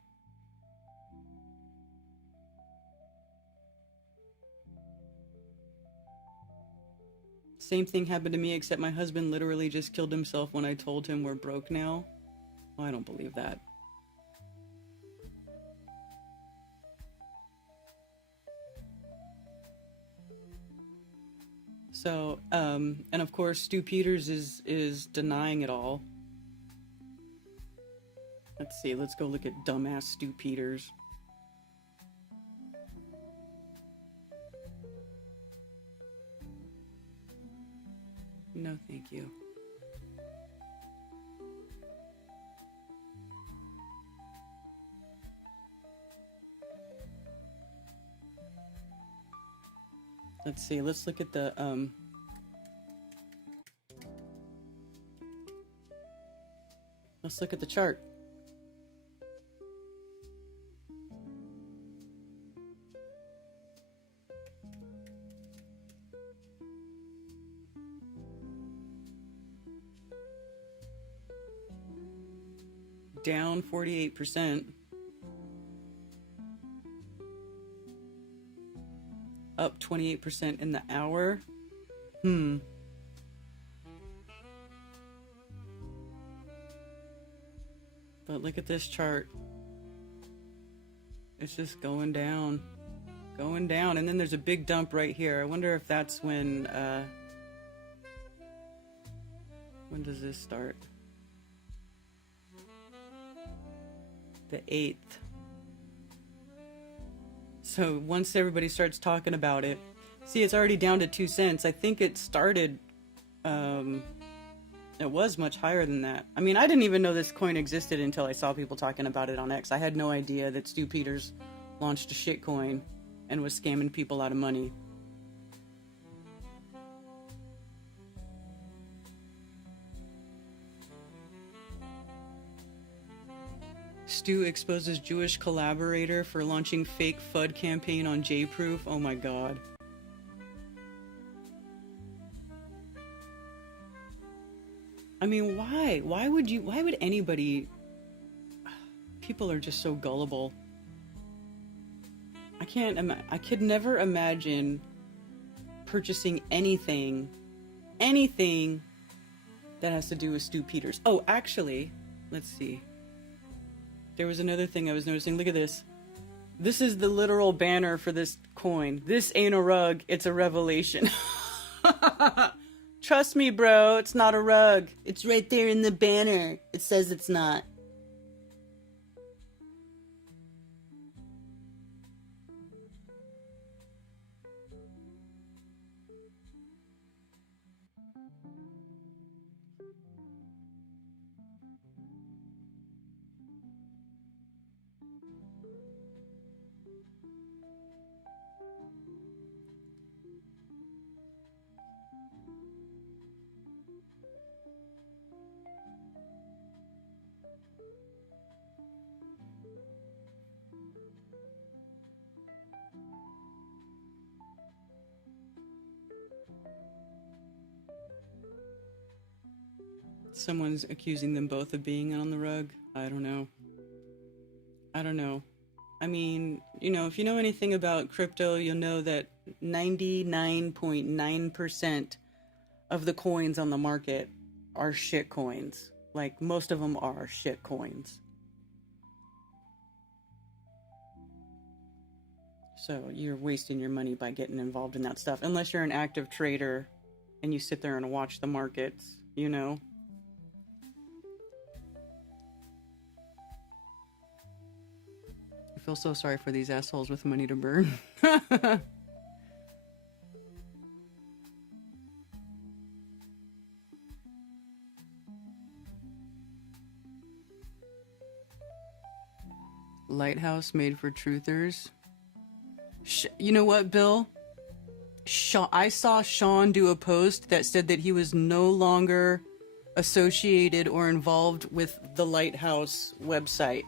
Same thing happened to me, except my husband literally just killed himself when I told him we're broke now. Well, I don't believe that. So, and of course, Stu Peters is denying it all. Let's see, let's go look at dumbass Stu Peters. No, thank you. Let's see, let's look at the, let's look at the chart. Down 48%. Up 28% in the hour. But look at this chart. It's just going down. Going down. And then there's a big dump right here. I wonder if that's when does this start? The 8th. So once everybody starts talking about it, see, it's already down to 2 cents. I think it started, it was much higher than that. I mean, I didn't even know this coin existed until I saw people talking about it on X. I had no idea that Stu Peters launched a shit coin and was scamming people out of money. Stu exposes Jewish collaborator for launching fake FUD campaign on J-proof. Oh my god. I mean, why? Why would anybody... People are just so gullible. I could never imagine purchasing anything that has to do with Stu Peters. Oh, actually, let's see. There was another thing I was noticing. Look at this. This is the literal banner for this coin. This ain't a rug, it's a revelation. Trust me, bro, it's not a rug. It's right there in the banner. It says it's not. Someone's accusing them both of being on the rug. I don't know. I mean, you know, if you know anything about crypto, you'll know that 99.9% of the coins on the market are shit coins. Like, most of them are shit coins. So you're wasting your money by getting involved in that stuff. Unless you're an active trader and you sit there and watch the markets, you know. I feel so sorry for these assholes with money to burn. Lighthouse made for truthers. You know what, Bill? I saw Sean do a post that said that he was no longer associated or involved with the Lighthouse website.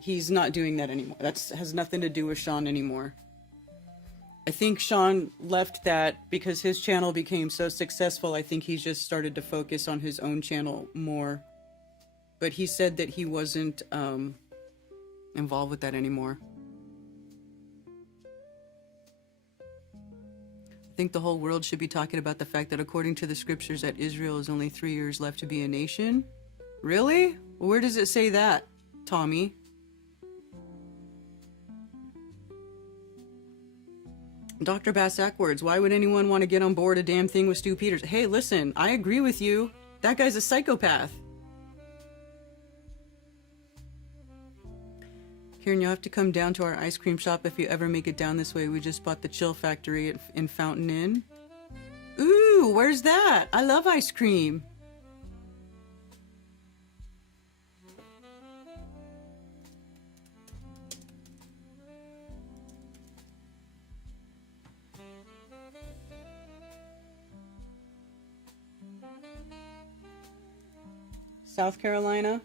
He's not doing that anymore. That has nothing to do with Sean anymore. I think Sean left that because his channel became so successful. I think he just started to focus on his own channel more. But he said that he wasn't involved with that anymore. I think the whole world should be talking about the fact that according to the scriptures that Israel is only 3 years left to be a nation. Really? Where does it say that, Tommy? Dr. Bass Ackwards, why would anyone want to get on board a damn thing with Stu Peters? Hey, listen, I agree with you. That guy's a psychopath. Kieran, you'll have to come down to our ice cream shop if you ever make it down this way. We just bought the Chill Factory in Fountain Inn. Ooh, where's that? I love ice cream. South Carolina.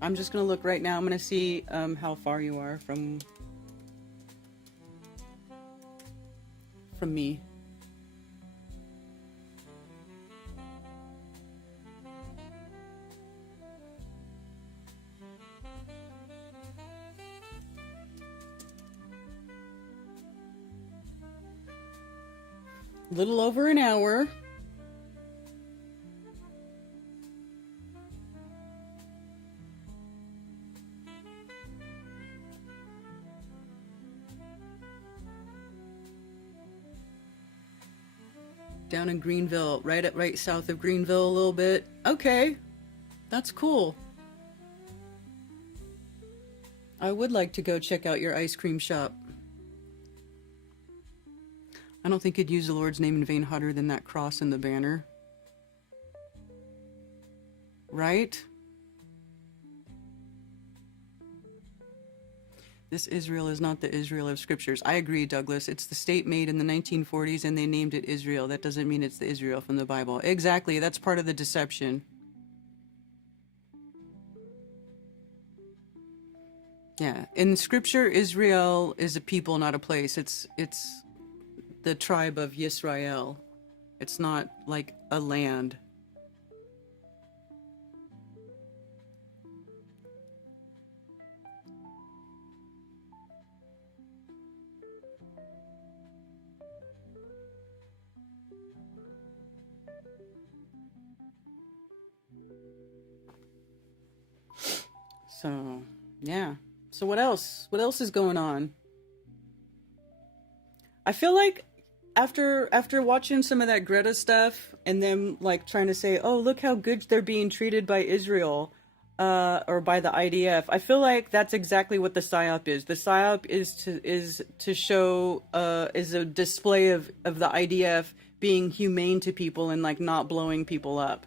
I'm just gonna look right now. I'm gonna see how far you are from me. Little over an hour. Down in Greenville, right south of Greenville a little bit. Okay, that's cool. I would like to go check out your ice cream shop. I don't think you'd use the Lord's name in vain hotter than that cross in the banner. Right? This Israel is not the Israel of scriptures. I agree, Douglas. It's the state made in the 1940s and they named it Israel. That doesn't mean it's the Israel from the Bible. Exactly. That's part of the deception. Yeah. In scripture, Israel is a people, not a place. It's the tribe of Yisrael. It's not like a land. So, yeah. So what else? What else is going on? I feel like after watching some of that Greta stuff and them like trying to say, oh, look how good they're being treated by Israel or by the IDF, I feel like that's exactly what the PSYOP is. The PSYOP is to show is a display of the IDF being humane to people and like not blowing people up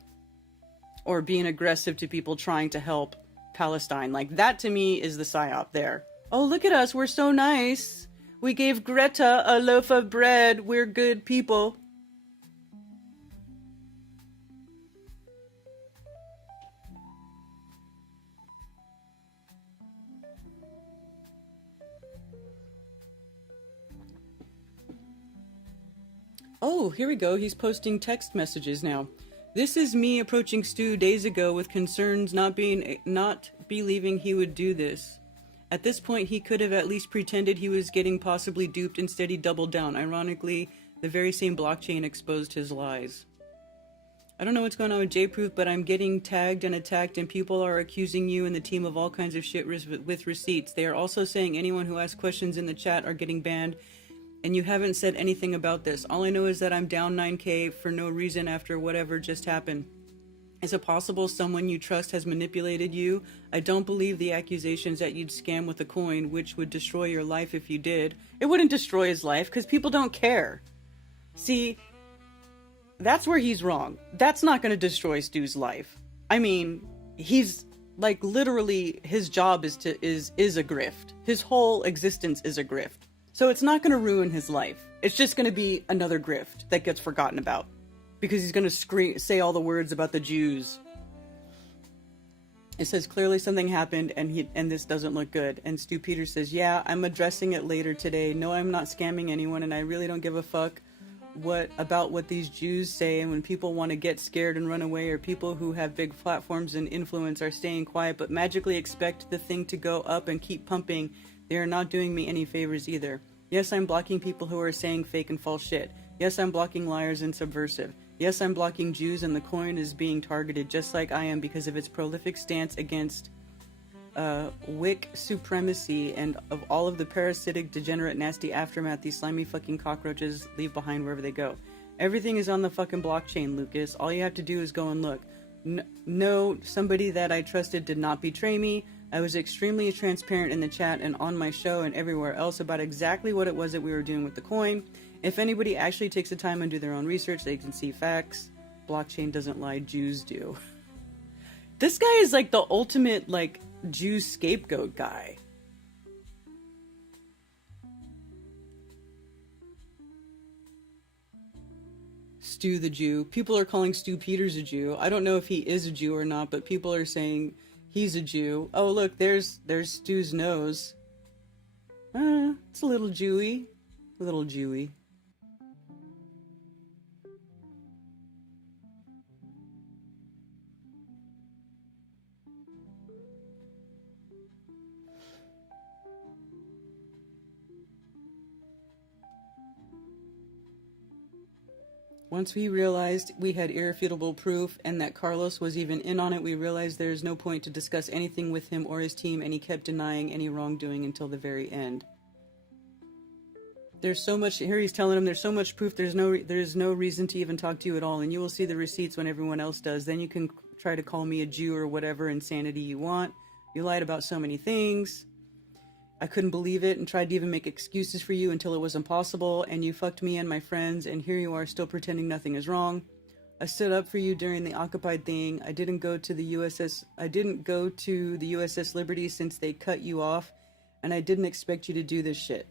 or being aggressive to people trying to help Palestine. Like that to me is the PSYOP there. Oh, look at us, we're so nice. We gave Greta a loaf of bread. We're good people. Oh, here we go. He's posting text messages now. This is me approaching Stu days ago with concerns not believing he would do this. At this point, he could have at least pretended he was getting possibly duped. Instead, he doubled down. Ironically, the very same blockchain exposed his lies. I don't know what's going on with JProof, but I'm getting tagged and attacked, and people are accusing you and the team of all kinds of shit with receipts. They are also saying anyone who asks questions in the chat are getting banned, and you haven't said anything about this. All I know is that I'm down 9K for no reason after whatever just happened. Is it possible someone you trust has manipulated you? I don't believe the accusations that you'd scam with a coin, which would destroy your life if you did. It wouldn't destroy his life, because people don't care. See, that's where he's wrong. That's not going to destroy Stu's life. I mean, he's like literally his job is a grift. His whole existence is a grift. So it's not going to ruin his life. It's just going to be another grift that gets forgotten about because he's going to say all the words about the Jews. It says clearly something happened and this doesn't look good. And Stu Peters says, yeah, I'm addressing it later today. No, I'm not scamming anyone, and I really don't give a fuck about what these Jews say. And when people want to get scared and run away, or people who have big platforms and influence are staying quiet but magically expect the thing to go up and keep pumping, they are not doing me any favors either. Yes, I'm blocking people who are saying fake and false shit. Yes, I'm blocking liars and subversive. Yes, I'm blocking Jews, and the coin is being targeted just like I am because of its prolific stance against wick supremacy and of all of the parasitic, degenerate, nasty aftermath these slimy fucking cockroaches leave behind wherever they go. Everything is on the fucking blockchain, Lucas. All you have to do is go and look. No, somebody that I trusted did not betray me. I was extremely transparent in the chat and on my show and everywhere else about exactly what it was that we were doing with the coin. If anybody actually takes the time and do their own research, they can see facts. Blockchain doesn't lie, Jews do. This guy is like the ultimate, like, Jew scapegoat guy. Stu the Jew. People are calling Stu Peters a Jew. I don't know if he is a Jew or not, but people are saying he's a Jew. Oh, look, there's Stu's nose. It's a little Jewy. A little Jewy. Once we realized we had irrefutable proof and that Carlos was even in on it, we realized there is no point to discuss anything with him or his team, and he kept denying any wrongdoing until the very end. There's so much, here he's telling him there's so much proof, there's no reason to even talk to you at all, and you will see the receipts when everyone else does. Then you can try to call me a Jew or whatever insanity you want. You lied about so many things. I couldn't believe it and tried to even make excuses for you until it was impossible, and you fucked me and my friends, and here you are still pretending nothing is wrong. I stood up for you during the occupied thing. I didn't go to the USS Liberty since they cut you off, and I didn't expect you to do this shit.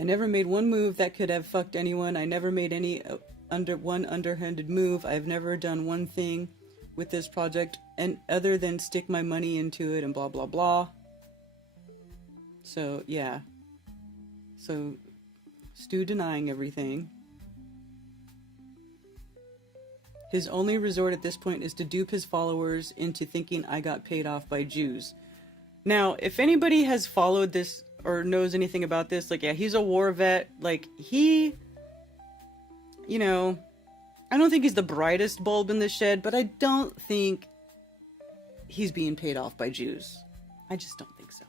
I never made one move that could have fucked anyone. I never made any underhanded move. I've never done one thing with this project and other than stick my money into it and blah blah blah. So yeah, so Stu denying everything. His only resort at this point is to dupe his followers into thinking I got paid off by Jews. Now, if anybody has followed this or knows anything about this, like, yeah, he's a war vet. Like, he, you know, I don't think he's the brightest bulb in the shed, but I don't think he's being paid off by Jews. I just don't think so.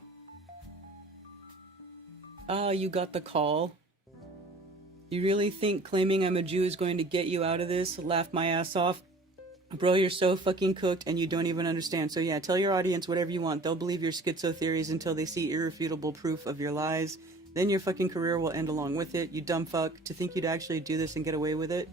Ah, you got the call. You really think claiming I'm a Jew is going to get you out of this? Laugh my ass off. Bro, you're so fucking cooked and you don't even understand. So yeah, tell your audience whatever you want. They'll believe your schizo theories until they see irrefutable proof of your lies. Then your fucking career will end along with it. You dumb fuck. To think you'd actually do this and get away with it?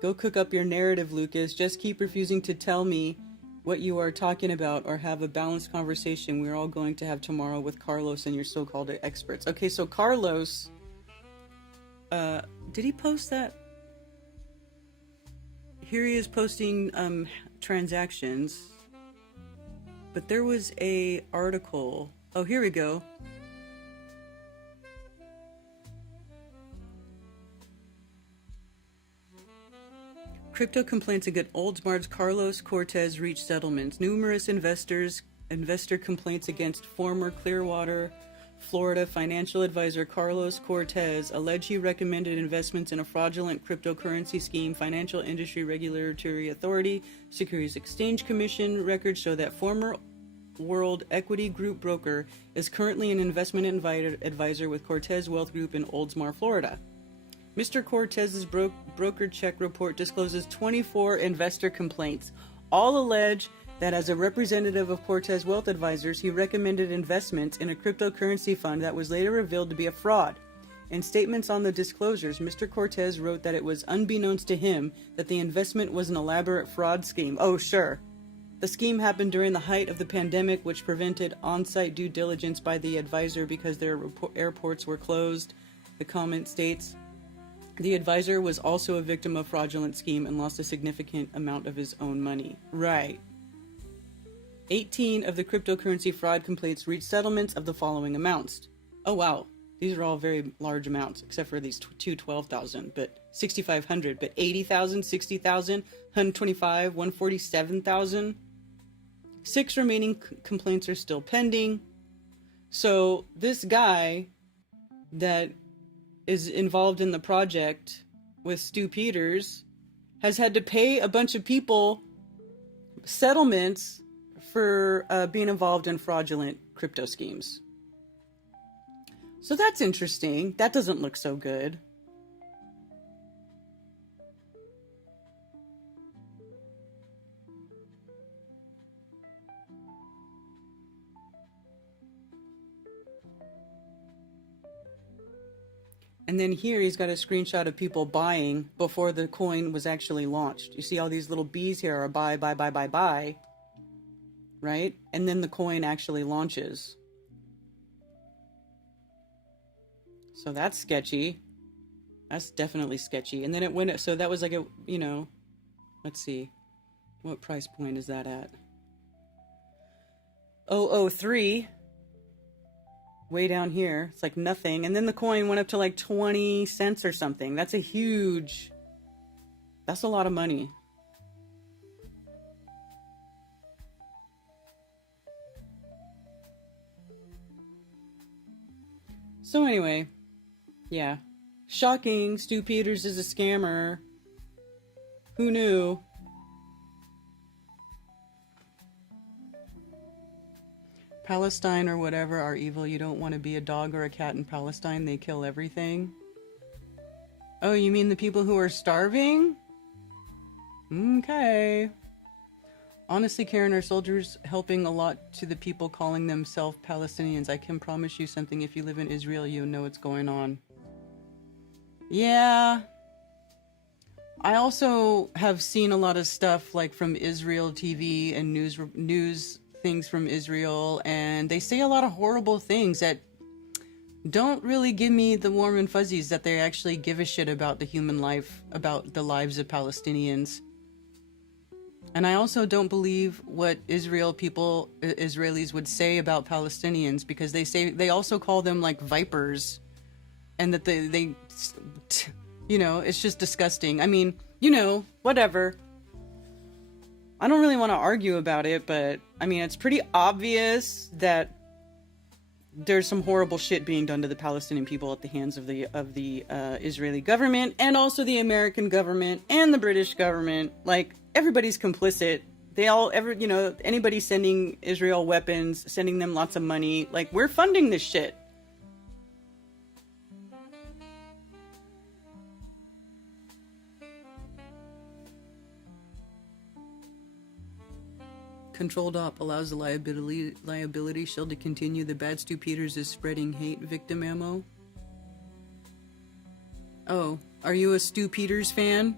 Go cook up your narrative, Lucas. Just keep refusing to tell me what you are talking about or have a balanced conversation we're all going to have tomorrow with Carlos and your so-called experts. Okay, so Carlos, did he post that? Here he is posting transactions, but there was a article. Oh, here we go. Crypto complaints against Oldsmart's Carlos Cortez reach settlements. Numerous investor complaints against former Clearwater, Florida financial advisor Carlos Cortez allege he recommended investments in a fraudulent cryptocurrency scheme. Financial Industry Regulatory Authority, Securities Exchange Commission records show that former World Equity Group broker is currently an investment advisor with Cortez Wealth Group in Oldsmar, Florida. Mr. Cortez's broker check report discloses 24 investor complaints. All allege that as a representative of Cortez Wealth Advisors, he recommended investments in a cryptocurrency fund that was later revealed to be a fraud. In statements on the disclosures, Mr. Cortez wrote that it was unbeknownst to him that the investment was an elaborate fraud scheme. Oh, sure. The scheme happened during the height of the pandemic, which prevented on-site due diligence by the advisor because their airports were closed. The comment states, the advisor was also a victim of fraudulent scheme and lost a significant amount of his own money. Right. 18 of the cryptocurrency fraud complaints reached settlements of the following amounts. Oh, wow. These are all very large amounts, except for these 12,000, but 6,500, but 80,000, 60,000, 125, 147,000. 6 remaining complaints are still pending. So this guy that is involved in the project with Stu Peters has had to pay a bunch of people settlements for being involved in fraudulent crypto schemes. So that's interesting. That doesn't look so good. And then here he's got a screenshot of people buying before the coin was actually launched. You see all these little bees here are buy, buy, buy, buy, buy. Right? And then the coin actually launches. So that's sketchy. That's definitely sketchy. And then it went, so that was like a, you know, let's see. What price point is that at? 003. Way down here. It's like nothing. And then the coin went up to like 20 cents or something. That's a huge, that's a lot of money. So anyway, yeah. Shocking. Stu Peters is a scammer. Who knew? Palestine or whatever are evil. You don't want to be a dog or a cat in Palestine. They kill everything. Oh, you mean the people who are starving? Okay. Honestly, Karen, our soldiers helping a lot to the people calling themselves Palestinians. I can promise you something. If you live in Israel, you know what's going on. Yeah. I also have seen a lot of stuff like from Israel TV and news things from Israel, and they say a lot of horrible things that don't really give me the warm and fuzzies that they actually give a shit about the human life, about the lives of Palestinians. And I also don't believe what Israelis would say about Palestinians, because they also call them like vipers, and that they you know, it's just disgusting. I mean, you know, whatever. I don't really want to argue about it, but I mean, it's pretty obvious that there's some horrible shit being done to the Palestinian people at the hands of the Israeli government, and also the American government and the British government. Like, everybody's complicit. You know, anybody sending Israel weapons, sending them lots of money, like, we're funding this shit. Controlled op allows the liability shield to continue. The bad Stu Peters is spreading hate victim ammo. Oh, are you a Stu Peters fan?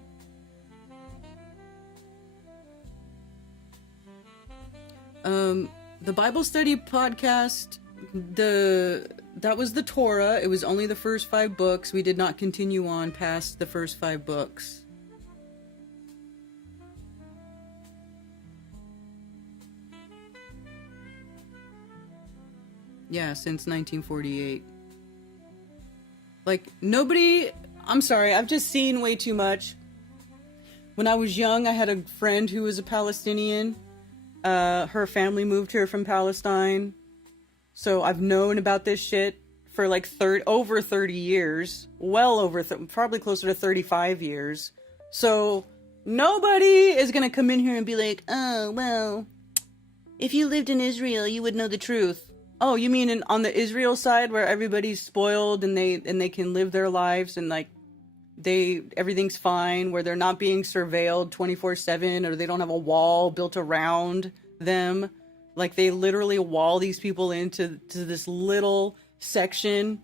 The Bible study podcast, that was the Torah. It was only the first 5 books. We did not continue on past the first 5 books. Yeah, since 1948. Like, nobody... I'm sorry, I've just seen way too much. When I was young, I had a friend who was a Palestinian. Her family moved here from Palestine. So I've known about this shit for like over 30 years. Well over, probably closer to 35 years. So nobody is going to come in here and be like, oh, well, if you lived in Israel, you would know the truth. Oh, you mean on the Israel side where everybody's spoiled and they can live their lives and like everything's fine, where they're not being surveilled 24/7, or they don't have a wall built around them. Like, they literally wall these people into this little section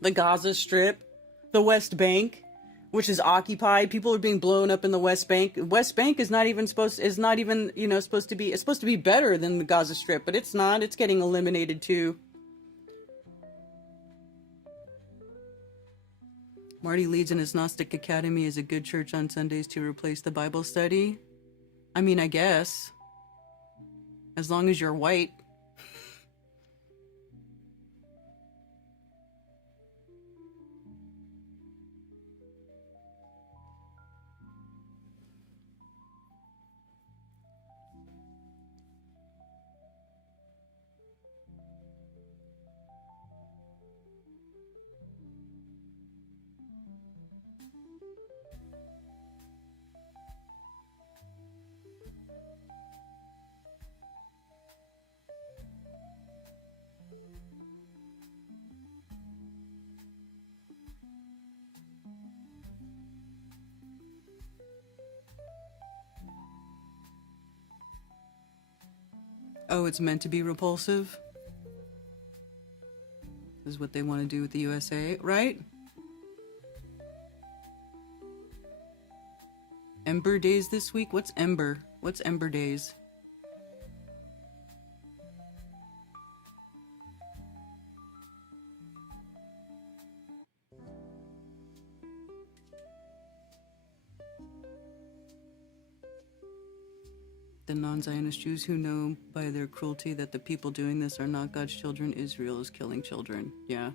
the Gaza Strip, the West Bank, which is occupied. People are being blown up in the West Bank. West Bank is not even supposed to be, it's supposed to be better than the Gaza Strip, but it's not. It's getting eliminated too. Marty leads in his Gnostic Academy as a good church on Sundays to replace the Bible study. I mean, I guess. As long as you're white. Oh, it's meant to be repulsive? This is what they want to do with the USA, right? Ember Days this week? What's Ember? What's Ember Days? The non-Zionist Jews who know by their cruelty that the people doing this are not God's children. Israel is killing children. Yeah.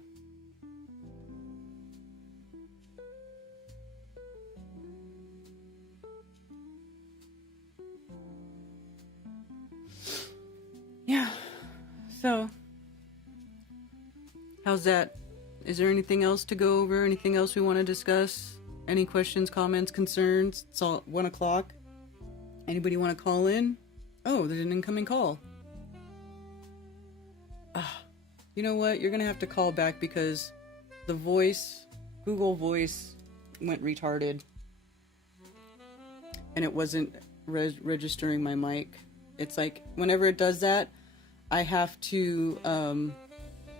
Yeah. So, how's that? Is there anything else to go over? Anything else we want to discuss? Any questions, comments, concerns? It's all 1 o'clock. Anybody want to call in? Oh, there's an incoming call. You know what? You're going to have to call back because the voice, Google Voice, went retarded. And it wasn't registering my mic. It's like, whenever it does that, I have to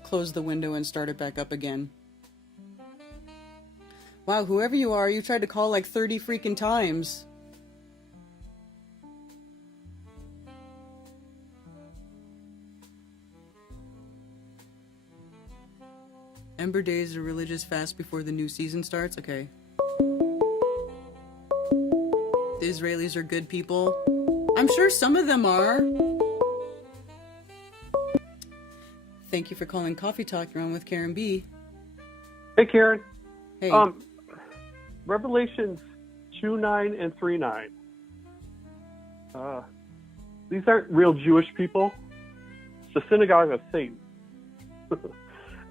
close the window and start it back up again. Wow, whoever you are, you tried to call like 30 freaking times. Ember Days, a religious fast before the new season starts? Okay. The Israelis are good people. I'm sure some of them are. Thank you for calling Coffee Talk. You're on with Karen B. Hey, Karen. Hey. Revelations 2:9 and 3:9. These aren't real Jewish people. It's the synagogue of Satan.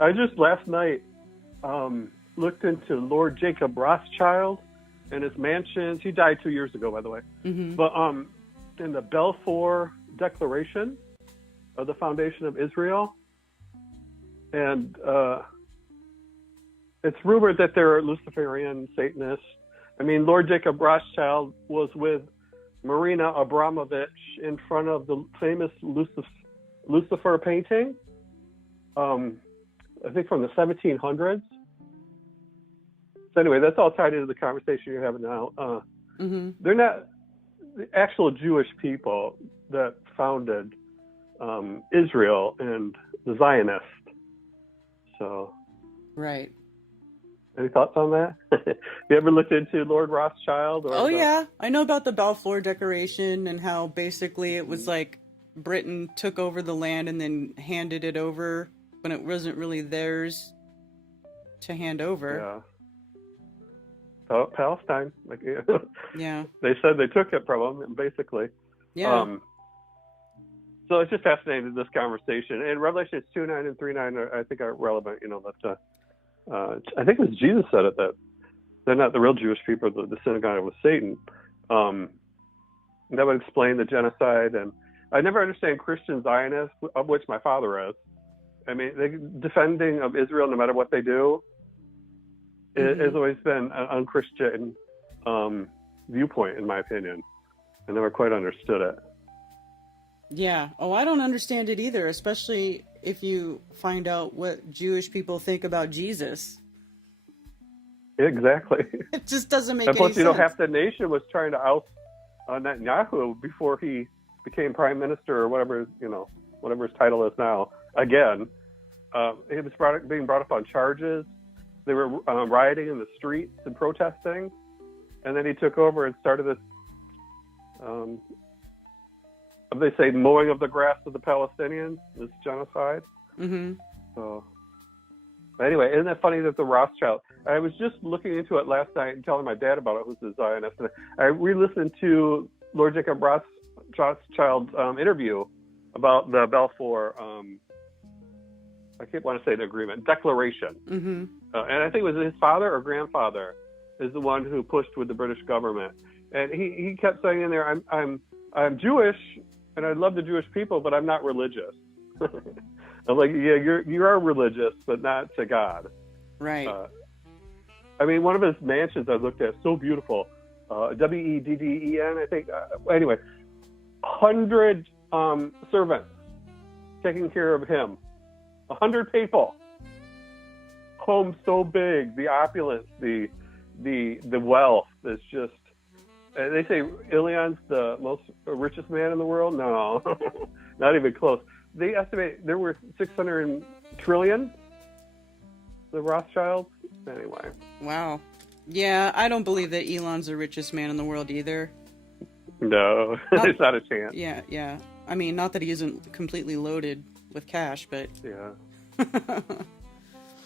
I just last night looked into Lord Jacob Rothschild and his mansions. He died 2 years ago, by the way. Mm-hmm. But in the Balfour Declaration of the Foundation of Israel, and it's rumored that they're Luciferian Satanists. I mean, Lord Jacob Rothschild was with Marina Abramovich in front of the famous Lucifer painting. I think from the 1700s. So anyway, that's all tied into the conversation you're having now. They're not the actual Jewish people that founded Israel and the Zionists. So, right. Any thoughts on that? You ever looked into Lord Rothschild? Or yeah. I know about the Balfour Declaration and how basically it was like Britain took over the land and then handed it over when it wasn't really theirs to hand over. Yeah. Palestine. Yeah. They said they took it from them, basically. Yeah. So it's just fascinating, this conversation. And Revelations 2:9 and 3:9 I think are relevant. You know, that I think it was Jesus said it, that they're not the real Jewish people, the synagogue was Satan. That would explain the genocide. And I never understand Christian Zionists, of which my father is. I mean, the defending of Israel, no matter what they do, has always been an unchristian viewpoint, in my opinion. I never quite understood it. Yeah. Oh, I don't understand it either, especially if you find out what Jewish people think about Jesus. Exactly. It just doesn't make and plus, any sense. half the nation was trying to oust Netanyahu before he became prime minister or whatever, whatever his title is now. Again, he was being brought up on charges. They were rioting in the streets and protesting. And then he took over and started this, they say, mowing of the grass of the Palestinians, this genocide. Mm-hmm. So, anyway, isn't it funny that the Rothschilds, I was just looking into it last night and telling my dad about it, who's a Zionist. And I re-listened to Lord Jacob Rothschild's interview about the Balfour, I can't want to say the agreement, declaration. Mm-hmm. And I think it was his father or grandfather is the one who pushed with the British government. And he kept saying in there, I'm Jewish and I love the Jewish people, but I'm not religious. I'm like, yeah, you are religious, but not to God. Right. I mean, one of his mansions I looked at, so beautiful. Wedden, I think. Anyway, 100 servants taking care of him. 100 people. Home so big, the opulence, the wealth is just. They say Ilyan's the richest man in the world. No, not even close. They estimate there were 600 trillion. The Rothschilds. Anyway. Wow. Yeah, I don't believe that Elon's the richest man in the world either. No, there's not a chance. Yeah. I mean, not that he isn't completely loaded with cash, but... Yeah.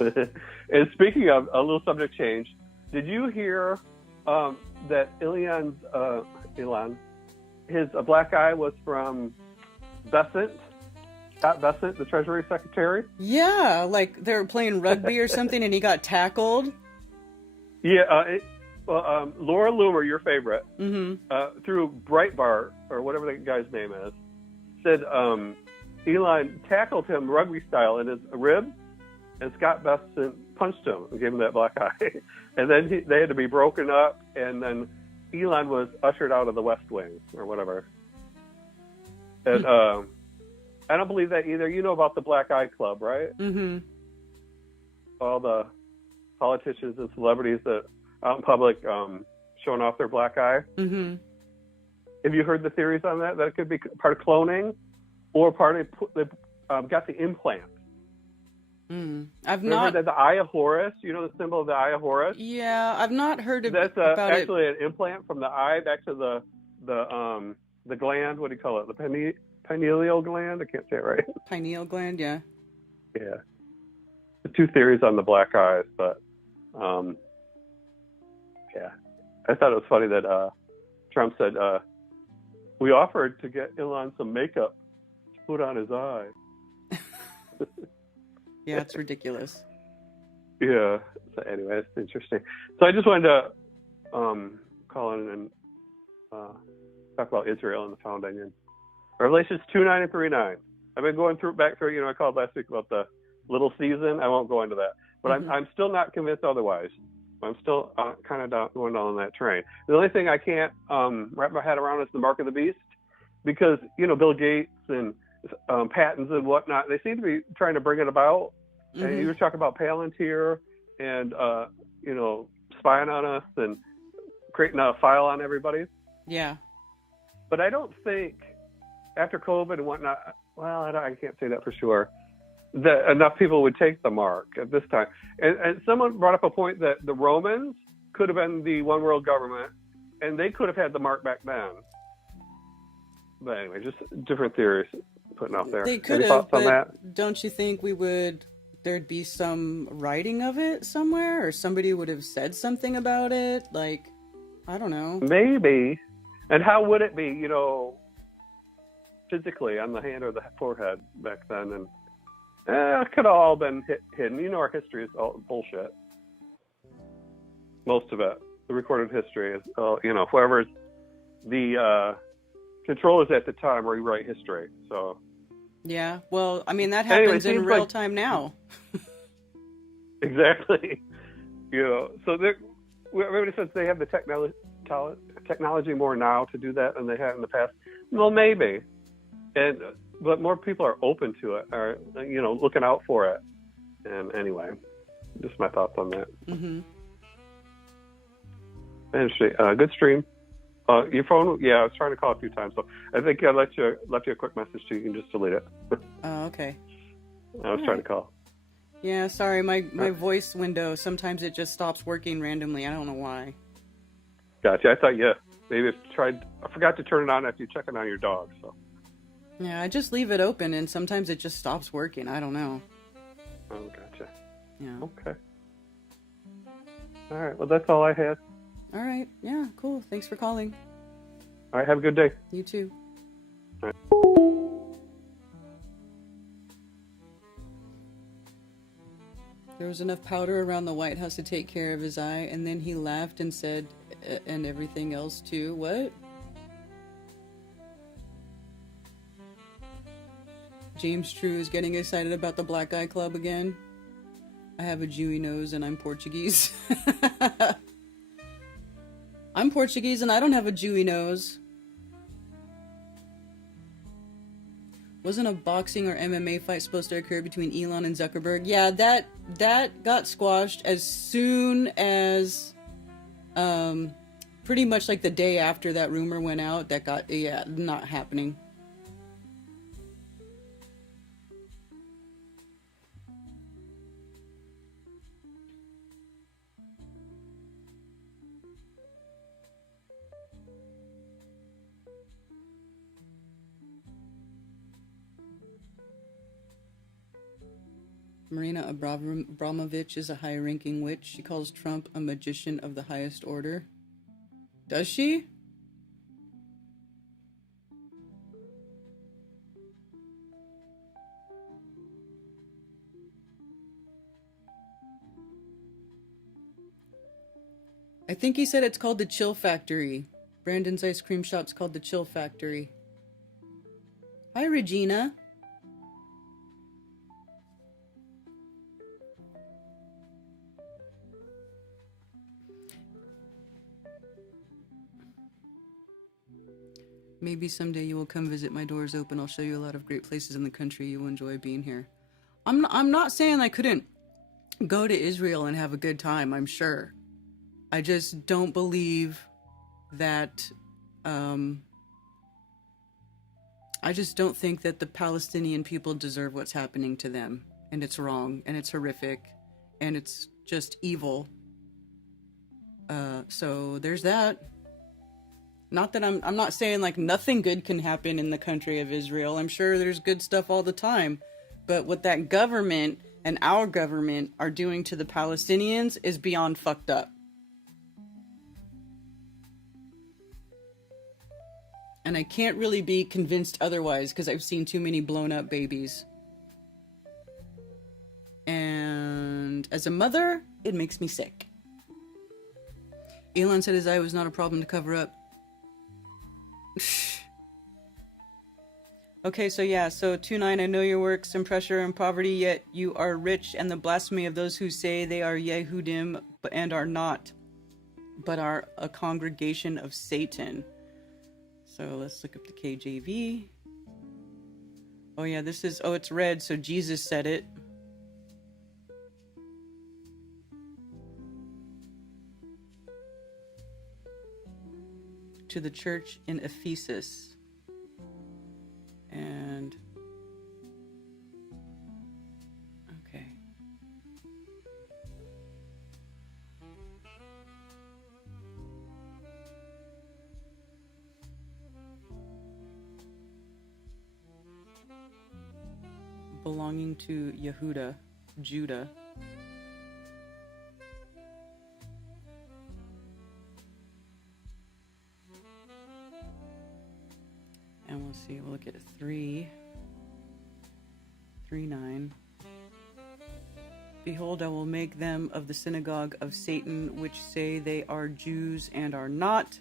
And speaking of a little subject change, did you hear that Elon, his black eye was from Bessent? Scott Bessent, the Treasury Secretary? Yeah, like they were playing rugby or something and he got tackled. Yeah, Laura Loomer, your favorite, mm-hmm. Through Breitbart, or whatever the guy's name is, said Elon tackled him rugby style in his ribs, and Scott Bessent punched him and gave him that black eye. And then they had to be broken up, and then Elon was ushered out of the West Wing, or whatever. And I don't believe that either. You know about the Black Eye Club, right? Mm-hmm. All the politicians and celebrities that out in public showing off their black eye. Mm-hmm. Have you heard the theories on that? That it could be part of cloning, or part of they got the implant. I've Remember not. That the Eye of Horus. You know the symbol of the Eye of Horus. Yeah, I've not heard of. That's about actually it. an implant from the eye back to the gland. What do you call it? The pineal gland. I can't say it right. Pineal gland. Yeah. Yeah. The two theories on the black eyes, but yeah, I thought it was funny that Trump said we offered to get Elon some makeup to put on his eye. Yeah, it's ridiculous. Yeah. So anyway, it's interesting. So I just wanted to call in and talk about Israel and the founding and Revelations 2:9 and 3:9. I've been going back through. I called last week about the little season. I won't go into that, but I'm still not convinced otherwise. I'm still kind of going on that train. The only thing I can't wrap my head around is the mark of the beast, because Bill Gates and patents and whatnot, they seem to be trying to bring it about. Mm-hmm. And you were talking about Palantir and spying on us and creating a file on everybody. Yeah. But I don't think after COVID and whatnot, well, I can't say that for sure, that enough people would take the mark at this time. And someone brought up a point that the Romans could have been the one world government, and they could have had the mark back then. But anyway, just different theories putting out there. They could have, but don't you think there'd be some writing of it somewhere, or somebody would have said something about it? Like, I don't know. Maybe. And how would it be, physically on the hand or the forehead back then? And it could have all been hidden. Our history is all bullshit. Most of it. The recorded history is, whoever's the controllers at the time rewrite history. So. Yeah. Well, I mean, that happens in real time now. Exactly. So everybody says they have the technology more now to do that than they had in the past. Well, maybe. And but more people are open to it, or looking out for it. And anyway, just my thoughts on that. Mm-hmm. Interesting. Good stream. Your phone? Yeah, I was trying to call a few times, so I think I left you a quick message too. You can just delete it. Oh, okay. I was trying to call. Yeah, sorry, my voice window, sometimes it just stops working randomly. I don't know why. Gotcha. I thought maybe I forgot to turn it on after you checking on your dog. So. Yeah, I just leave it open and sometimes it just stops working. I don't know. Oh, gotcha. Yeah. Okay. All right. Well, that's all I had. All right. Yeah, cool. Thanks for calling. All right. Have a good day. You too. All right. There was enough powder around the White House to take care of his eye, and then he laughed and said, and everything else too. What? James True is getting excited about the Black Eye Club again. I have a Jewy nose and I'm Portuguese. I'm Portuguese and I don't have a Jewy nose. Wasn't a boxing or MMA fight supposed to occur between Elon and Zuckerberg? Yeah, that got squashed as soon as pretty much like the day after that rumor went out. That got, not happening. Marina Abramovich is a high-ranking witch. She calls Trump a magician of the highest order. Does she? I think he said it's called the Chill Factory. Brandon's ice cream shop's called the Chill Factory. Hi, Regina. Maybe someday you will come visit. My doors open. I'll show you a lot of great places in the country. You will enjoy being here. I'm not saying I couldn't go to Israel and have a good time. I'm sure. I just don't believe that. I just don't think that the Palestinian people deserve what's happening to them, and it's wrong, and it's horrific, and it's just evil. So there's that. Not that I'm not saying like nothing good can happen in the country of Israel. I'm sure there's good stuff all the time. But what that government and our government are doing to the Palestinians is beyond fucked up. And I can't really be convinced otherwise because I've seen too many blown up babies. And as a mother, it makes me sick. Elon said his eye was not a problem to cover up. Okay, so 2-9, I know your work, some pressure and poverty, yet you are rich, and the blasphemy of those who say they are Yehudim and are not, but are a congregation of Satan. So let's look up the KJV. Oh yeah, it's red, so Jesus said it. To the church in Ephesus. And okay. Belonging to Judah. And we'll see, we'll look at 3:9. Behold, I will make them of the synagogue of Satan, which say they are Jews and are not,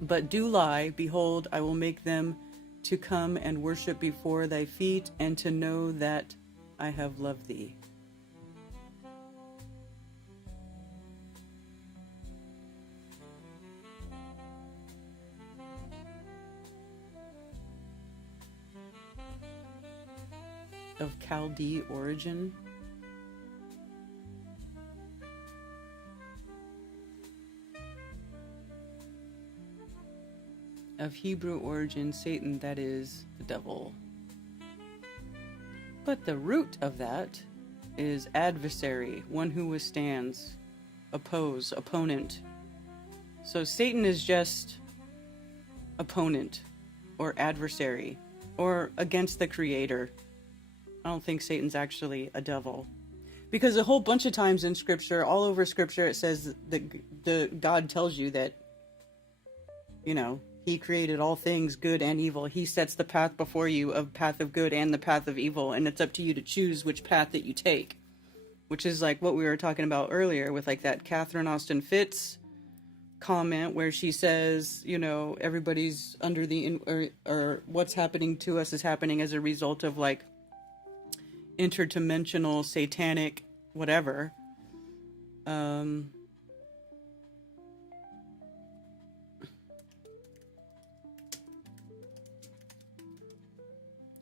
but do lie. Behold, I will make them to come and worship before thy feet, and to know that I have loved thee. of Chaldee origin. Of Hebrew origin, Satan, that is the devil. But the root of that is adversary, one who withstands, oppose, opponent. So Satan is just opponent or adversary or against the creator. I don't think Satan's actually a devil. Because a whole bunch of times in scripture, all over scripture, it says that the God tells you that, you know, he created all things good and evil. He sets the path before you of path of good and the path of evil. And it's up to you to choose which path that you take. Which is like what we were talking about earlier with like that Catherine Austin Fitts comment where she says, you know, everybody's under the, or what's happening to us is happening as a result of like interdimensional, satanic, whatever.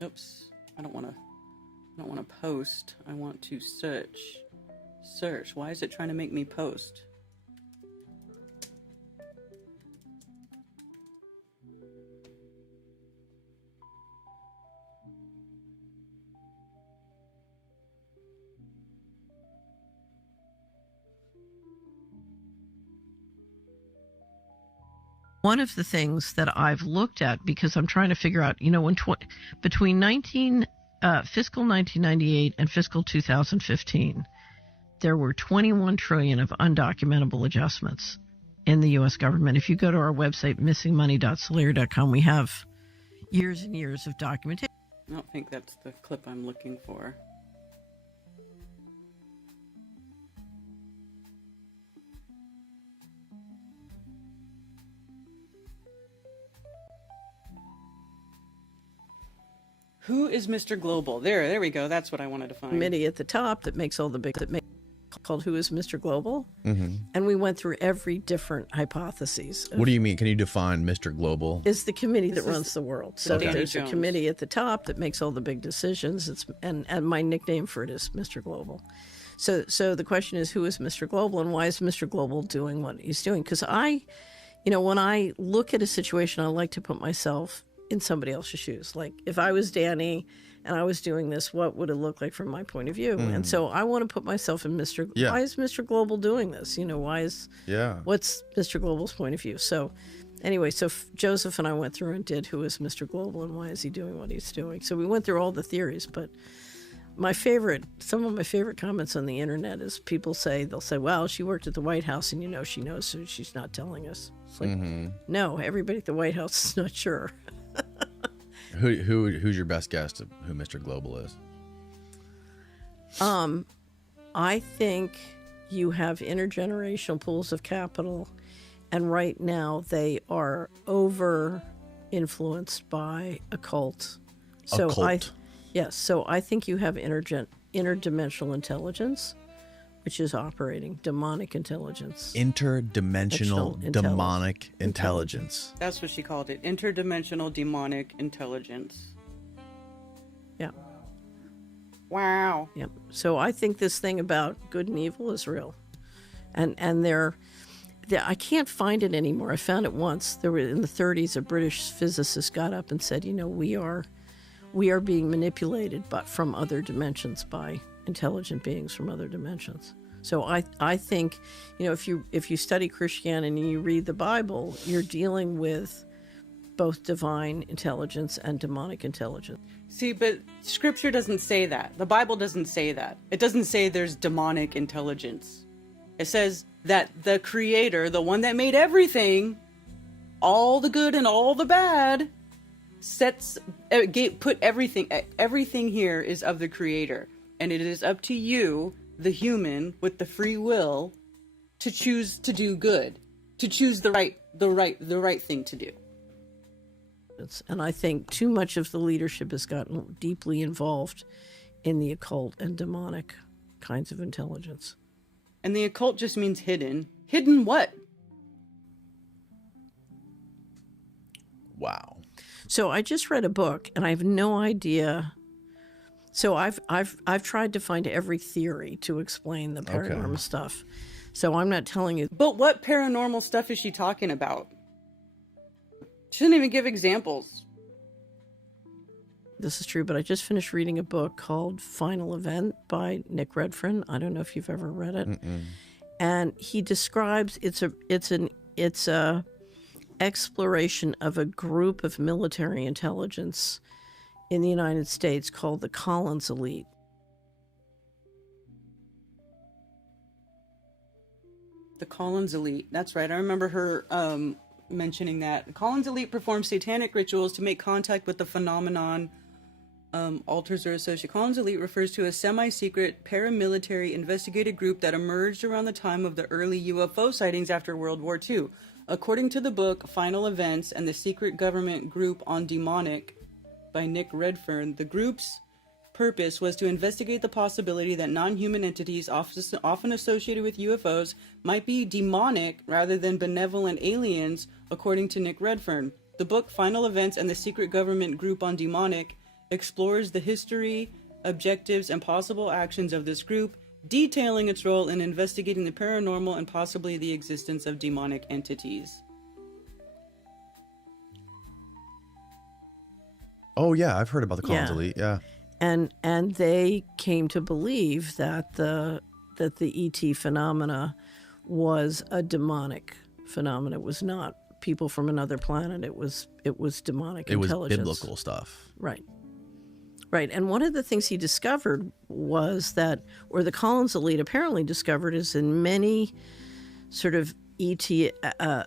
Oops, I don't want to post. I want to search. Why is it trying to make me post? One of the things that I've looked at, because I'm trying to figure out, you know, between fiscal 1998 and fiscal 2015, there were 21 trillion of undocumentable adjustments in the U.S. government. If you go to our website, missingmoney.solera.com, we have years and years of documentation. I don't think that's the clip I'm looking for. Who is Mr. Global? There we go. That's what I wanted to find. Committee at the top that makes all the big, called Who is Mr. Global? Mm-hmm. And we went through every different hypotheses. What do you mean? Can you define Mr. Global? It's the committee that runs the world. So Okay. there's a committee at the top that makes all the big decisions. And my nickname for it is Mr. Global. So the question is, who is Mr. Global and why is Mr. Global doing what he's doing? Because when I look at a situation, I like to put myself in somebody else's shoes. Like if I was Danny and I was doing this, what would it look like from my point of view? And so I want to put myself in why is Mr. Global doing this? You know, what's Mr. Global's point of view? So anyway, Joseph and I went through and did who is Mr. Global and why is he doing what he's doing? So we went through all the theories, but some of my favorite comments on the internet is they'll say, well, she worked at the White House and, you know, she knows, so she's not telling us. It's like, no, everybody at the White House is not sure. Who's your best guess of who Mr. Global is? I think you have intergenerational pools of capital, and right now they are over influenced by occult. So I think you have interdimensional intelligence, which is operating demonic intelligence. Interdimensional demonic intelligence. That's what she called it. Interdimensional demonic intelligence. Yeah. Wow. Yeah. So I think this thing about good and evil is real. And I can't find it anymore. I found it once. There were in the 30s, a British physicist got up and said, you know, we are being manipulated but from other dimensions by intelligent beings from other dimensions. So I think, you know, if you study Christianity and you read the Bible, you're dealing with both divine intelligence and demonic intelligence. See, but scripture doesn't say that. The Bible doesn't say that. It doesn't say there's demonic intelligence. It says that the creator, the one that made everything, all the good and all the bad, put everything here is of the creator. And it is up to you, the human with the free will, to choose to do good, to choose the right thing to do. And I think too much of the leadership has gotten deeply involved in the occult and demonic kinds of intelligence. And the occult just means hidden. Hidden what? Wow. So I just read a book, and I have no idea. So I've tried to find every theory to explain the paranormal stuff. So I'm not telling you. But what paranormal stuff is she talking about? She doesn't even give examples. This is true, but I just finished reading a book called Final Event by Nick Redfern. I don't know if you've ever read it. And he describes it's a exploration of a group of military intelligence in the United States called the Collins Elite. The Collins Elite. That's right. I remember her mentioning that. Collins Elite performs satanic rituals to make contact with the phenomenon. Alters or associate. Collins Elite refers to a semi-secret paramilitary investigative group that emerged around the time of the early UFO sightings after World War II. According to the book Final Events and the Secret Government Group on Demonic by Nick Redfern, the group's purpose was to investigate the possibility that non-human entities often associated with UFOs might be demonic rather than benevolent aliens, according to Nick Redfern. The book Final Events and the Secret Government Group on Demonic explores the history, objectives, and possible actions of this group, detailing its role in investigating the paranormal and possibly the existence of demonic entities. Oh yeah, I've heard about the Collins Elite. Yeah, and they came to believe that the ET phenomena was a demonic phenomena. It was not people from another planet. It was demonic intelligence. It was biblical stuff. Right. Right, and one of the things he discovered was that, or the Collins Elite apparently discovered, is in many sort of ET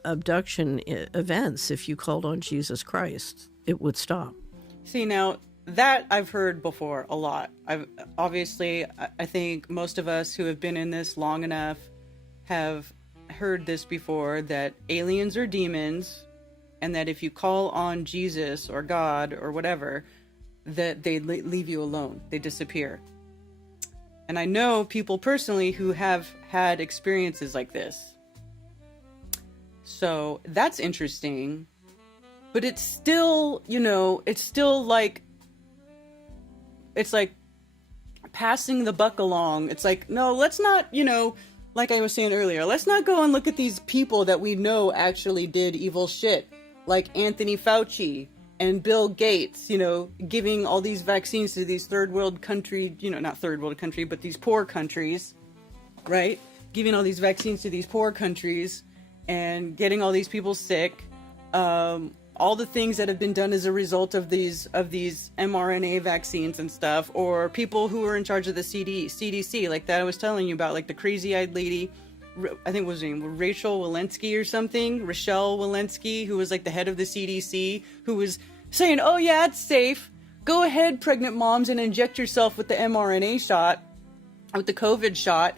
abduction events, if you called on Jesus Christ, it would stop. See, now, that I've heard before a lot. I think most of us who have been in this long enough have heard this before, that aliens are demons, and that if you call on Jesus or God or whatever, that they leave you alone. They disappear. And I know people personally who have had experiences like this. So that's interesting. But it's still, it's like passing the buck along. It's like, no, let's not, like I was saying earlier, let's not go and look at these people that we know actually did evil shit. Like Anthony Fauci and Bill Gates, giving all these vaccines to these third world country, not third world country, but these poor countries, right? Giving all these vaccines to these poor countries and getting all these people sick. All the things that have been done as a result of these mRNA vaccines and stuff, or people who are in charge of the CDC, like that I was telling you about, like the crazy-eyed lady, I think what was her name, Rochelle Walensky, who was like the head of the CDC, who was saying, oh yeah, it's safe. Go ahead, pregnant moms, and inject yourself with the mRNA shot, with the COVID shot,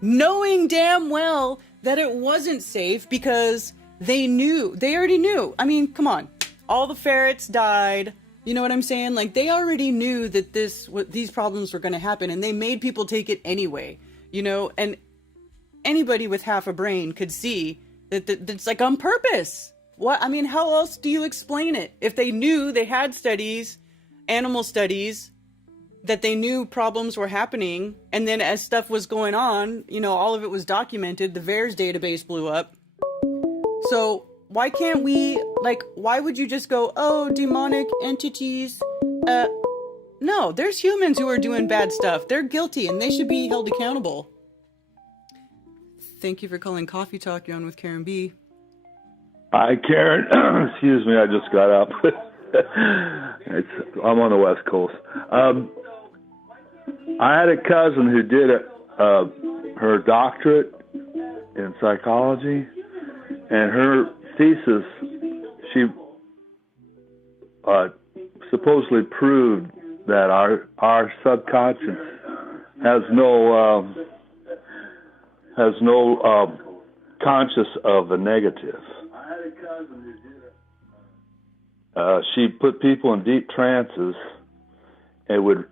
knowing damn well that it wasn't safe because they already knew. I mean, come on. All the ferrets died. You know what I'm saying? Like, they already knew that these problems were going to happen, and they made people take it anyway, and anybody with half a brain could see that it's like on purpose. What? I mean, how else do you explain it? If they knew, they had studies, animal studies, that they knew problems were happening, and then as stuff was going on, all of it was documented, the VAERS database blew up. So why can't we, why would you just go, oh, demonic entities? No, there's humans who are doing bad stuff. They're guilty and they should be held accountable. Thank you for calling Coffee Talk. You're on with Karen B. Hi, Karen. Excuse me, I just got up. I'm on the West Coast. I had a cousin who did her doctorate in psychology, and her thesis, she supposedly proved that our subconscious has no conscious of the negative. She put people in deep trances and would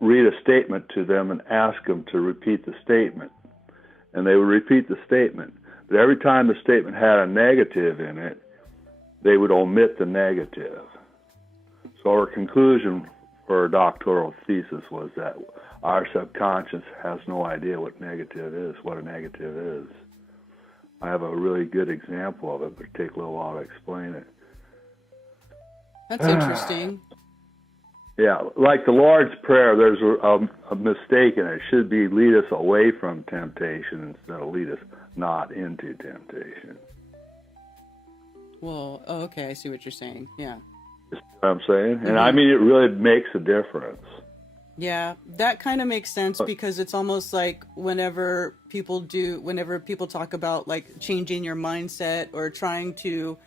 read a statement to them and ask them to repeat the statement. And they would repeat the statement. But every time the statement had a negative in it, they would omit the negative. So her conclusion her doctoral thesis was that our subconscious has no idea what a negative is. I have a really good example of it, but it'll take a little while to explain it. That's interesting. Yeah, like the Lord's Prayer, there's a mistake in it. It should be lead us away from temptation instead of lead us not into temptation. Well, oh, okay, I see what you're saying. Yeah. You know what I'm saying? And I mean, it really makes a difference. Yeah, that kind of makes sense because it's almost like whenever people talk about like changing your mindset or trying to,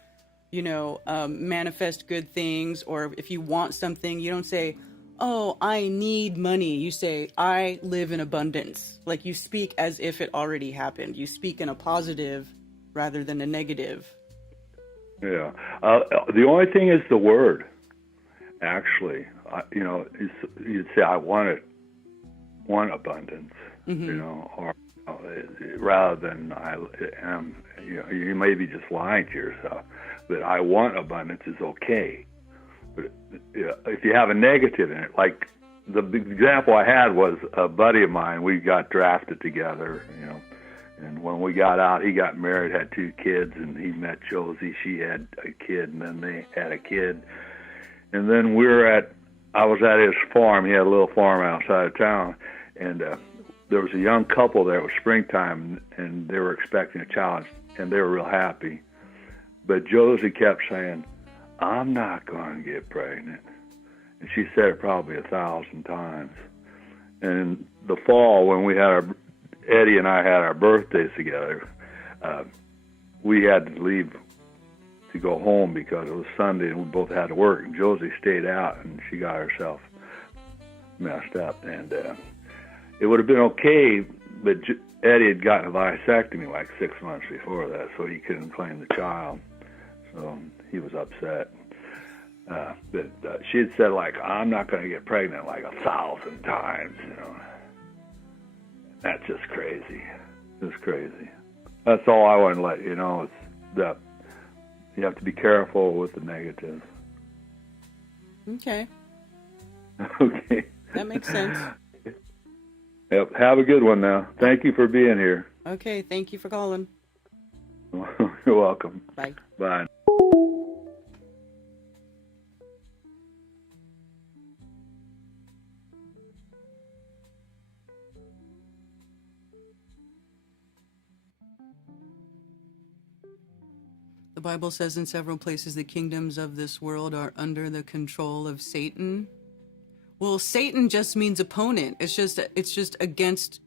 manifest good things, or if you want something, you don't say, oh, I need money. You say, I live in abundance. Like you speak as if it already happened. You speak in a positive rather than a negative. Yeah. The only thing is the word, actually. You'd say, I want abundance, or rather than I am, you may be just lying to yourself, but I want abundance is okay. But if you have a negative in it, like the example I had was a buddy of mine, we got drafted together, and when we got out, he got married, had 2 kids, and he met Josie, she had a kid, and then they had a kid. And then I was at his farm. He had a little farm outside of town, and there was a young couple there. It was springtime, and they were expecting a child, and they were real happy. But Josie kept saying, I'm not going to get pregnant. And she said it probably 1,000 times. And the fall, when Eddie and I had our birthdays together, we had to leave to go home because it was Sunday and we both had to work. And Josie stayed out and she got herself messed up. And it would have been okay, but Eddie had gotten a vasectomy like 6 months before that, so he couldn't claim the child. So he was upset. But she had said, like, I'm not going to get pregnant like 1,000 times, That's just crazy. Just crazy. That's all I want to let you know. It's that you have to be careful with the negatives. Okay. Okay. That makes sense. Yep. Have a good one now. Thank you for being here. Okay. Thank you for calling. You're welcome. Bye. Bye. The Bible says in several places the kingdoms of this world are under the control of Satan. Well, Satan just means opponent. It's just against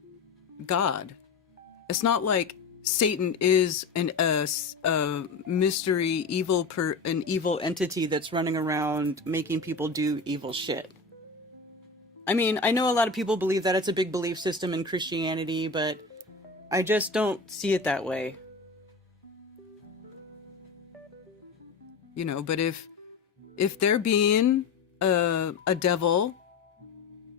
God. It's not like Satan is a mystery an evil entity that's running around making people do evil shit. I mean, I know a lot of people believe that it's a big belief system in Christianity, but I just don't see it that way. But if there being a devil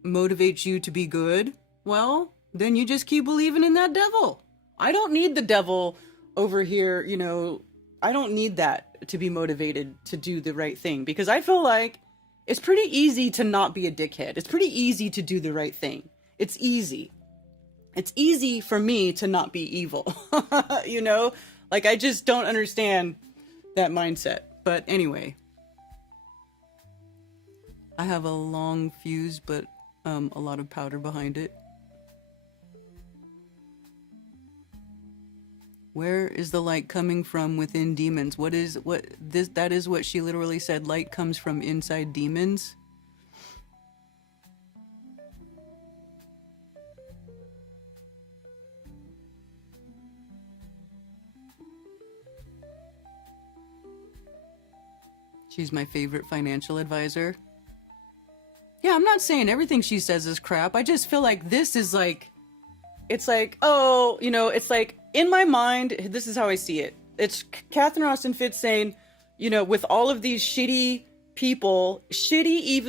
motivates you to be good, well, then you just keep believing in that devil. I don't need the devil over here, I don't need that to be motivated to do the right thing, because I feel like it's pretty easy to not be a dickhead. It's pretty easy to do the right thing. It's easy. It's easy for me to not be evil, Like, I just don't understand that mindset. But anyway, I have a long fuse, but a lot of powder behind it. Where is the light coming from within demons? That is what she literally said. Light comes from inside demons. She's my favorite financial advisor. Yeah, I'm not saying everything she says is crap. I just feel like this is like, it's like, it's like, in my mind, this is how I see it. It's Catherine Austin Fitts saying, with all of these shitty evil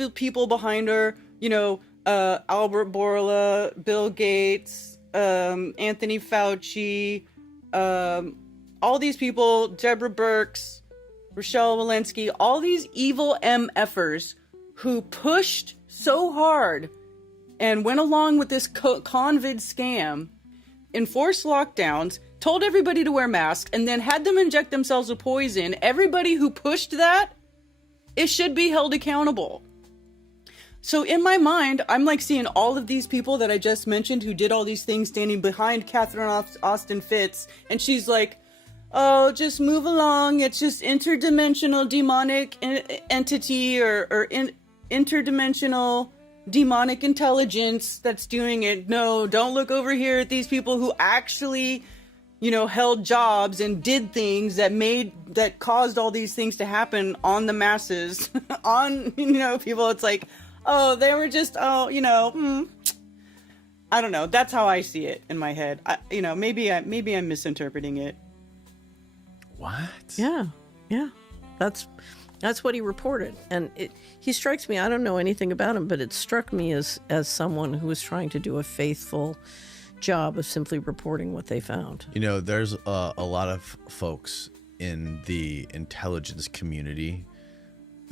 people behind her, Albert Bourla, Bill Gates, Anthony Fauci, all these people, Deborah Birx, Rochelle Walensky, all these evil MFers who pushed so hard and went along with this COVID scam, enforced lockdowns, told everybody to wear masks, and then had them inject themselves with poison, everybody who pushed that, it should be held accountable. So in my mind, I'm like seeing all of these people that I just mentioned who did all these things standing behind Catherine Austin Fitts, and she's like, oh, just move along. It's just interdimensional demonic entity or interdimensional demonic intelligence that's doing it. No, don't look over here at these people who actually, you know, held jobs and did things that caused all these things to happen on the masses, on, you know, people. It's like, oh, they were just, oh, you know, I don't know. That's how I see it in my head. Maybe I'm misinterpreting it. What? Yeah. That's what he reported, and he strikes me. I don't know anything about him, but it struck me as someone who was trying to do a faithful job of simply reporting what they found. You know, there's a lot of folks in the intelligence community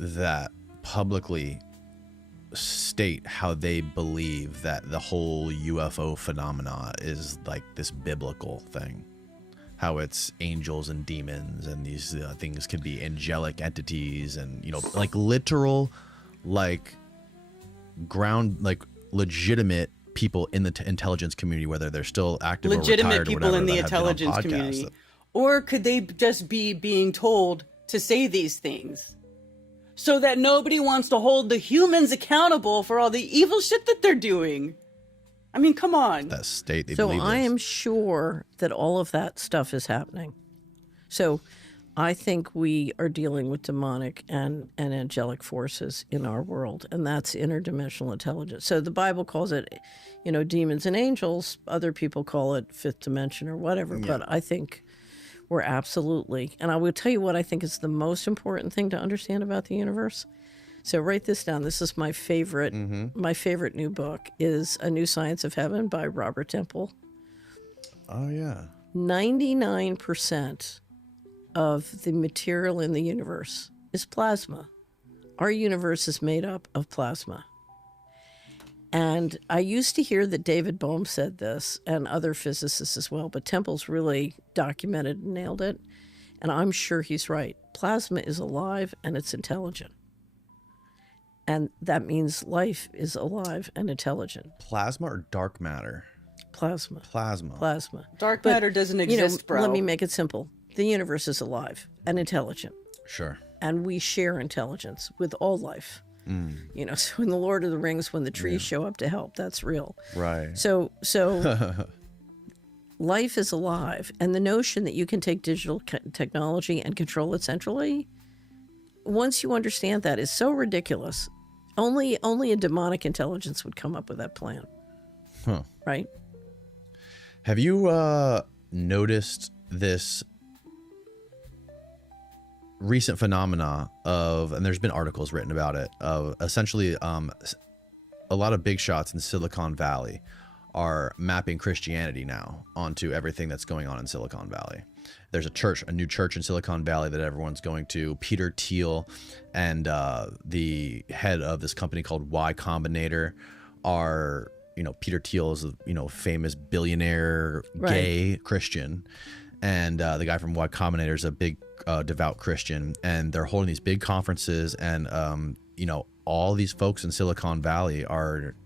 that publicly state how they believe that the whole UFO phenomena is like this biblical thing. How it's angels and demons, and these things can be angelic entities, and, you know, like literal, like ground, like legitimate people in the intelligence community, whether they're still active legitimate or retired people or whatever, in the that have been on intelligence podcasts. community, or could they just be being told to say these things so that nobody wants to hold the humans accountable for all the evil shit that they're doing? I mean, come on. That state they so believe I is. am sure that all of that stuff is happening. So I think we are dealing with demonic and angelic forces in our world, and that's interdimensional intelligence. So the Bible calls it, you know, demons and angels. Other people call it fifth dimension or whatever. Yeah. But I think we're absolutely, and I will tell you what I think is the most important thing to understand about the universe. So write this down. This is my favorite. My favorite new book is A New Science of Heaven by Robert Temple. Oh, yeah. 99% of the material in the universe is plasma. Our universe is made up of plasma. And I used to hear that David Bohm said this, and other physicists as well, but Temple's really documented and nailed it. And I'm sure he's right. Plasma is alive and it's intelligent. And that means life is alive and intelligent. Plasma or dark matter? Plasma. Plasma. Dark matter doesn't exist, bro. Let me make it simple. The universe is alive and intelligent. Sure. And we share intelligence with all life. You know, so in The Lord of the Rings, when the trees show up to help, that's real. Right. So life is alive. And the notion that you can take digital technology and control it centrally, once you understand that, is so ridiculous. Only a demonic intelligence would come up with that plan. Huh. Right? Have you noticed this recent phenomena of, and there's been articles written about it, of essentially a lot of big shots in Silicon Valley are mapping Christianity now onto everything that's going on in Silicon Valley. There's a new church in Silicon Valley that everyone's going to. Peter Thiel and the head of this company called Y Combinator are, you know, Peter Thiel is a, famous billionaire gay Christian. And the guy from Y Combinator is a big devout Christian. And they're holding these big conferences. And, all these folks in Silicon Valley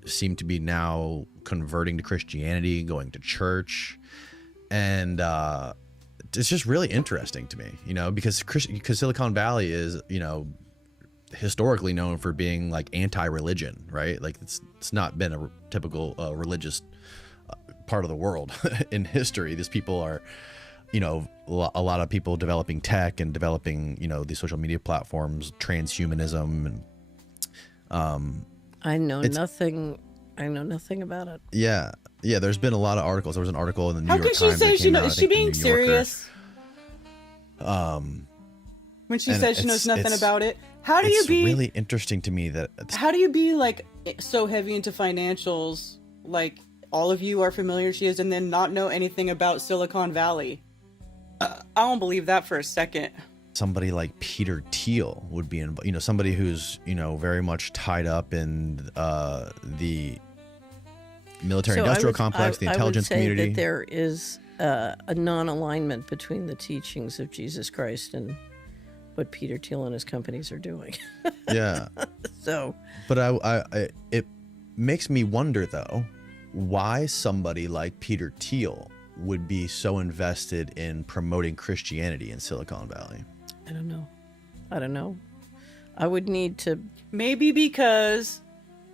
seem to be now converting to Christianity, going to church. And it's just really interesting to me, because Silicon Valley is, historically known for being like anti-religion, right? Like it's not been a typical religious part of the world in history. These people are, a lot of people developing tech and developing, these social media platforms, transhumanism, and I know nothing about it. Yeah. There's been a lot of articles. There was an article in the New York Times. How can she say is she being serious? When she says she knows nothing about it, how do you be? It's really interesting to me that. How do you be like so heavy into financials, like all of you are familiar she is, and then not know anything about Silicon Valley? I don't believe that for a second. somebody like Peter Thiel would be involved, somebody who's, very much tied up in the military-industrial complex, the intelligence I would say community. that there is a non-alignment between the teachings of Jesus Christ and what Peter Thiel and his companies are doing. Yeah. So. But it makes me wonder, though, why somebody like Peter Thiel would be so invested in promoting Christianity in Silicon Valley. I don't know. I would need to. Maybe because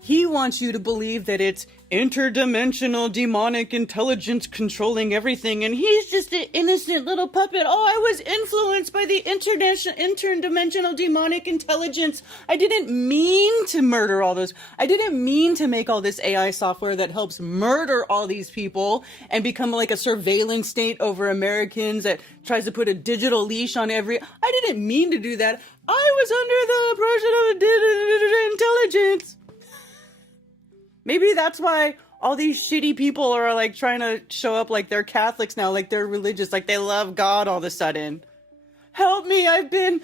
he wants you to believe that it's interdimensional demonic intelligence controlling everything, and he's just an innocent little puppet. Oh, I was influenced by the interdimensional demonic intelligence. I didn't mean to murder all those. I didn't mean to make all this AI software that helps murder all these people and become like a surveillance state over Americans that tries to put a digital leash on every. I didn't mean to do that. I was under the impression of intelligence. Maybe that's why all these shitty people are like trying to show up like they're Catholics now, like they're religious, like they love God all of a sudden. Help me! I've been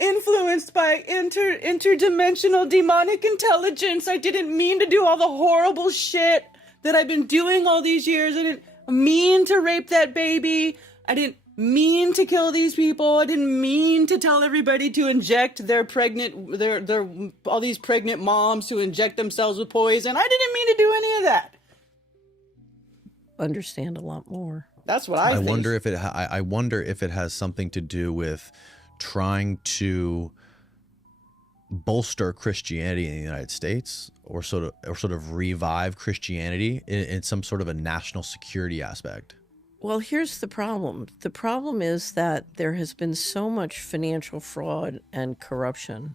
influenced by interdimensional demonic intelligence. I didn't mean to do all the horrible shit that I've been doing all these years. I didn't mean to rape that baby. I didn't mean to kill these people. I didn't mean to tell everybody to inject their all these pregnant moms to inject themselves with poison. I didn't mean to do any of that. Understand a lot more. That's what I think. I wonder if it has something to do with trying to bolster Christianity in the United States, or sort of revive Christianity in some sort of a national security aspect. Well, here's the problem. The problem is that there has been so much financial fraud and corruption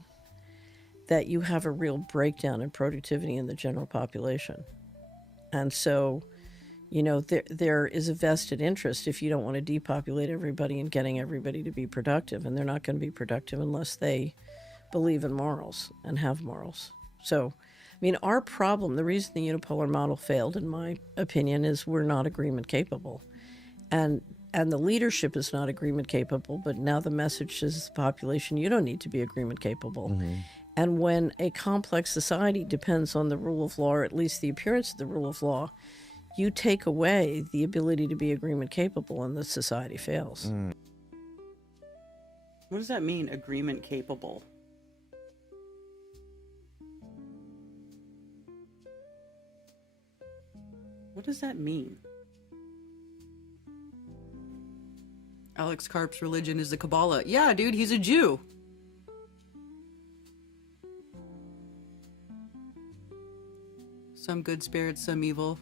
that you have a real breakdown in productivity in the general population. And so, there is a vested interest, if you don't want to depopulate everybody, and getting everybody to be productive. And they're not going to be productive unless they believe in morals and have morals. So, our problem, the reason the unipolar model failed, in my opinion, is we're not agreement capable. And the leadership is not agreement capable, but now the message is the population, you don't need to be agreement capable. Mm-hmm. And when a complex society depends on the rule of law, or at least the appearance of the rule of law, you take away the ability to be agreement capable, and the society fails. Mm. What does that mean, agreement capable? What does that mean? Alex Karp's religion is the Kabbalah. Yeah, dude, he's a Jew. Some good spirits, some evil.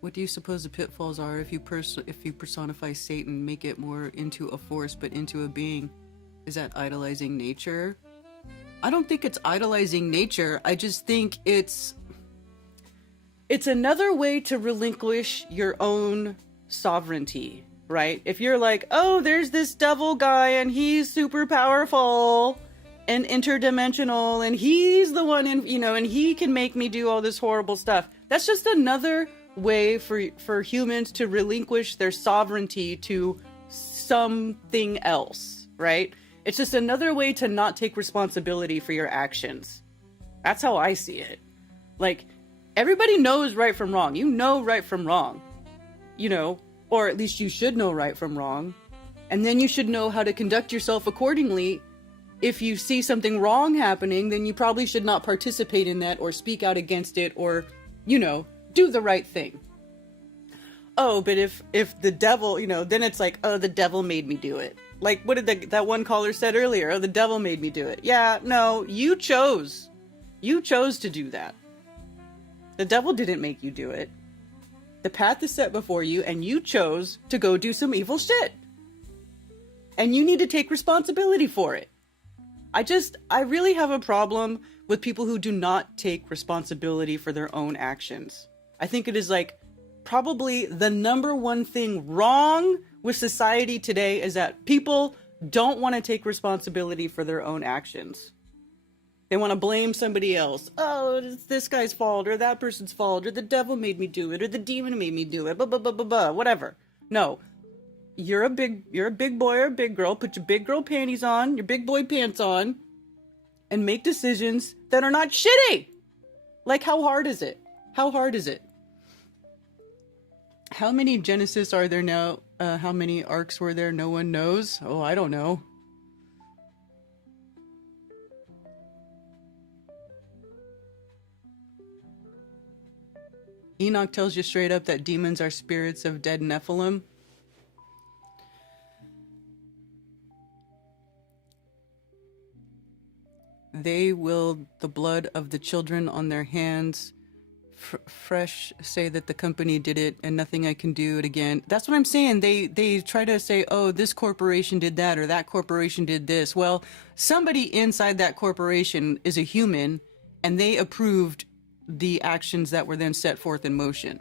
What do you suppose the pitfalls are if you personify Satan, make it more into a force but into a being? Is that idolizing nature? I don't think it's idolizing nature. I just think it's another way to relinquish your own sovereignty, right? If you're like, oh, there's this devil guy and he's super powerful and interdimensional and he's the one and he can make me do all this horrible stuff. That's just another way for humans to relinquish their sovereignty to something else, right? It's just another way to not take responsibility for your actions. That's how I see it. Like, everybody knows right from wrong. You know right from wrong. Or at least you should know right from wrong. And then you should know how to conduct yourself accordingly. If you see something wrong happening, then you probably should not participate in that or speak out against it or, do the right thing. Oh, but if the devil, then it's like, oh, the devil made me do it. Like, what did that one caller said earlier? Oh, the devil made me do it. Yeah, no, you chose. You chose to do that. The devil didn't make you do it. The path is set before you, and you chose to go do some evil shit. And you need to take responsibility for it. I really have a problem with people who do not take responsibility for their own actions. I think it is probably the number one thing wrong with society today is that people don't want to take responsibility for their own actions. They want to blame somebody else. Oh, it's this guy's fault, or that person's fault, or the devil made me do it, or the demon made me do it, blah, blah, blah, blah, blah, whatever. No. You're a big boy or a big girl. Put your big girl panties on, your big boy pants on, and make decisions that are not shitty. Like, how hard is it? How hard is it? How many Genesis are there now? How many arcs were there? No one knows. Oh, I don't know. Enoch tells you straight up that demons are spirits of dead Nephilim. They will the blood of the children on their hands. Fresh say that the company did it and nothing I can do it again. That's what I'm saying. They try to say, oh, this corporation did that or that corporation did this. Well, somebody inside that corporation is a human and they approved the actions that were then set forth in motion.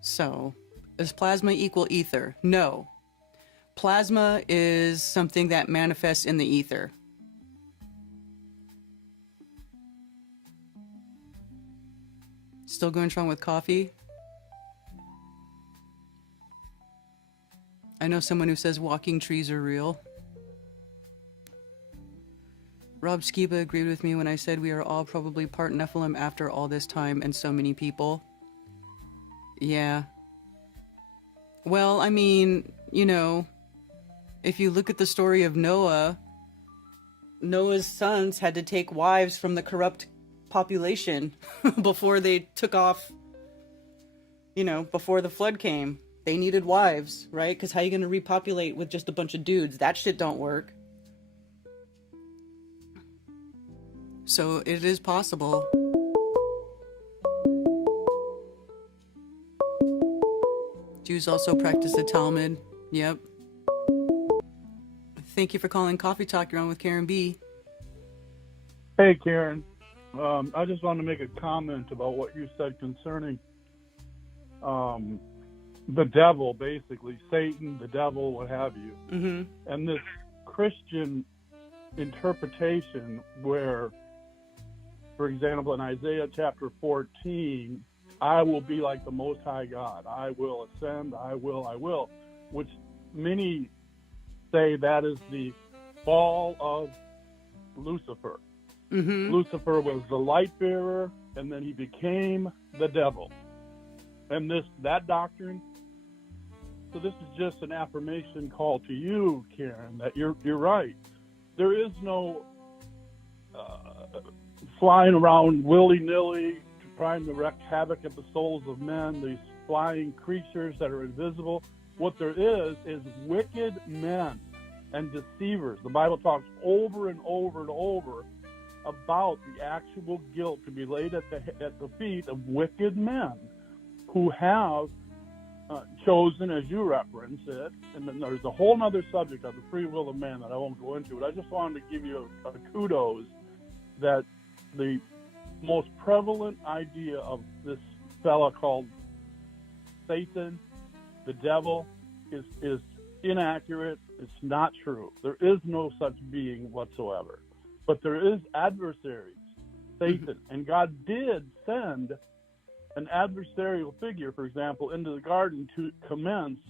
So, does plasma equal ether? No. Plasma is something that manifests in the ether. Still going strong with coffee? I know someone who says walking trees are real. Rob Skiba agreed with me when I said we are all probably part Nephilim after all this time and so many people. Yeah. Well, I mean, you know, if you look at the story of Noah, Noah's sons had to take wives from the corrupt population before they took off, you know, before the flood came. They needed wives, right? Because how are you going to repopulate with just a bunch of dudes? That shit don't work. So it is possible. Jews also practice the Talmud. Yep. Thank you for calling Coffee Talk. You're on with Karen B. Hey, Karen. I just wanted to make a comment about what you said concerning the devil, basically, Satan, the devil, what have you. Mm-hmm. And this Christian interpretation where, for example, in Isaiah chapter 14, I will be like the Most High God. I will ascend, I will, which many say that is the fall of Lucifer. Mm-hmm. Lucifer was the light bearer, and then he became the devil. And that doctrine, so this is just an affirmation call to you, Karen, that you're right. There is no flying around willy-nilly, trying to wreak havoc at the souls of men, these flying creatures that are invisible. What there is wicked men and deceivers. The Bible talks over and over and over about the actual guilt to be laid at the feet of wicked men who have chosen, as you reference it, and then there's a whole other subject of the free will of man that I won't go into, but I just wanted to give you a kudos that the most prevalent idea of this fella called Satan, the devil, is inaccurate. It's not true. There is no such being whatsoever. But there is adversaries, Satan, and God did send an adversarial figure, for example, into the garden to commence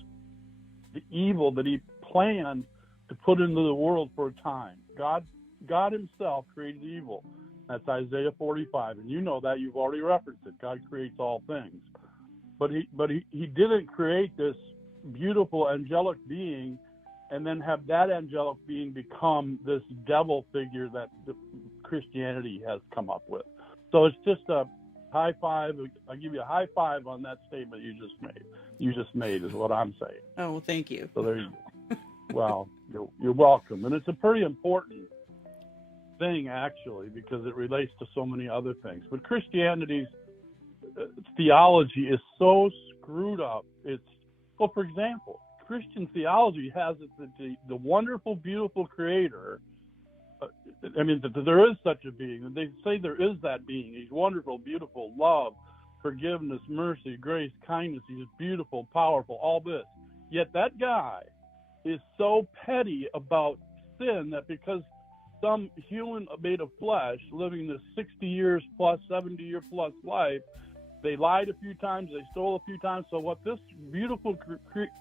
the evil that he planned to put into the world for a time. God himself created evil. That's Isaiah 45, and you know that. You've already referenced it. God creates all things. But he didn't create this beautiful angelic being and then have that angelic being become this devil figure that Christianity has come up with. So it's just a high five. I give you a high five on that statement you just made. You just made is what I'm saying. Oh, well, thank you. So there you go. Well, you're welcome. And it's a pretty important thing, actually, because it relates to so many other things. But Christianity's theology is so screwed up. Well, for example, Christian theology has the wonderful, beautiful creator. I mean, there is such a being. They say there is that being. He's wonderful, beautiful, love, forgiveness, mercy, grace, kindness. He's beautiful, powerful, all this. Yet that guy is so petty about sin that because some human made of flesh living this 60 years plus, 70 year plus life. They lied a few times, they stole a few times. So what this beautiful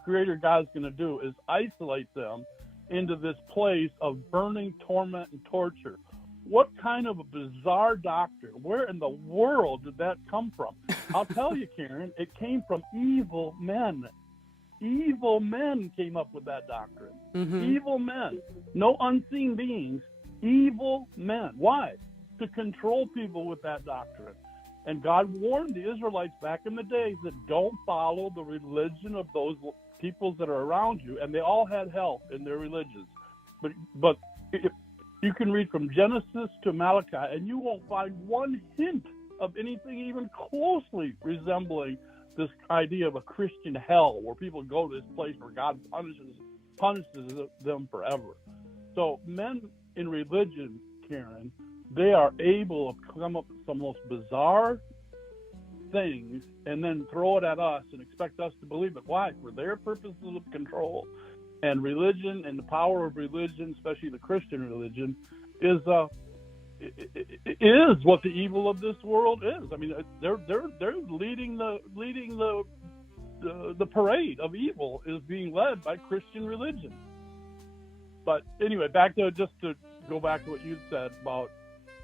creator God is going to do is isolate them into this place of burning torment and torture. What kind of a bizarre doctrine? Where in the world did that come from? I'll tell you, Karen, it came from evil men. Evil men came up with that doctrine. Mm-hmm. Evil men. No unseen beings. Evil men. Why? To control people with that doctrine. And God warned the Israelites back in the days that don't follow the religion of those peoples that are around you. And they all had help in their religions. But if you can read from Genesis to Malachi, and you won't find one hint of anything even closely resembling this idea of a Christian hell, where people go to this place where God punishes them forever. So men in religion, Karen, they are able to come up with some most bizarre things and then throw it at us and expect us to believe it. Why? For their purposes of control. And religion and the power of religion, especially the Christian religion, is what the evil of this world is. I mean, they're leading the parade of evil is being led by Christian religion. But anyway, just to go back to what you said about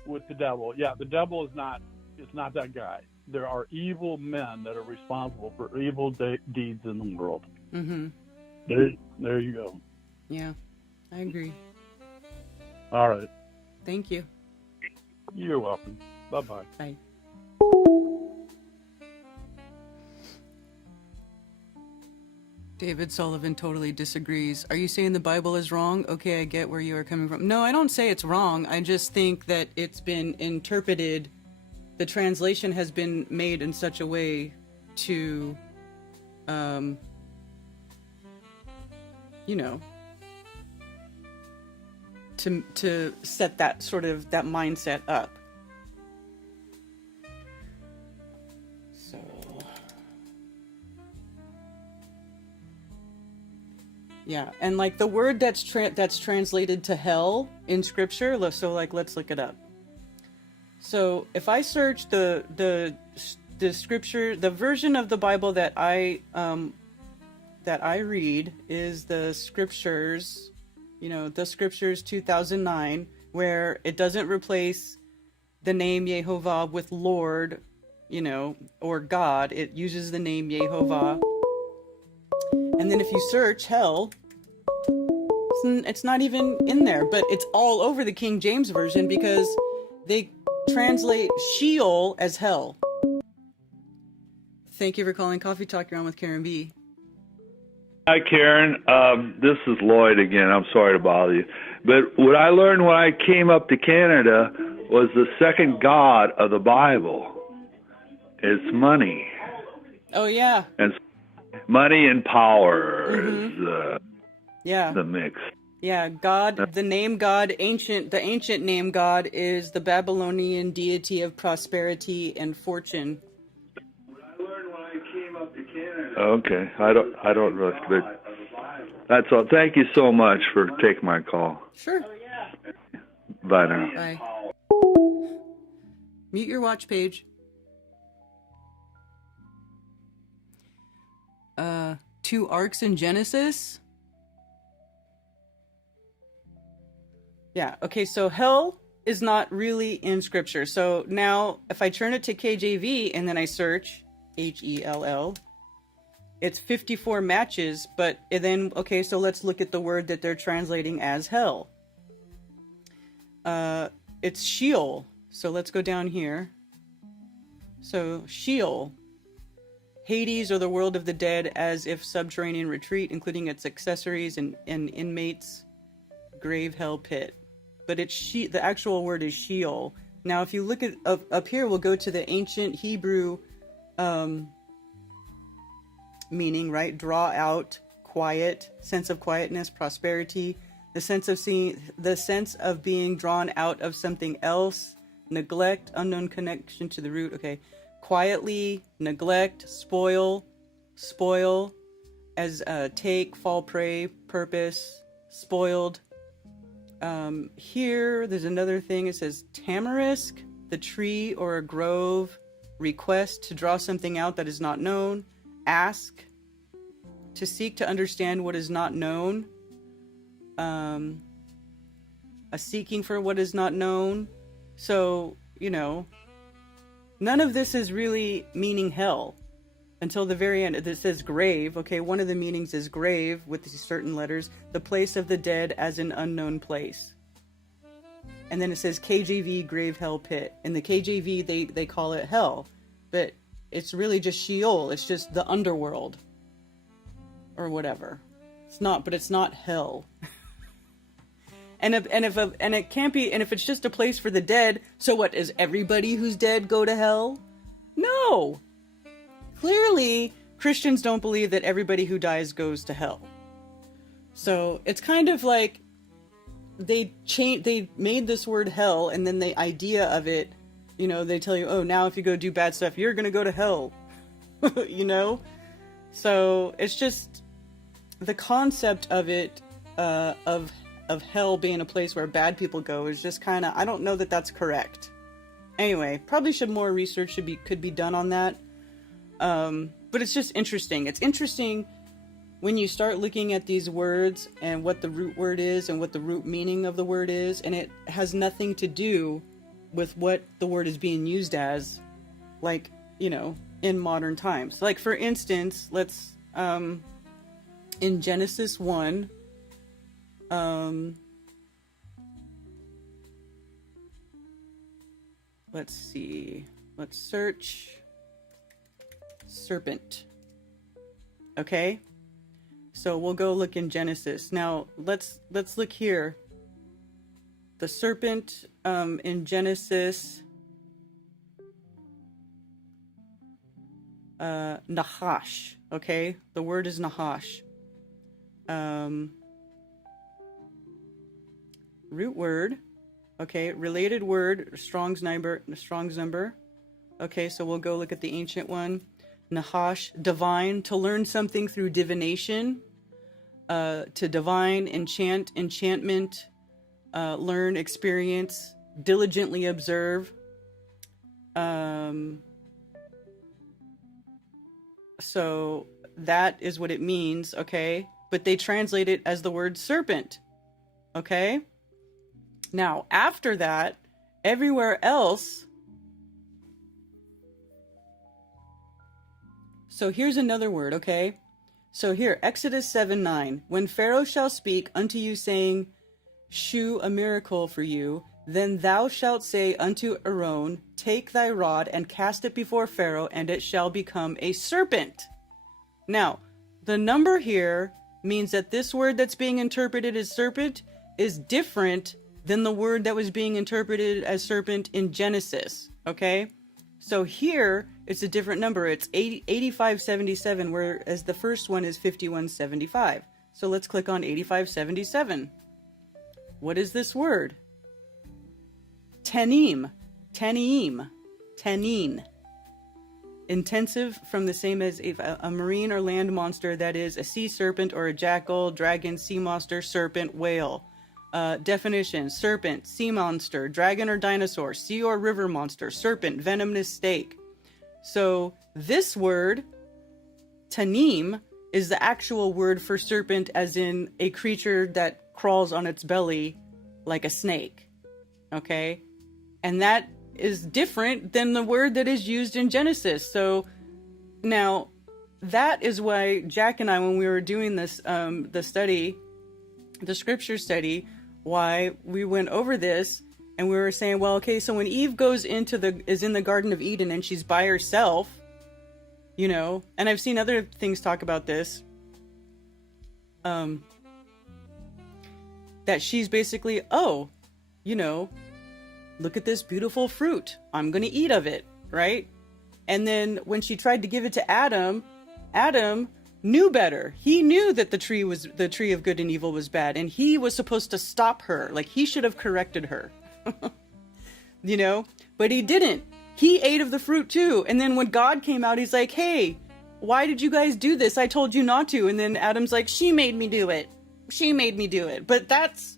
with the devil. Yeah, the devil is not that guy. There are evil men that are responsible for evil deeds in the world. Mm-hmm. There you go. Yeah, I agree. All right. Thank you. You're welcome. Bye-bye. Bye. David Sullivan totally disagrees. Are you saying the Bible is wrong? Okay, I get where you are coming from. No, I don't say it's wrong. I just think that it's been interpreted. The translation has been made in such a way to, to set that sort of that mindset up. So yeah, and like the word that's translated to hell in scripture, so like let's look it up. So if I search the scripture, the version of the Bible that I read is the scriptures, the scriptures 2009, where it doesn't replace the name Yehovah with Lord, or God. It uses the name Yehovah. And then if you search hell, it's not even in there, but it's all over the King James Version because they translate Sheol as hell. Thank you for calling Coffee Talk. You're on with Karen B. Hi, Karen. This is Lloyd again. I'm sorry to bother you. But what I learned when I came up to Canada was the second god of the Bible is money. Oh, yeah. And money and power Mm-hmm. is the mix. Yeah, God, the name God, the ancient name God is the Babylonian deity of prosperity and fortune. Okay, I don't really, but that's all. Thank you so much for taking my call. Sure. Bye now. Bye. Mute your watch page. 2 arcs in Genesis. Yeah, okay, so hell is not really in scripture. So now if I turn it to KJV and then I search Hell, it's 54 matches, but then, okay, so let's look at the word that they're translating as hell. It's Sheol. So let's go down here. So Sheol, Hades, or the world of the dead, as if subterranean retreat, including its accessories and inmates, grave, hell, pit. But it's the actual word is Sheol. Now, if you look at up here, we'll go to the ancient Hebrew meaning, right? Draw out, quiet, sense of quietness, prosperity, the sense of being drawn out of something else, neglect, unknown connection to the root. Okay, quietly, neglect, spoil, as take, fall prey, purpose, spoiled. Here, there's another thing. It says tamarisk, the tree or a grove. Request, to draw something out that is not known. Ask, to seek to understand what is not known. A seeking for what is not known. So, you know, none of this is really meaning hell until the very end. It says grave. Okay, one of the meanings is grave with these certain letters. The place of the dead as an unknown place. And then it says KJV, grave, hell, pit. In the KJV, they call it hell. But it's really just Sheol. It's just the underworld. Or whatever. It's not, but it's not hell. And it can't be, and if it's just a place for the dead, so what, does everybody who's dead go to hell? No! Clearly, Christians don't believe that everybody who dies goes to hell. So it's kind of like they made this word hell, and then the idea of it, you know, they tell you, oh, now if you go do bad stuff, you're gonna go to hell. You know? So it's just the concept of it, of hell being a place where bad people go is just kind of, I don't know that that's correct. Anyway, probably more research could be done on that. But it's just interesting. It's interesting when you start looking at these words and what the root word is and what the root meaning of the word is, and it has nothing to do with what the word is being used as, like, you know, in modern times. Like, for instance, let's, in Genesis 1, let's see, let's search serpent. Okay, so we'll go look in Genesis. Now let's look here. The serpent in Genesis, Nahash. Okay, the word is Nahash. Root word, okay, related word, Strong's number. Okay, so we'll go look at the ancient one. Nahash, divine, to learn something through divination, to divine, enchantment, learn, experience, diligently observe. So that is what it means, okay? But they translate it as the word serpent, okay? Now, after that, everywhere else, so here's another word, okay? So here, Exodus 7:9, when Pharaoh shall speak unto you, saying, shew a miracle for you, then thou shalt say unto Aaron, take thy rod and cast it before Pharaoh, and it shall become a serpent. Now, the number here means that this word that's being interpreted as serpent is different than the word that was being interpreted as serpent in Genesis, okay? So here, it's a different number. It's 8577, whereas the first one is 5175. So let's click on 8577. What is this word? Tenim. Intensive, from the same as a marine or land monster, that is a sea serpent or a jackal, dragon, sea monster, serpent, whale. Definition: serpent, sea monster, dragon or dinosaur, sea or river monster, serpent, venomous snake. So this word, tanim, is the actual word for serpent, as in a creature that crawls on its belly like a snake. Okay? And that is different than the word that is used in Genesis. So now that is why Jack and I, when we were doing this, the scripture study, why we went over this, and we were saying, well, okay, so when Eve is in the Garden of Eden and she's by herself, you know, and I've seen other things talk about this, that she's basically, oh, you know, look at this beautiful fruit, I'm gonna eat of it, right? And then when she tried to give it to Adam knew better. He knew that the tree of good and evil was bad, and he was supposed to stop her. Like, he should have corrected her. You know? But he didn't. He ate of the fruit too. And then when God came out, he's like, hey, why did you guys do this? I told you not to. And then Adam's like, she made me do it. But that's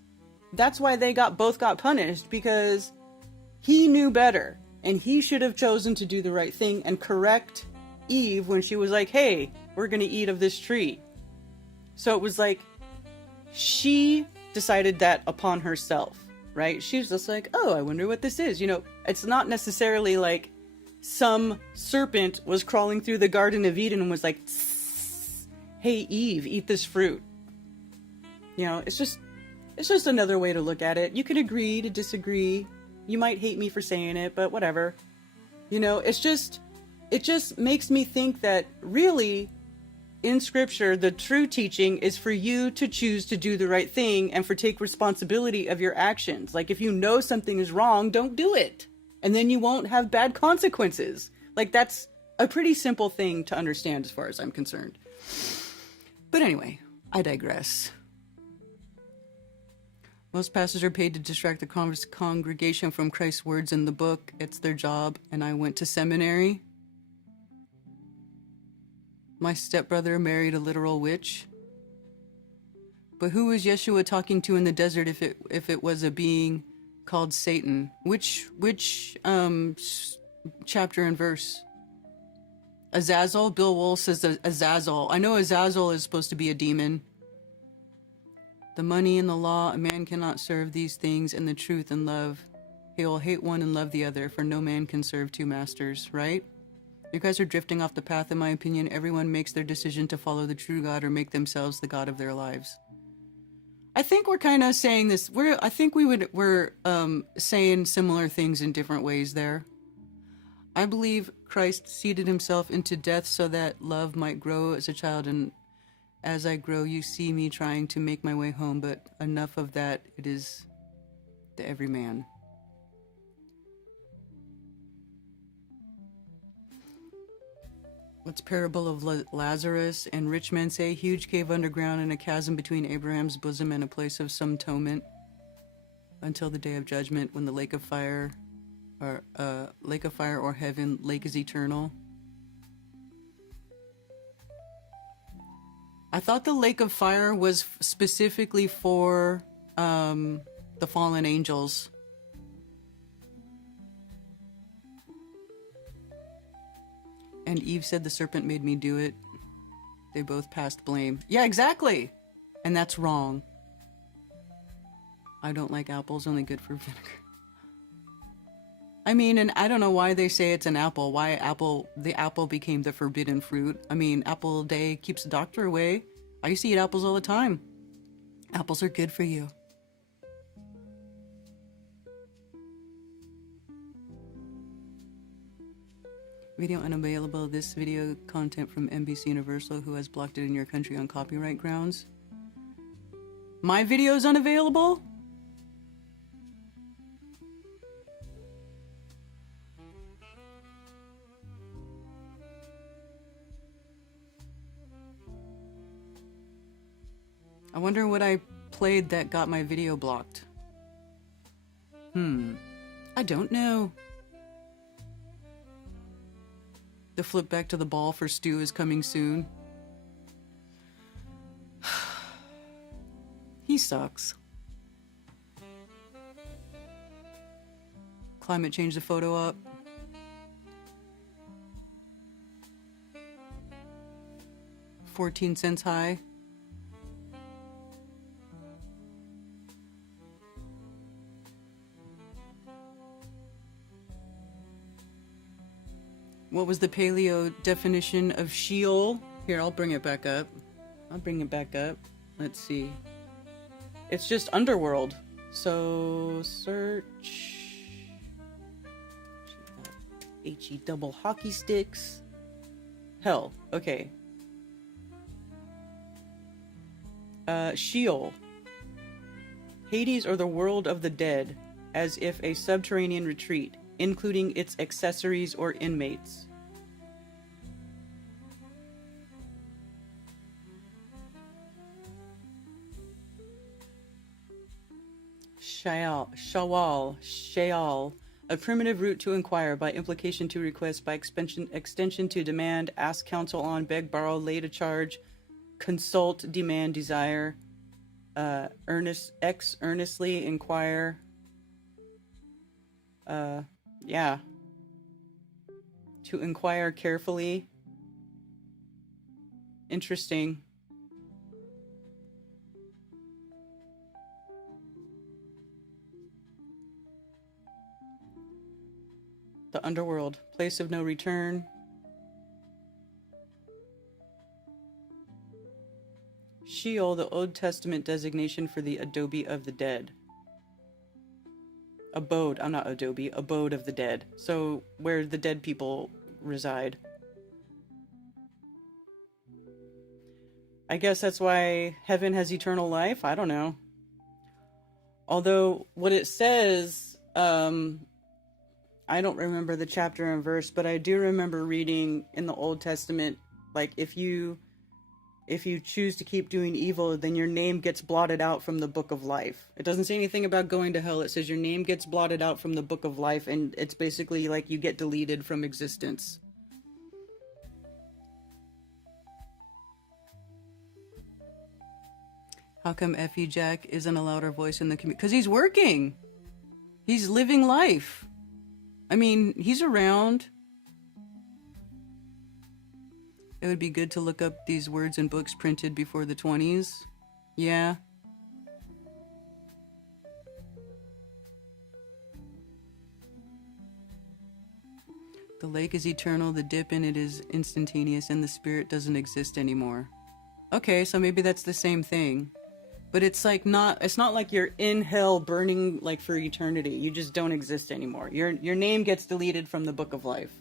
That's why they both got punished, because he knew better, and he should have chosen to do the right thing and correct Eve when she was like, hey, we're gonna eat of this tree. So it was like, she decided that upon herself, right? She was just like, oh, I wonder what this is. You know, it's not necessarily like some serpent was crawling through the Garden of Eden and was like, hey, Eve, eat this fruit. You know, it's just another way to look at it. You could agree to disagree. You might hate me for saying it, but whatever. You know, it just makes me think that really, in scripture, the true teaching is for you to choose to do the right thing and for take responsibility of your actions. Like, if you know something is wrong, don't do it. And then you won't have bad consequences. Like, that's a pretty simple thing to understand as far as I'm concerned. But anyway, I digress. Most pastors are paid to distract the congregation from Christ's words in the book. It's their job, and I went to seminary. My stepbrother married a literal witch. But who was Yeshua talking to in the desert if it was a being called Satan? Which chapter and verse? Azazel? Bill Wohl says Azazel. I know Azazel is supposed to be a demon. The money and the law, a man cannot serve these things, and the truth and love. He will hate one and love the other, for no man can serve two masters, right? You guys are drifting off the path, in my opinion. Everyone makes their decision to follow the true God or make themselves the God of their lives. I think we're kind of saying this. We're saying similar things in different ways there. I believe Christ seated himself into death so that love might grow as a child, and as I grow, you see me trying to make my way home, but enough of that, it is to every man. What's parable of Lazarus and rich men say? Huge cave underground and a chasm between Abraham's bosom and a place of some atonement until the day of judgment, when the lake of fire or heaven, lake is eternal. I thought the lake of fire was specifically for the fallen angels. And Eve said the serpent made me do it. They both passed blame. Yeah, exactly. And that's wrong. I don't like apples, only good for vinegar. I mean, and I don't know why they say it's an apple. Why the apple became the forbidden fruit. I mean, apple day keeps the doctor away. I used to eat apples all the time. Apples are good for you. Video unavailable. This video content from NBC Universal, who has blocked it in your country on copyright grounds. My video is unavailable? I wonder what I played that got my video blocked. I don't know. The flip back to the ball for Stu is coming soon. He sucks. Climate change the photo up. $0.14 high. What was the paleo definition of Sheol? Here, I'll bring it back up. Let's see. It's just underworld. So, search. H-E double hockey sticks. Hell, okay. Sheol. Hades, or the world of the dead, as if a subterranean retreat, including its accessories or inmates. Sheol, a primitive route to inquire, by implication to request, by extension to demand, ask counsel on, beg, borrow, lay to charge, consult, demand, desire. earnestly inquire. Yeah. To inquire carefully. Interesting. The underworld, place of no return. Sheol, the Old Testament designation for the Adobe of the dead. Abode, I'm not Adobe, abode of the dead. So where the dead people reside. I guess that's why heaven has eternal life. I don't know. Although what it says, I don't remember the chapter and verse, but I do remember reading in the Old Testament, like if you choose to keep doing evil, then your name gets blotted out from the book of life. It doesn't say anything about going to hell. It says your name gets blotted out from the book of life, and it's basically like you get deleted from existence. How come Effie Jack isn't a louder voice in the community? Because he's working. He's living life. I mean, he's around. It would be good to look up these words in books printed before the 20s. Yeah. The lake is eternal, the dip in it is instantaneous, and the spirit doesn't exist anymore. Okay, so maybe that's the same thing. But it's like it's not like you're in hell burning like for eternity. You just don't exist anymore. Your name gets deleted from the book of life.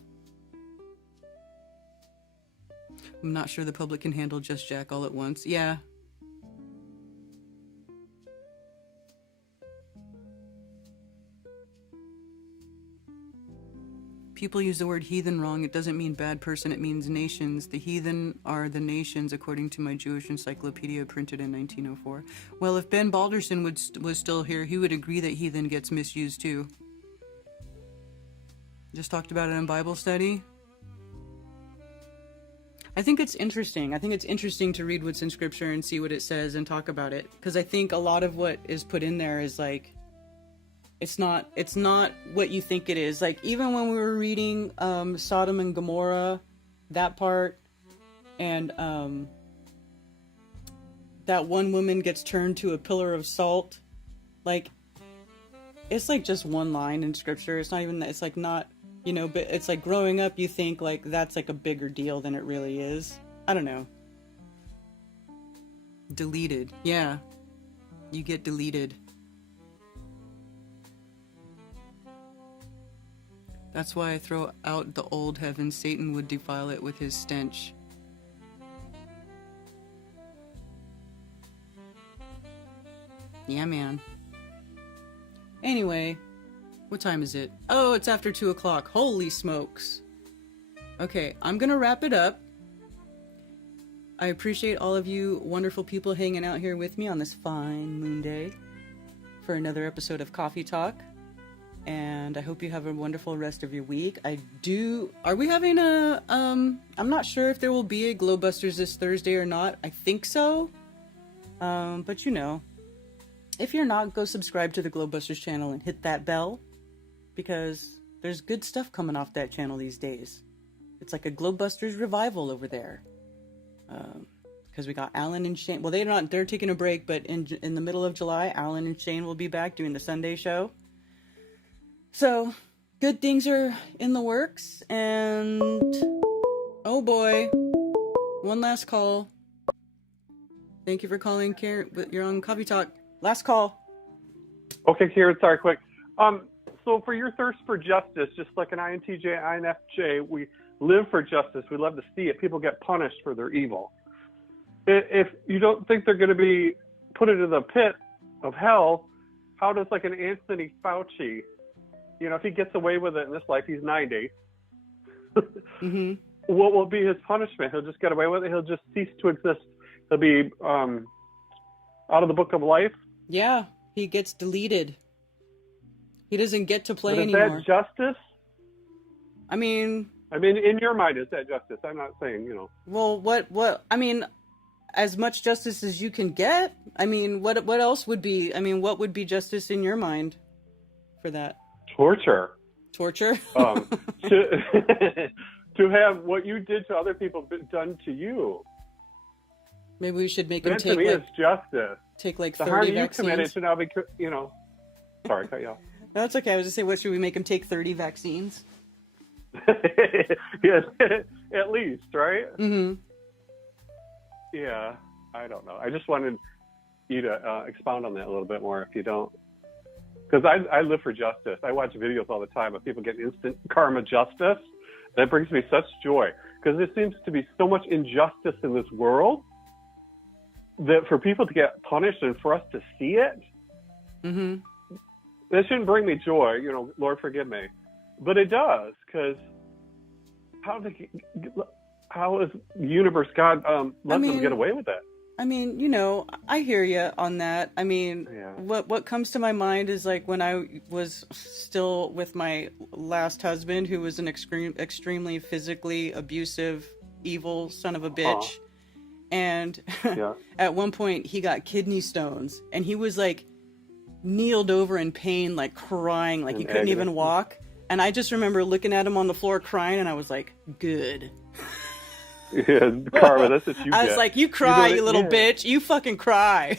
I'm not sure the public can handle Just Jack all at once. Yeah. People use the word heathen wrong. It doesn't mean bad person, it means nations. The heathen are the nations, according to my Jewish encyclopedia printed in 1904. Well, if Ben Balderson was still here, he would agree that heathen gets misused too. Just talked about it in Bible study. I think it's interesting. I think it's interesting to read what's in scripture and see what it says and talk about it. Because I think a lot of what is put in there is like, it's not what you think it is. Like even when we were reading Sodom and Gomorrah, that part, and that one woman gets turned to a pillar of salt, like it's like just one line in scripture. It's not even, it's like not, you know, but it's like growing up you think like that's like a bigger deal than it really is. I don't know. Deleted. Yeah. You get deleted. That's why I throw out the old heaven. Satan would defile it with his stench. Yeah, man. Anyway, what time is it? Oh, it's after 2 o'clock. Holy smokes. Okay, I'm gonna wrap it up. I appreciate all of you wonderful people hanging out here with me on this fine moon day for another episode of Coffee Talk. And I hope you have a wonderful rest of your week. Are we having I'm not sure if there will be a Glowbusters this Thursday or not. I think so. But you know, if you're not, go subscribe to the Glowbusters channel and hit that bell, because there's good stuff coming off that channel these days. It's like a Glowbusters revival over there. Because we got Alan and Shane. Well, they're taking a break, but in the middle of July, Alan and Shane will be back doing the Sunday show. So, good things are in the works, and oh boy, one last call. Thank you for calling, Karen. You're on Coffee Talk. Last call. Okay, Karen, sorry, quick. So for your thirst for justice, just like an INTJ, INFJ, we live for justice. We love to see it. People get punished for their evil. If you don't think they're going to be put into the pit of hell, how does like an Anthony Fauci, you know, if he gets away with it in this life, he's 90. Mm-hmm. What will be his punishment? He'll just get away with it. He'll just cease to exist. He'll be out of the book of life. Yeah, he gets deleted. He doesn't get to play But anymore. Is that justice? I mean, in your mind, is that justice? I'm not saying, you know. Well, what? I mean, as much justice as you can get. I mean, what else would be? I mean, what would be justice in your mind for that? Torture. Torture. To have what you did to other people done to you. Maybe we should make them That take to me like, is justice. Take like the 30 harm you vaccines. committed to now be, sorry, cut you off. No, that's okay. I was just saying, what should we make them take 30 vaccines? Yes, at least, right? Mm-hmm. Yeah, I don't know. I just wanted you to expound on that a little bit more, if you don't. Because I live for justice. I watch videos all the time of people getting instant karma justice. That brings me such joy. Because there seems to be so much injustice in this world that for people to get punished and for us to see it, mm-hmm. that shouldn't bring me joy. Lord forgive me. But it does, because how is the universe, God, let them get away with it? I mean, I hear you on that. I mean, what comes to my mind is like when I was still with my last husband, who was an extremely physically abusive, evil son of a bitch. And at one point he got kidney stones and he was like kneeled over in pain, like crying, like he couldn't even walk. And I just remember looking at him on the floor crying and I was like, good. Yeah, karma, that's what you get. I was like, you cry, you little bitch. You fucking cry.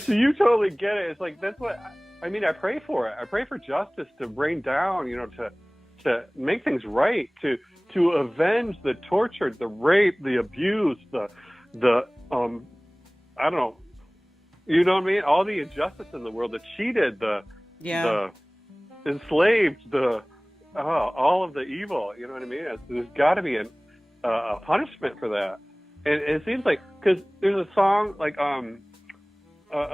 So you totally get it. It's like, that's what, I mean, I pray for it. I pray for justice to rain down, to make things right, to avenge the torture, the rape, the abuse, the I don't know, you know what I mean? All the injustice in the world, the cheated, the enslaved, all of the evil, you know what I mean? There's got to be a punishment for that. And it seems like, because there's a song, like a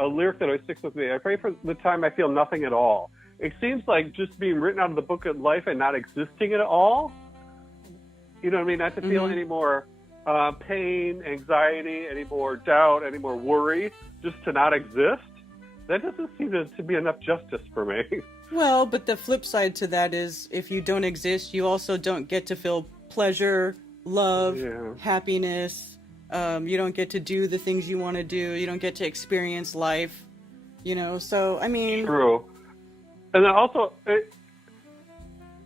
lyric that always sticks with me. I pray for the time I feel nothing at all. It seems like just being written out of the book of life and not existing at all. You know what I mean? Not to feel any more pain, anxiety, any more doubt, any more worry, just to not exist. That doesn't seem to be enough justice for me. Well, but the flip side to that is if you don't exist, you also don't get to feel pleasure, love, happiness. You don't get to do the things you want to do. You don't get to experience life, so, I mean... True. And then also,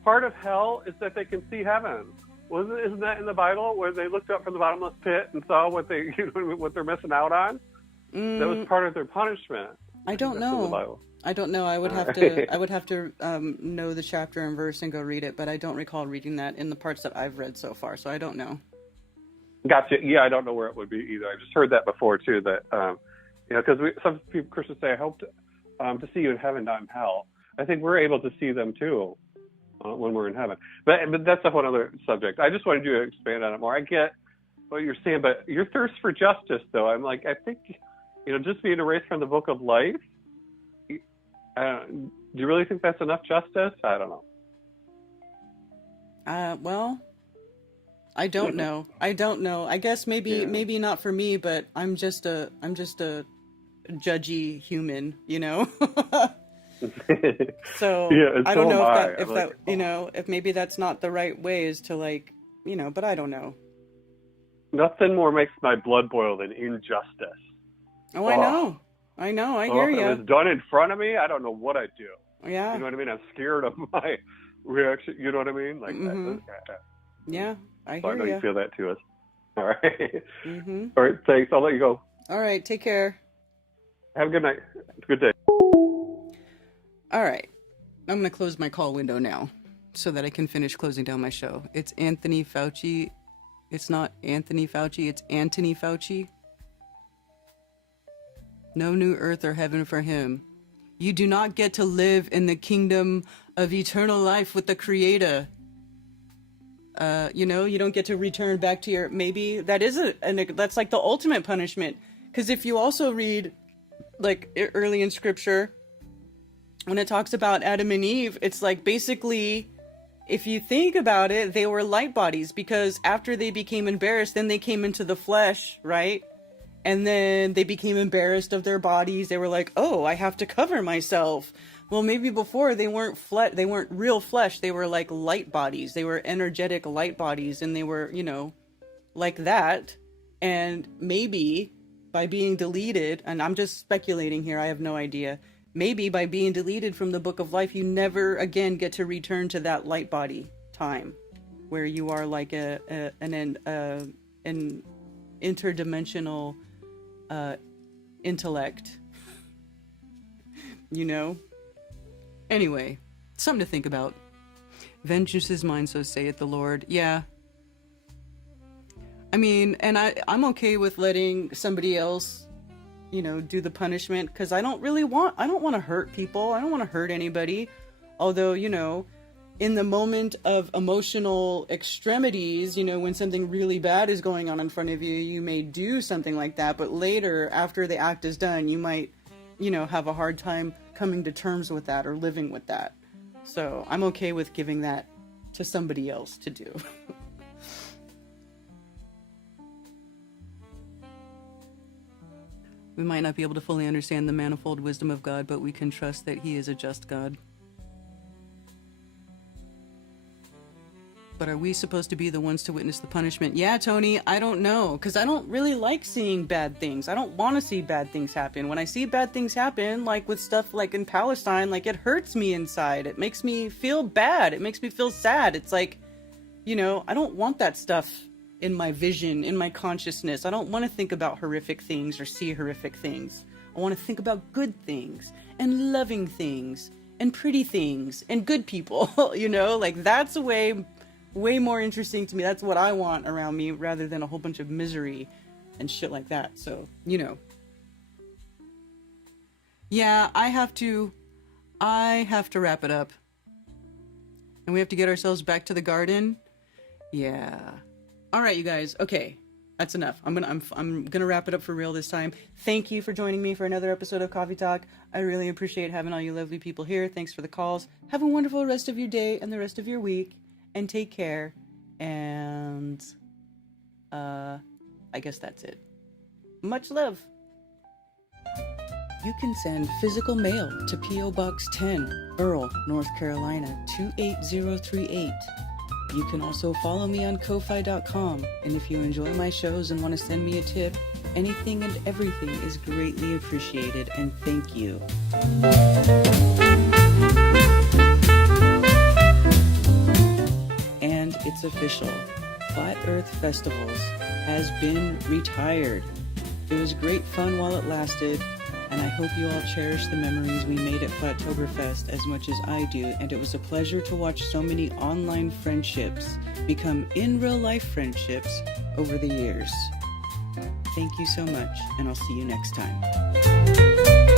part of hell is that they can see heaven. Isn't that in the Bible, where they looked up from the bottomless pit and saw what they're missing out on? That was part of their punishment. I don't know. I don't know. I would have to know the chapter and verse and go read it, but I don't recall reading that in the parts that I've read so far, so I don't know. Gotcha. Yeah, I don't know where it would be either. I just heard that before too. That because some people, Christians say, "I hope to see you in heaven, not in hell." I think we're able to see them too when we're in heaven. But that's a whole other subject. I just wanted you to expand on it more. I get what you're saying, but your thirst for justice, though, I'm like, I think just being erased from the book of life. Do you really think that's enough justice? I don't know. Well, I don't know. I guess maybe not for me, but I'm just a judgy human, So I don't know if maybe that's not the right way, is to but I don't know. Nothing more makes my blood boil than injustice. Oh, I know. I hear you. If it was done in front of me, I don't know what I'd do. Yeah. You know what I mean? I'm scared of my reaction. You know what I mean? Like, yeah, I hear you. I know you feel that too. All right. Mm-hmm. All right, thanks. I'll let you go. All right, take care. Have a good night. Good day. All right. I'm going to close my call window now so that I can finish closing down my show. It's Anthony Fauci. It's not Anthony Fauci. It's Antony Fauci. No new earth or heaven for him. You do not get to live in the kingdom of eternal life with the Creator. You don't get to return back to your... Maybe that is that's like the ultimate punishment. Because if you also read, like, early in Scripture, when it talks about Adam and Eve, it's like basically, if you think about it, they were light bodies, because after they became embarrassed, then they came into the flesh, right? And then they became embarrassed of their bodies. They were like, oh, I have to cover myself. Well, maybe before they weren't they weren't real flesh. They were like light bodies. They were energetic light bodies, and they were, like that, and maybe by being deleted, and I'm just speculating here, I have no idea, maybe by being deleted from the book of life, you never again get to return to that light body time where you are like an interdimensional intellect, you know? Anyway, something to think about. Vengeance is mine, so saith the Lord. Yeah. I mean, and I'm okay with letting somebody else, you know, do the punishment, because I don't want to hurt people. I don't want to hurt anybody. Although, you know, in the moment of emotional extremities, you know, when something really bad is going on in front of you, you may do something like that. But later, after the act is done, you might, you know, have a hard time coming to terms with that or living with that. So I'm okay with giving that to somebody else to do. We might not be able to fully understand the manifold wisdom of God, but we can trust that He is a just God. But are we supposed to be the ones to witness the punishment? Yeah, Tony, I don't know, because I don't really like seeing bad things. I don't want to see bad things happen. When I see bad things happen, like with stuff like in Palestine, like it hurts me inside. It makes me feel bad. It makes me feel sad. It's like, you know, I don't want that stuff in my vision, in my consciousness. I don't want to think about horrific things or see horrific things. I want to think about good things and loving things and pretty things and good people, you know, like that's way more interesting to me. That's what I want around me rather than a whole bunch of misery and shit like that. So, you know. Yeah, I have to wrap it up. And we have to get ourselves back to the garden. Yeah. All right, you guys. Okay, that's enough. I'm gonna wrap it up for real this time. Thank you for joining me for another episode of Coffee Talk. I really appreciate having all you lovely people here. Thanks for the calls. Have a wonderful rest of your day and the rest of your week, and take care. And I guess that's it. Much love. You can send physical mail to P.O. Box 10, Earl, North Carolina 28038. You can also follow me on Ko-Fi.com, and if you enjoy my shows and want to send me a tip, anything and everything is greatly appreciated, and thank you. And it's official. Flat Earth Festivals has been retired. It was great fun while it lasted, and I hope you all cherish the memories we made at Flattoberfest as much as I do, and it was a pleasure to watch so many online friendships become in real life friendships over the years. Thank you so much, and I'll see you next time.